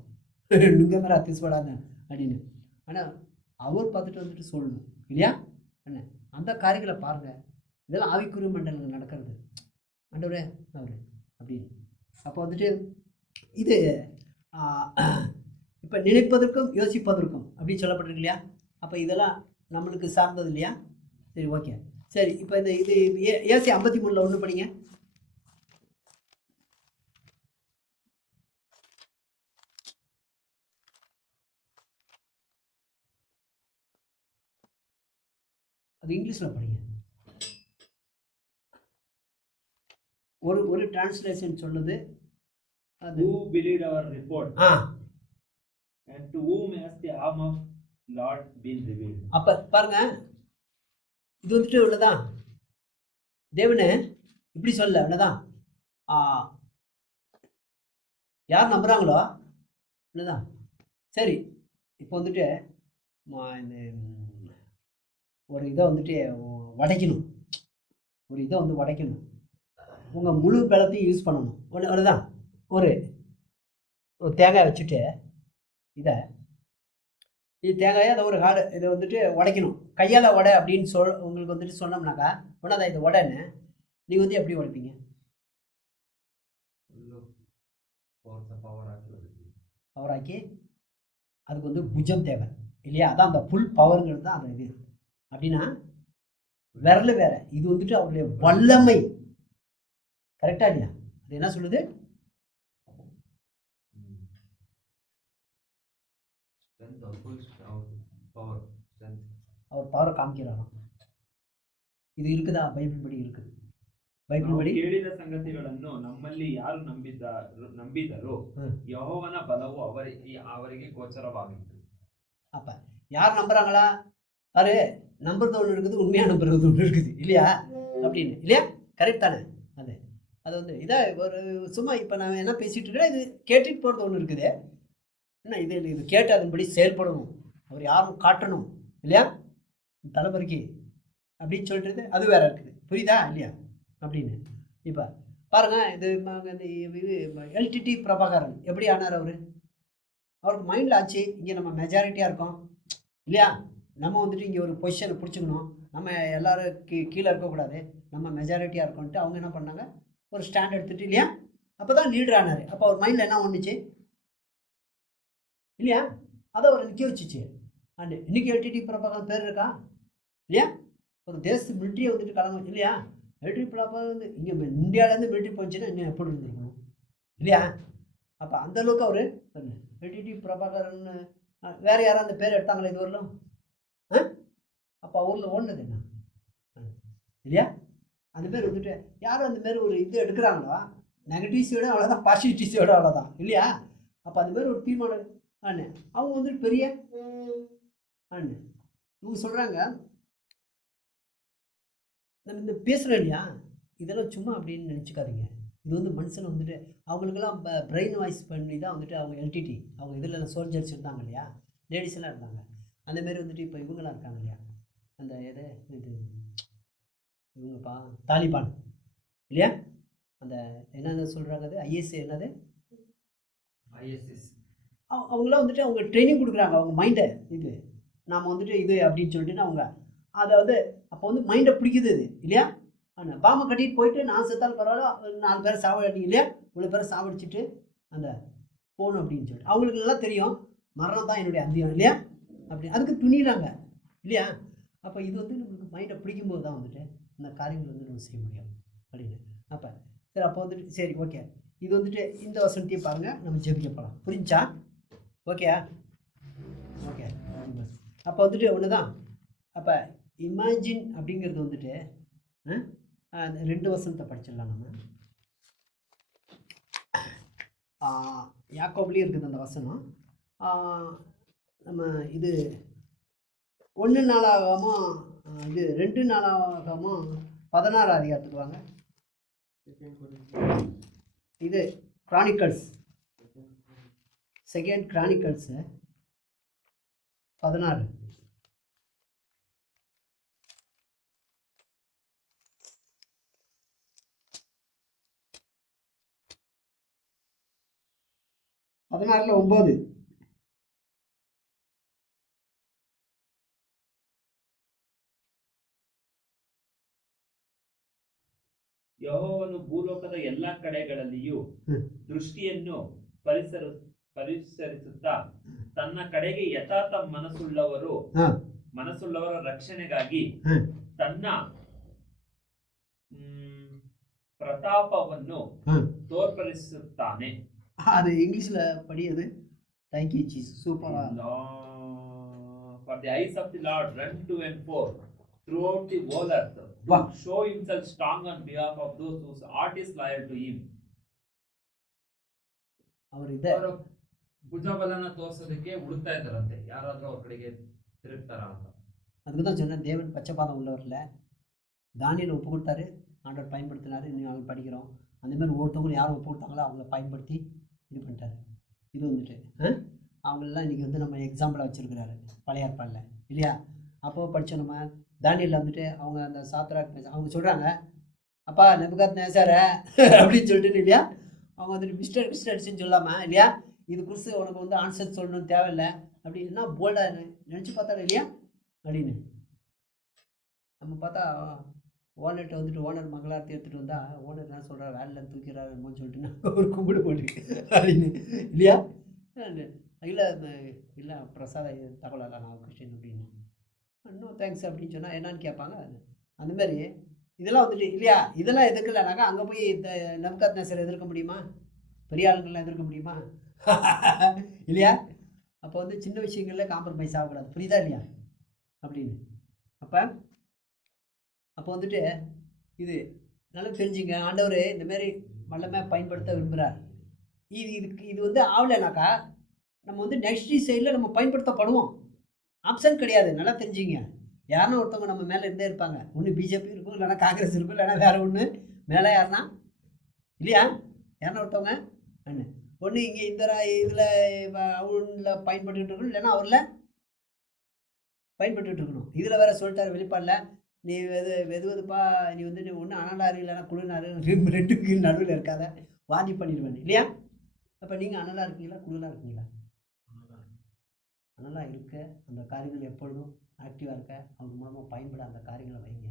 நுங்க மாதிரி அத்திசுபடாத அப்படின்னு. ஆனால் அவர் பார்த்துட்டு வந்துட்டு சொல்லணும் இல்லையா என்ன? அந்த காரியங்களை பாருங்கள், இதெல்லாம் ஆவிக்குரிய மண்டலங்கள் நடக்கிறது. ஆண்டவரே அவர் அப்படின்னு. அப்போ வந்துட்டு இது இப்போ நினைப்பதற்கும் யோசிப்பதற்கும் அப்படின்னு சொல்லப்பட்டிருக்கு இல்லையா? அப்போ இதெல்லாம் நம்மளுக்கு சார்ந்தது இல்லையா? சரி, ஓகே. சரி, இப்போ இந்த இது ஏசி 53 ஒன்று படிங்க. அது இங்கிலீஷில் படிங்க. ஒரு டிரான்ஸ்லேஷன் சொல்லுது, who believed our report and to whom has the arm of Lord been revealed. அப்ப பாருங்க, இது வந்துட்டு உள்ளதான் தேவனே இப்படி சொல்ல உள்ளதான். யார் நம்புறாங்களோ உள்ளதான். சரி, இப்போ வந்துட்டு இந்த ஒரு இதை வந்துட்டு உடைக்கணும், ஒரு இதை வந்து உடைக்கணும், உங்கள் முழு பலத்தையும் யூஸ் பண்ணணும். அவ்வளோதான். ஒரு தேங்காய் வச்சுட்டு இது தேங்காயை அதை ஒரு காடு இதை வந்துட்டு உடைக்கணும், கையால் உடை அப்படின்னு உங்களுக்கு வந்துட்டு சொன்னோம்னாக்கா ஒன்றாதான் இது உடைன்னு நீங்கள் வந்து எப்படி உடைப்பீங்க? பவராக்கி அதுக்கு வந்து புஜம் தேவை இல்லையா? அதான் அந்த ஃபுல் பவருங்கிறது தான் அந்த இது. அப்படின்னா விரல் வேற, இது வந்துட்டு அவருடைய வல்லமை. கரெக்டா இல்லையா? அது என்ன சொல்லுது? அவர் பவரை காமிக்கிறாராம். இது இருக்குதா? பைபிள் படி இருக்குது. ಬೈಬಲ್ ಬಳಿ ಕೇಳಿದ ಸಂಗತಿಗಳನ್ನು ನಮ್ಮಲ್ಲಿ ಯಾರು ನಂಬಿದರೋ ಯೆಹೋವನ ಬಲವು ಅವರಿಗೆ ಗೋಚರವಾಗಿತ್ತು. அப்ப யார் நம்புறாங்களா? பாரு, நம்புறது ஒன்று இருக்குது, உண்மையாக நம்புறது ஒன்று இருக்குது இல்லையா அப்படின்னு. இல்லையா? கரெக்ட் தானே? அது வந்து இதாக ஒரு சும்மா இப்போ நான் என்ன பேசிகிட்டு இருக்கிறேன், இது கேட்டுட்டு போகிறது ஒன்று இருக்குது. என்ன இது கேட்டு அதன்படி செயல்படணும், அவர் யாரும் காட்டணும் இல்லையா தலைவருக்கு அப்படின்னு சொல்லிட்டு அது வேற இருக்குது. புரியுதா இல்லையா அப்படின்னு. இப்போ பாருங்கள், இது எல்டிடி பிரபாகரன் எப்படி ஆனார்? அவருக்கு மைண்டில் ஆச்சு, இங்கே நம்ம மெஜாரிட்டியாக இருக்கோம் இல்லையா, நம்ம வந்துட்டு இங்கே ஒரு பொசிஷனை பிடிச்சிக்கணும், நம்ம எல்லோரும் கீழே இருக்கக்கூடாது, நம்ம மெஜாரிட்டியாக இருக்கோன்ட்டு அவங்க என்ன பண்ணாங்க, ஒரு ஸ்டாண்ட் எடுத்துகிட்டு இல்லையா, அப்போ தான் லீடர் ஆனார். அப்போ அவர் மைண்டில் என்ன ஒன்றுச்சு இல்லையா, அதை அவர் நிற்க வச்சுச்சு. அண்டு இன்றைக்கி எல்டிடி பிரபாகரன் பேர் இருக்கா இல்லையா? ஒரு தேசத்து மிலிட்ரியை வந்துட்டு கலங்க இல்லையா? மிலிட்ரி பிரபாகரன் வந்து இங்கே இந்தியாவிலேருந்து மிலிட்ரி போச்சுன்னா இன்னும் எப்படி இருந்திருக்கணும் இல்லையா? அப்போ அந்தளவுக்கு அவர் எல்டிடி பிரபாகரன் வேறு யாரும் அந்த பேர் எடுத்தாங்களே இது வரலாம். அப்போ அவரில் ஓடுனது என்ன இல்லையா? அந்த பேர் வந்துட்டு யாரும் அந்த மாரி ஒரு இது எடுக்கிறாங்களோ, நெகட்டிவ்ஸோட அவ்வளோதான், பாசிட்டிவ்ஸோட அவ்வளோதான் இல்லையா? அப்போ அந்த மாதிரி ஒரு தீர்மானம் அவங்க வந்துட்டு பெரிய இவங்க சொல்கிறாங்க, நம்ம இந்த பேசுகிறோம் இல்லையா, இதெல்லாம் சும்மா அப்படின்னு நினச்சிக்காதீங்க. இது வந்து மனுஷனை வந்துட்டு அவங்களுக்கெல்லாம் பிரெயின் வாய்ஸ் பண்ணி தான் வந்துட்டு அவங்க எல்டிடி அவங்க இதில் சோல்ஜர்ஸ் இருந்தாங்க இல்லையா, லேடிஸ் எல்லாம் இருந்தாங்க. அந்தமாரி வந்துட்டு இப்போ இவங்கெல்லாம் இருக்காங்க இல்லையா, அந்த இது இவங்கப்பா தாலிபான் இல்லையா, அந்த என்னது சொல்கிறாங்க, அது ஐஎஸ் என்னது ஐஎஸ்எஸ், அவங்களாம் வந்துட்டு அவங்க ட்ரைனிங் கொடுக்குறாங்க அவங்க மைண்டை. இது நாம் வந்துட்டு இது அப்படின்னு சொல்லிட்டு அவங்க அதை வந்து அப்போ வந்து மைண்டை பிடிக்குது இது இல்லையா. ஆனால் பாம்பை கட்டிட்டு போயிட்டு நான் செத்தாலும் பரவாயில்ல, 4 பேரை சாவடி இல்லையா, இவ்வளோ பேரை சாவடிச்சுட்டு அந்த போகணும் அப்படின்னு சொல்லிட்டு அவங்களுக்கு நல்லா தெரியும், மரணம் தான் என்னுடைய அந்தியம் இல்லையா, அப்படி அதுக்கு துணிகிறாங்க இல்லையா. அப்போ இது வந்து நம்மளுக்கு மைண்டை பிடிக்கும்போது தான் வந்துட்டு அந்த காரியங்கள் வந்து நம்ம செய்ய முடியும் அப்படின்னு. அப்போ சரி, அப்போ வந்துட்டு சரி ஓகே, இது வந்துட்டு இந்த வசனத்தையும் பாருங்கள், நம்ம ஜெபிக்க போகலாம். புரிஞ்சா? Okay okay. அப்போ வந்துட்டு ஒன்று தான் அப்போ இமேஜின் அப்படிங்கிறது வந்துட்டு அந்த 2 வசனத்தை படிச்சிடலாம் நம்ம. யாக்கோப்லேயும் இருக்குது அந்த வசனம். நம்ம இது 1 நாளாகமோ இது 2 நாளாகமோ 16 அதிகாரத்துக்கு வாங்க. இது கிரானிக்கல்ஸ், 2 கிரானிக்கல்ஸ் 16. பதினாறுல 9. ಯೆಹೋವನು ಭೂಲೋಕದ ಎಲ್ಲಾ ಕಡೆಗಳಲ್ಲಿಯೂ ದೃಷ್ಟಿಯನ್ನು ಪರಿಸರಿಸುತ್ತಾ ತನ್ನ ಕಡೆಗೆ ಯಥಾರ್ಥ ಮನಸ್ಸುಳ್ಳವರ ರಕ್ಷಣೆಗಾಗಿ ತನ್ನ ಪ್ರತಾಪವನ್ನು ತೋರ್ಪಡಿಸುತ್ತಾನೆ. அது இங்கிலீஷ்ல படியது. Thank you Jesus. Super. For the eyes of the Lord run to and fro throughout the whole earth to show himself strong on behalf of those whose heart is loyal to him. ಅವರು ಭುಜಬಲನ ತೋರಿಸೋದಕ್ಕೆ ಹುಡುಕ್ತಾ ಇದ್ದಾರಂತೆ, ಯಾರಾದ್ರೂ ಅವ್ರ ಕಡೆಗೆ ತಿರುಗ್ತಾರ ಅಂತ. அதுக்கு தான் சொன்னேன், தேவன் பச்சைப்பாதம் உள்ளவரில் தானியேல் ஒப்பு கொடுத்தாரு, ஆண்டவர் பயன்படுத்தினாரு. இன்னும் அவங்க படிக்கிறோம். அந்தமாதிரி ஒவ்வொருத்தவங்களும் யாரும் ஒப்பு கொடுத்தாங்களோ அவங்கள பயன்படுத்தி இது பண்ணிட்டாரு. இது வந்துட்டு அவங்களெல்லாம் இன்றைக்கி வந்து நம்ம எக்ஸாம்பிளாக வச்சுருக்கிறாரு பழைய ஏற்பாடில் இல்லையா. அப்போது படித்தோம் நம்ம தானியேலில் வந்துட்டு அவங்க அந்த சாத்ராக் அவங்க சொல்கிறாங்க, அப்பா நேபுகாத்நேச்சார அப்படின்னு சொல்லிட்டு இல்லையா. அவங்க வந்துட்டு மிஸ்டர்ஸ்ன்னு சொல்லாமல் இல்லையா, இது குறித்து உனக்கு வந்து ஆன்சர் சொல்லணும்னு தேவையில்லை அப்படின்னா போல்டாக நினச்சி பார்த்தாலும் இல்லையா அப்படின்னு. நம்ம பார்த்தா ஓனர்கிட்ட வந்துட்டு ஓனர் மங்களாரத்தை எடுத்துகிட்டு வந்தால் ஓனர் என்ன சொல்கிறார், வேலையில் தூக்கிறாருமோன்னு சொல்லிட்டுன்னா ஒரு கும்பிடு போட்டுருக்கு அப்படின்னு இல்லையா. இல்லை பிரசாத தகவலாம் நான் கிறிஸ்டின் அப்படின்னு இன்னும் தேங்க்ஸ் அப்படின்னு சொன்னால் என்னான்னு கேட்பாங்க. அந்தமாரி இதெல்லாம் வந்துட்டு இல்லையா. இதெல்லாம் எதிர்க்கலைனாக்கா அங்கே போய் இந்த நேபுகாத்நேச்சரை எதிர்க்க முடியுமா, பெரிய ஆளுங்கள்லாம் எதிர்க்க முடியுமா இல்லையா. அப்போ வந்து சின்ன விஷயங்களில் காம்ப்ரமைஸ் ஆகக்கூடாது, புரியுதா இல்லையா அப்படின்னு. அப்போ வந்துட்டு இது நல்லா தெரிஞ்சுங்க, ஆண்டவர் இந்தமாரி வல்லமை பயன்படுத்த விரும்புகிறார். இது வந்து ஆகலைனாக்கா நம்ம வந்து நெக்ஸ்ட் சைடில் நம்ம பயன்படுத்தப்படுவோம், ஆப்ஷன் கிடையாது. நல்லா தெரிஞ்சுங்க. யாருன்னா ஒருத்தவங்க நம்ம மேலே இருந்தே இருப்பாங்க. ஒன்று பிஜேபி இருக்கும், இல்லைனா காங்கிரஸ் இருக்கும், இல்லைனா வேறு ஒன்று மேலே யாருன்னா இல்லையா. யாருன்னா ஒருத்தவங்க ஒன்று இங்கே இந்த இதில் அவனில் பயன்பட்டு இருக்கணும், இல்லைன்னா அவரில் பயன்பட்டு இருக்கணும். இதில் வேறு சொல்லிட்டார் வெளிப்பாடில், நீ வெதுவதுப்பா, நீ வந்து நீ ஒன்று அனலாறு இல்லைன்னா குளிர்னாரு, ரெண்டுக்கு நடுவில் இருக்காத, வாதி பண்ணிடுவேன் இல்லையா. அப்போ நீங்கள் அனலாக இருக்கீங்களா குளிராக இருக்கீங்களா? அனலாக இருக்க அந்த காரியங்கள் எப்பொழுதும் ஆக்டிவாக இருக்க அவங்க மூலமாக பயன்பட அந்த காரியங்களை வைங்க.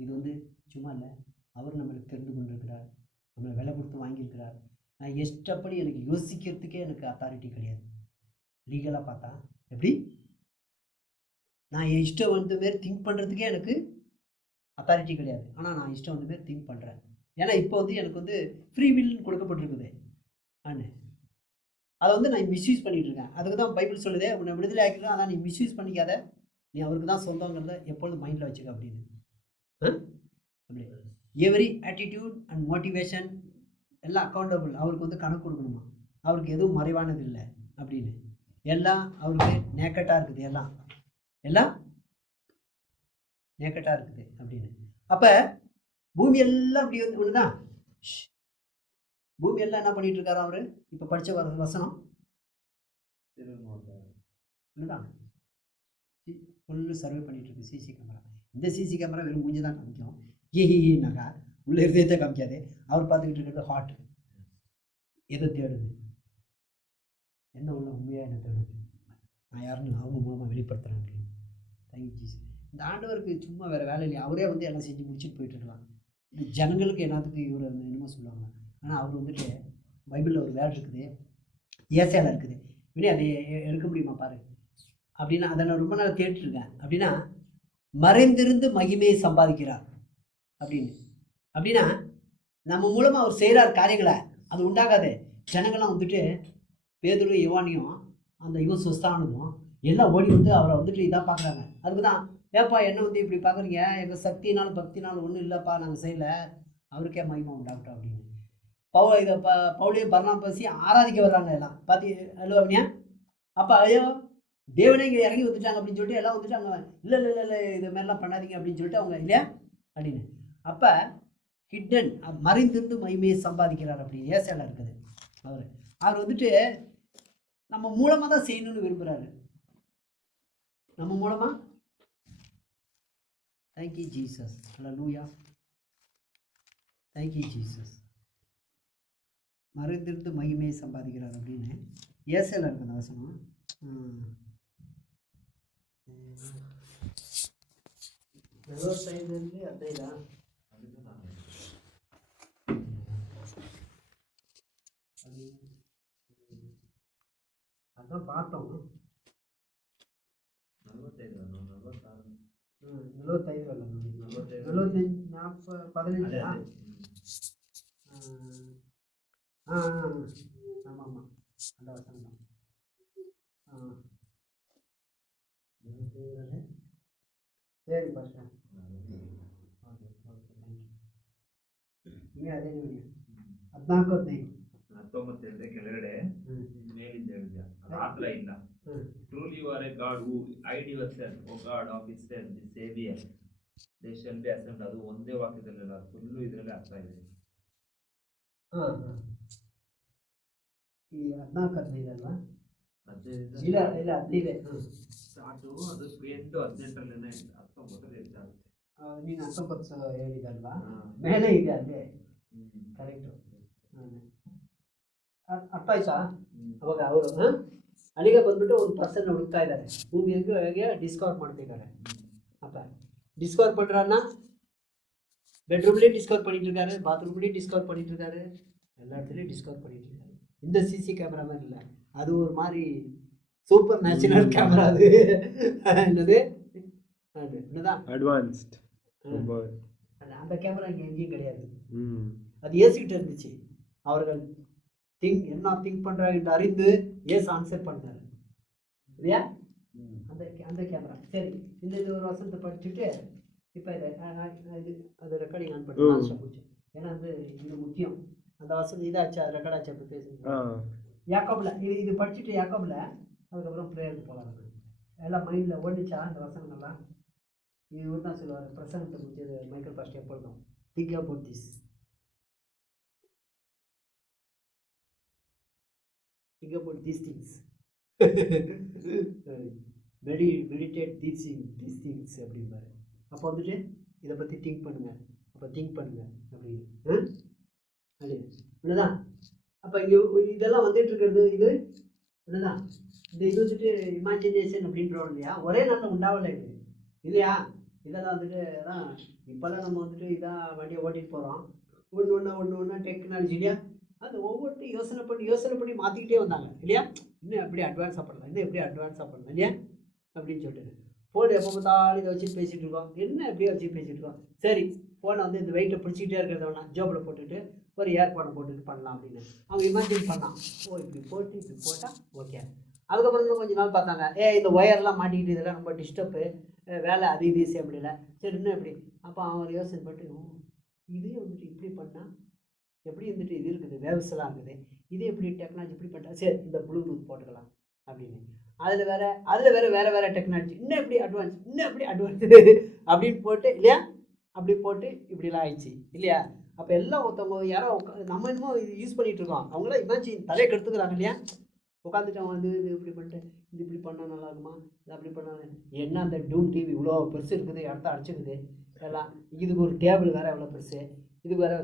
இது வந்து சும்மா இல்லை, அவர் நம்மளுக்கு தெரிந்து கொண்டிருக்கிறார், நம்மளை விலை கொடுத்து வாங்கியிருக்கிறார். நான் இஷ்டப்படி எனக்கு யோசிக்கிறதுக்கே எனக்கு அத்தாரிட்டி கிடையாது. லீகலாக பார்த்தா எப்படி நான் என் இஷ்டம் வந்த மாரி திங்க் பண்ணுறதுக்கே எனக்கு அத்தாரிட்டி கிடையாது. ஆனால் நான் இஷ்டம் வந்த மாரி திங்க் பண்ணுறேன். ஏன்னா இப்போ வந்து எனக்கு வந்து ஃப்ரீ வில்னு கொடுக்கப்பட்டிருக்குது. அதை வந்து நான் மிஸ்யூஸ் பண்ணிகிட்டு இருக்கேன். அதுக்கு தான் பைபிள் சொல்லுதே, உன்னை விடுதலை ஆக்கிடுறேன், ஆனால் நீ மிஸ்யூஸ் பண்ணிக்காத, நீ அவருக்கு தான் சொந்தங்கிறத எப்பொழுதும் மைண்டில் வச்சுக்க அப்படின்னு. அப்படி எவரி ஆட்டிடியூட் அண்ட் மோட்டிவேஷன் எல்லாம் அக்கௌண்டபிள். அவருக்கு வந்து கணக்கு கொடுக்கணுமா, அவருக்கு எதுவும் மறைவானது இல்லை அப்படின்னு. எல்லாம் அவருக்கு நேக்கட்டாக இருக்குது, எல்லாம் நேக்கட்டாக இருக்குது அப்படின்னு. அப்போ பூமி எல்லாம் அப்படி வந்து ஒன்று தான். பூமி எல்லாம் என்ன பண்ணிட்டு இருக்காரு அவரு? இப்போ படித்த வசனம் ஒன்றுதான், ஃபுல்லு சர்வே பண்ணிட்டு இருக்கு சிசி கேமரா. இந்த சிசி கேமரா வெறும் மூஞ்சி தான் காமிக்கும், ஏன்னாக்கா உள்ள இருந்தே காமிக்காது. அவர் பார்த்துக்கிட்டு இருக்கிறது ஹார்ட் எதை தேடுது, என்ன உள்ள உண்மையாக என்ன தேடுது, நான் யாருன்னு அவங்க மூலமாக வெளிப்படுத்துகிறேன் அப்படின்னு. Thank you Jesus. இந்த ஆண்டவருக்கு சும்மா வேறு வேலை இல்லையா, அவரே வந்து எல்லாம் செஞ்சு முடிச்சுட்டு போயிட்டு இருக்கலாம். இந்த ஜனங்களுக்கு என்னத்துக்கு இவர் என்னமோ சொல்லுவாங்க. ஆனால் அவர் வந்துட்டு பைபிளில் ஒரு வேர்டு இருக்குது, ஏசையால் இருக்குது, இப்படி அதை எடுக்க முடியுமா பாரு அப்படின்னா, அதை நான் ரொம்ப நாள் கேட்டுருக்கேன். அப்படின்னா மறைந்திருந்து மகிமையை சம்பாதிக்கிறார் அப்படின்னா நம்ம மூலமாக அவர் செய்கிறார் காரியங்களை, அது உண்டாகாது. ஜனங்கள்லாம் வந்துட்டு பேதுரு யோவானியும் அந்த சொஸ்தானதும் எல்லாம் ஓடி வந்து அவரை வந்துட்டு இதாக பார்க்குறாங்க. அதுக்கு தான் ஏப்பா என்ன வந்து இப்படி பார்க்குறீங்க, எங்கள் சக்தினாலும் பக்தினாலும் ஒன்றும் இல்லைப்பா, நாங்கள் செய்யலை, அவருக்கே மகிமை உண்டாகட்டும் அப்படின்னு இதை பவுலையும் பர்னாபாஸையும் ஆராதிக்க வர்றாங்க எல்லாம் பார்த்தி அல்லவா. அப்போ ஐயோ தேவனே இங்கே இறங்கி வந்துட்டாங்க அப்படின்னு சொல்லிட்டு எல்லாம் வந்துட்டாங்க. இல்லை இல்லை இல்லை இல்லை இது மாதிரிலாம் பண்ணாதீங்க அப்படின்னு சொல்லிட்டு அவங்க இல்லையா அப்படின்னு. அப்போ ஹிட்டன் மறைந்திருந்து மகிமையை சம்பாதிக்கிறார் அப்படின்னு ஏசால இருக்குது. அவர் வந்துட்டு நம்ம மூலமாக தான் செய்யணும்னு விரும்புகிறாரு. நம்ம மூலமாக. Thank you Jesus. Hallelujah. Thank you Jesus. மறைந்திருந்து மகிமையை சம்பாதிக்கிறார் அப்படின்னு ஏசால இருக்குது அந்த வசனம். 45 அதேதான். அதான் பார்த்தோம். 45 45 15. ஆமாம் ஆமாம் அந்த வசனம் தான். சரி பாஸ்டர். Okay okay thank you. ನೀವು ಅದೇ ನೋಡಿ 19 ಕೆಳಗಡೆ ಮೇಲಿಂದ ಹೇಳಿದ್ಯಾ ಅದು ಆತರ ಇಲ್ಲ. Truly you are a God who hide yourself, O God of Israel, the Savior. They shall be assembled. ಅದು ಒಂದೇ ವಾಕ್ಯದಲ್ಲ, ಫುಲ್ಲು ಇದರಲ್ಲಿ ಅರ್ಥ ಇದೆ. ಈ 14 ಅಲ್ವಾ? 15 ಇಲ್ಲ ಇಲ್ಲ 15 ಸ್ಟಾರ್ಟು ಅದು ಎಂಟು 18 19 ಆಗುತ್ತೆ. ನೀನು 19 ಹೇಳಿದಲ್ವಾ, ಮೇಲೆ ಇದೆ ಅಲ್ಲೇ ಕರೆಕ್ಟು. ಅರ್ಥ ಆಯ್ತಾ? ಅವಾಗ ಅವರು ಅಲ್ಲಿಗೆ ಬಂದ್ಬಿಟ್ಟು ಒಂದು ಪರ್ಸನ್ ಹುಡುಕ್ತಾ ಇದ್ದಾರೆ, ಭೂಮಿಗೆ ಹೇಗೆ ಡಿಸ್ಕವರ್ ಮಾಡ್ತಿದ್ದಾರೆ. அப்போ டிஸ்கவர் பண்ணுறான்னா பெட்ரூம்லேயும் டிஸ்கவர் பண்ணிட்டு இருக்காரு, பாத்ரூம்லேயும் டிஸ்கவர் பண்ணிட்டு இருக்காரு, எல்லா இடத்துலையும் டிஸ்கவர் பண்ணிட்டு இருக்காரு. இந்த சிசி கேமரா மாதிரி இல்லை, அது ஒரு மாதிரி சூப்பர் நேச்சுரல் கேமரா. அது என்னது அது என்னதான் அட்வான்ஸ்ட். அந்த கேமரா இங்கே எங்கேயும் கிடையாது. அது ஏசிக்கிட்ட இருந்துச்சு. அவர்கள் என்ன திங்க் பண்ணுறாங்க என்று அறிந்து ஏசு ஆன்சர் பண்ணார் இல்லையா? அந்த கேமரா. சரி, இந்த இது ஒரு வசனத்தை படிச்சுட்டு இப்போ இது அது ரெக்கார்டிங் ஆன் பண்ணி முடிச்சு. ஏன்னா வந்து இது முக்கியம். அந்த வசனம் இதாச்சு, அது ரெக்கார்ட் ஆச்சு. அப்போ பேசுங்க யாக்கோபில் இது படிச்சுட்டு யாக்கோபில் அதுக்கப்புறம் ப்ரேயருக்கு போகலாம். எல்லாம் மைண்டில் ஓடிச்சா அந்த வசனங்கள்லாம்? இது தான் சொல்லுவார் பிரசங்கத்தை முடிச்சது மைக்கேல் பாஸ்டர் எப்பொழுதும். Think about this, think about these things. Meditate these things அப்படிம்பாரு. அப்போ வந்துட்டு இதை பற்றி திங்க் பண்ணுங்கள், அப்போ திங்க் பண்ணுங்கள் அப்படின்னு அது இல்லைதான். அப்போ இங்கே இதெல்லாம் வந்துட்டு இருக்கிறது இது இல்லைதான். இந்த இது வந்துட்டு இமேஜினேஷன் அப்படின்றோம் இல்லையா, ஒரே நாளில் உண்டாகலை இது இல்லையா? இதெல்லாம் வந்துட்டு அதான் இப்போல்லாம் நம்ம வந்துட்டு இதான் வண்டியை ஓட்டிகிட்டு போகிறோம். ஒன்று ஒன்றா டெக்னாலஜி இல்லையா, அது ஒவ்வொரு யோசனை பண்ணி மாற்றிக்கிட்டே வந்தாங்க இல்லையா? இன்னும் எப்படி அட்வான்ஸாக பண்ணலாம், இன்னும் எப்படி அட்வான்ஸாக பண்ணலாம் இல்லையா அப்படின்னு சொல்லிட்டு. ஃபோன் எப்போ பார்த்தாலும் இதை வச்சு பேசிகிட்டு இருக்கோம். என்ன எப்படியே வச்சு பேசிகிட்டு இருக்கோம். சரி, ஃபோனை வந்து இந்த வெயிட்டை பிடிச்சிக்கிட்டே இருக்கிறத வேணா ஜோப்பில் போட்டுட்டு ஒரு ஏர்போனை போட்டுட்டு பண்ணலாம் அப்படின்னு அவங்க இமேஜின் பண்ணான். இப்படி போட்டால் ஓகே. அதுக்கப்புறம் இன்னும் கொஞ்சம் நாள் பார்த்தாங்க, இந்த ஒயர்லாம் மாட்டிக்கிட்டு இதெல்லாம் ரொம்ப டிஸ்டர்பு, வேலை அது இது செய்ய முடியல. சரி இன்னும் எப்படி? அப்போ அவன் யோசனை பட்டு இதே வந்துட்டு இப்படி பண்ணால் எப்படி வந்துட்டு இது இருக்குது, வேவ்ஸ்லாம் இருக்குது, இது எப்படி டெக்னாலஜி இப்படி பண்ணிட்டா சரி இந்த ப்ளூடூத் போட்டுக்கலாம் அப்படின்னு. அதில் வேறு டெக்னாலஜி இன்னும் எப்படி அட்வான்ஸ் அப்படின்னு போட்டு இல்லையா, அப்படி போட்டு இப்படிலாம் ஆயிடுச்சு இல்லையா? அப்போ எல்லாம் ஒருத்தவங்க யாரோ நம்ம இன்னமும் இது யூஸ் பண்ணிகிட்டு இருக்கோம், அவங்களாம் இமேஜின் தலையை கெடுத்துக்கிறாங்க இல்லையா? உட்காந்துட்டு அவன் வந்து இது இப்படி பண்ணிட்டு இது இப்படி பண்ணால் நல்லா இருக்குமா, இது அப்படி பண்ணால் என்ன அந்த டூம் டிவி இவ்வளோ பெருசு இருக்குது, இடத்த அடிச்சுக்குது எல்லாம், இதுக்கு ஒரு டேபிள் வேறு எவ்வளோ பெருசு, இதுக்கு வேறு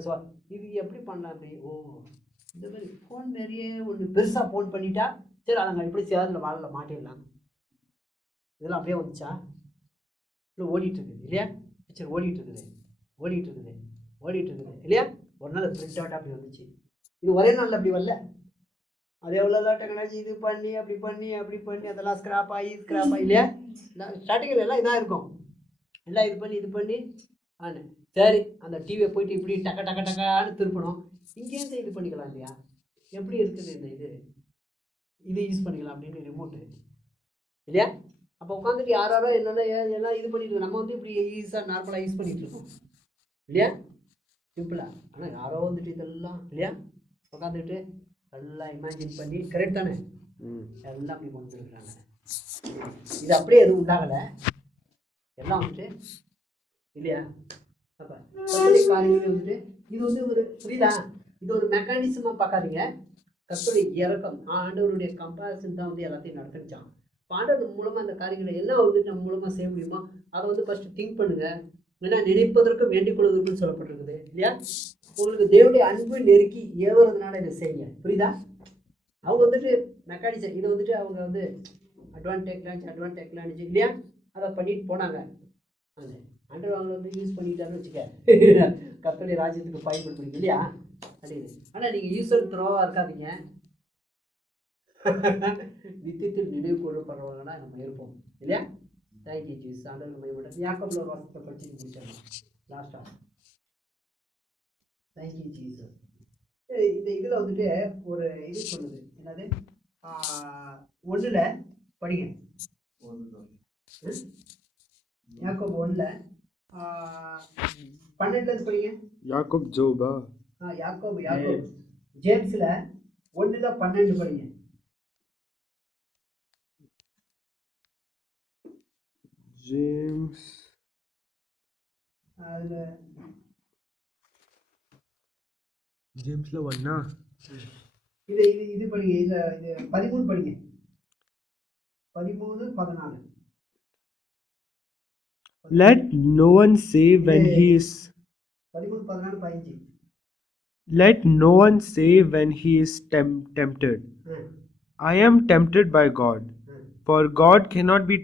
இது எப்படி பண்ணலாம் அப்படி. இந்த மாதிரி ஃபோன் நிறைய ஒன்று பெருசாக ஃபோன் பண்ணிட்டா சரி அதை எப்படி சேரில் வாழல மாட்டிடலாம். இதெல்லாம் அப்படியே வந்துச்சா? இல்லை ஓடிட்டுருக்குது இல்லையா? பிக்சர் ஓடிட்டுருக்குது இல்லையா? ஒரு நாள் பிரிண்ட் அவுட் அப்படி வந்துச்சு. இது ஒரே நாளில் அப்படி வரல, அது எவ்வளோதான் டெக்னாலஜி இது பண்ணி அப்படி பண்ணி அதெல்லாம் ஸ்க்ராப் ஆகி இல்லையா? ஸ்டார்டிங்கில் எல்லாம் இதாக இருக்கும், எல்லாம் இது பண்ணி சரி அந்த டிவியை போயிட்டு இப்படி டக்கான்னு திருப்பணும். இங்கேருந்து இது பண்ணிக்கலாம் இல்லையா? எப்படி இருக்குது இந்த இது யூஸ் பண்ணிக்கலாம் அப்படின்னு ரிமோட்டு இல்லையா? அப்போ உட்காந்துட்டு யாரோ என்னென்ன எல்லாம் இது பண்ணிட்டு இருக்கோம். நம்ம வந்து இப்படி ஈஸியாக நார்மலாக யூஸ் பண்ணிட்டு இருக்கோம் இல்லையா, சிம்பிளாக. ஆனால் யாரோ வந்துட்டு இதெல்லாம் இல்லையா உட்காந்துட்டு எல்லாம் இமேஜின் பண்ணி கரெக்ட் தானே எல்லாம் அப்படி கொண்டு இருக்கிறாங்க. இது அப்படியே எதுவும் உண்டாகலை, எல்லாம் வந்துட்டு இல்லையா. அப்போ காரியங்கள் வந்துட்டு இது வந்து ஒரு புரியுதா, இது ஒரு மெக்கானிசமாக பார்க்காதீங்க. கர்த்தருடைய இறக்கம் ஆண்டவருடைய கம்பேரிசன் தான் வந்து எல்லாத்தையும் நடந்துச்சான். ஆண்டவர் மூலமாக அந்த காரியங்களை எல்லாம் வந்துட்டு நம்ம மூலமாக செய்ய முடியுமோ அதை வந்து ஃபஸ்ட்டு திங்க் பண்ணுங்கள். ஏன்னா நினைப்பதற்கும் வேண்டிக் கொள்வதற்கும் சொல்லப்பட்டிருக்குது இல்லையா. உங்களுக்கு தேவனுடைய அன்பு நெருக்கி ஏவுறதுனால இதை செய்யுங்க, புரியுதா. அவங்க வந்துட்டு மெக்கானிசம் இதை வந்துட்டு அவங்க வந்து அட்வான்ஸ் டெக்னாலஜி இல்லையா அதை பண்ணிட்டு போனாங்க. அந்த ஆண்டவர் அவங்க வந்து யூஸ் பண்ணிட்டாருன்னு வச்சுக்க கர்த்தருடைய ராஜ்யத்துக்கு பயன்படுத்துறீங்க இல்லையா அப்படின்னு. ஆனால் நீங்கள் யூஸர் த்ரோவாக இருக்காதீங்க. நித்தியத்தில் நினைவு கூறப்படுறவங்கன்னா நம்ம இருப்போம் இல்லையா. தேங்க்யூ ஜீஸ். ஆண்டவர் மையப்பட்ட யாக்கோபில் ஒரு வாசத்தை படிச்சு முடிச்சாங்க லாஸ்ட்டாக. தேங்க்யூ ஜீஸ். இந்த இதில் வந்துட்டு ஒரு இது சொல்லுது என்னது, ஒன்றில் படிங்க. யாக்கோபு 1:12 படிங்க. யாக்கோப் ஜோபா யாக்கோபு ஜேம்ஸ்ல 1:12 படிங்க. ஜேம்ஸ் அதுல ஜேம்ஸ்ல 1 இது இது இது படிங்க. இது 13 படிங்க. 13-14. Let no one say when he is 13-14-15. Let no one say when he is tempted, I am tempted by God. For God cannot be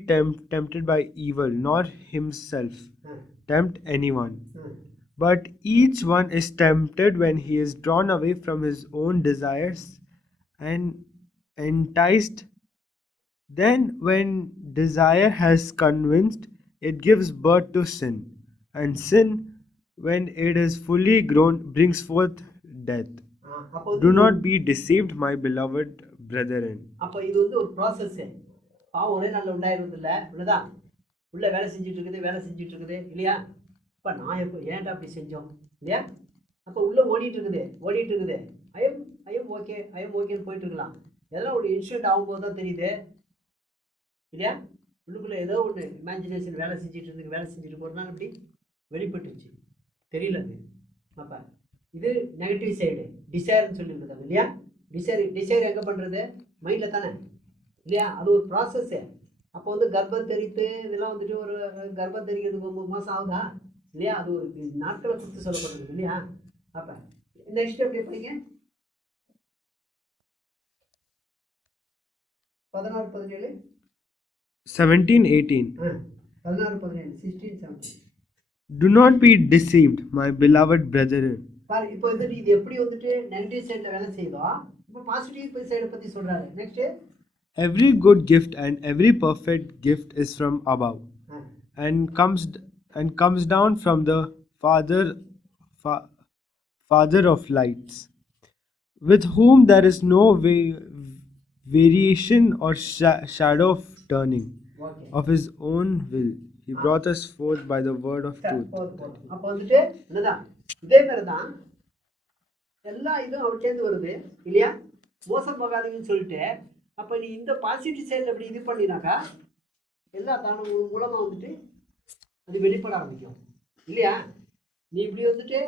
tempted by evil, nor himself tempt anyone. But each one is tempted when he is drawn away from his own desires and enticed. Then when desire has convinced, it gives birth to sin. And sin, when it is fully grown, brings forth death. Do not be deceived, my beloved brethren. அப்போ இது வந்து ஒரு process. பாவம் ஒரே நாளில் உண்டாயிருவது இல்லை, உள்ளதான் உள்ள வேலை செஞ்சுட்டு இருக்குது இல்லையா. இப்போ நான் எப்போ ஏன்டா அப்படி செஞ்சோம் இல்லையா. அப்போ உள்ளே ஓடிட்டு இருக்குது. ஐயம் ஓகேன்னு போயிட்டு இருக்கலாம். எதெல்லாம் ஒரு இன்சிடென்ட் ஆகும்போது தான் தெரியுது இல்லையா. உள்ளுக்குள்ளே ஏதோ ஒன்று இமேஜினேஷன் வேலை செஞ்சுட்டு போகிறதுனால இப்படி வெளிப்பட்டுருச்சு, தெரியல அது. அப்போ இது நெகட்டிவ் சைடு டிசைர்னு சொல்லியிருக்காங்க இல்லையா. டிசைர் எங்கே பண்ணுறது, மைண்டில் தானே இல்லையா. அது ஒரு ப்ராசஸ்ஸு. அப்போ வந்து கர்ப்பம் தெரித்து இதெல்லாம் வந்துட்டு ஒரு கர்ப்பம் தெரிக்கிறதுக்கு 9 மாதம் ஆகுதா இல்லையா. அது ஒரு நாட்களை குறித்து சொல்லப்படுறது இல்லையா. அப்போ நெக்ஸ்ட் எப்படி படிங்க. 16-17 17-18. 16-17 16-17. Do not be deceived, my beloved brethren. பாரு, இப்போ வந்துட்டு இது எப்படி வந்துட்டு நெகட்டிவ் சைடில் வேலை செய்தோம், இப்போ பாசிட்டிவ் சைடை பற்றி சொல்கிறாரு. Next Every good gift and every perfect gift is from above, and comes down from the Father of lights, with whom there is no variation or shadow of turning. Of his own will he brought us forth by the word of truth. அப்போ வந்துட்டு என்னதான் இதே மாதிரி தான் எல்லா இதுவும் அவர்கிட்டேருந்து வருது இல்லையா. மோசம் போகாதீங்கன்னு சொல்லிட்டு அப்போ நீ இந்த பாசிட்டிவ் சைடில் அப்படி இது பண்ணினாக்கா எல்லா தானும் மூலமாக வந்துட்டு அது வெளிப்பட ஆரம்பிக்கும் இல்லையா. நீ இப்படி வந்துட்டு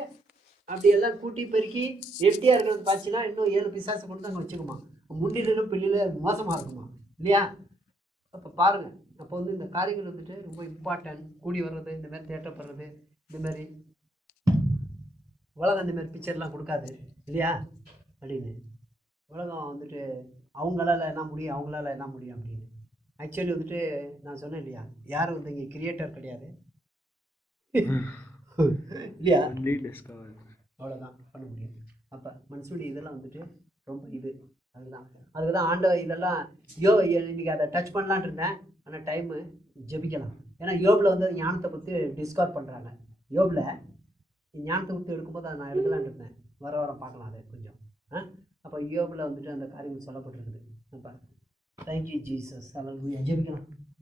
அப்படி எல்லாம் கூட்டி பெருக்கி எட்டியாக இருக்கிறது காய்ச்சினா இன்னும் 7 பிசாசை கொண்டு அங்கே வச்சுக்குமா, முன்னிலும் பிள்ளையில் மோசமாக இருக்குமா இல்லையா. அப்போ பாருங்கள், அப்போ வந்து இந்த காரியங்கள் வந்துட்டு ரொம்ப இம்பார்ட்டன்ட். கூடி வர்றது, இந்த மாதிரி தேட்டப்படுறது, இந்த மாதிரி உலகம் இந்த மாதிரி பிக்சர்லாம் கொடுக்காது இல்லையா அப்படின்னு. உலகம் வந்துட்டு அவங்களால என்ன முடியும் அப்படின்னு. ஆக்சுவலி வந்துட்டு நான் சொன்னேன் இல்லையா, யாரும் வந்து இங்கே கிரியேட்டர் கிடையாது இல்லையா. அவ்வளோதான் பண்ண முடியும். அப்போ மனுஷனுடைய இதெல்லாம் வந்துட்டு ரொம்ப இது அதுக்கு தான் ஆண்டவர் இதெல்லாம் இன்றைக்கி அதை டச் பண்ணலான்ட்டு இருந்தேன். ஆனால் டைமு ஜெபிக்கலாம். ஏன்னா யோபில் வந்து ஞானத்தை பற்றி டிஸ்கவர் பண்ணுறாங்க. யோபில் ஞானத்தை பற்றி எடுக்கும்போது அதை நான் எடுக்கலான்ட்டு இருந்தேன். வர பார்க்கலாம் அதை கொஞ்சம். அப்போ யோபில் வந்துட்டு அந்த காரியம் சொல்லப்பட்டிருக்குது. அப்போ தேங்க்யூ ஜீசஸ். அல்லேலூயா. ஜெபிக்கலாம்.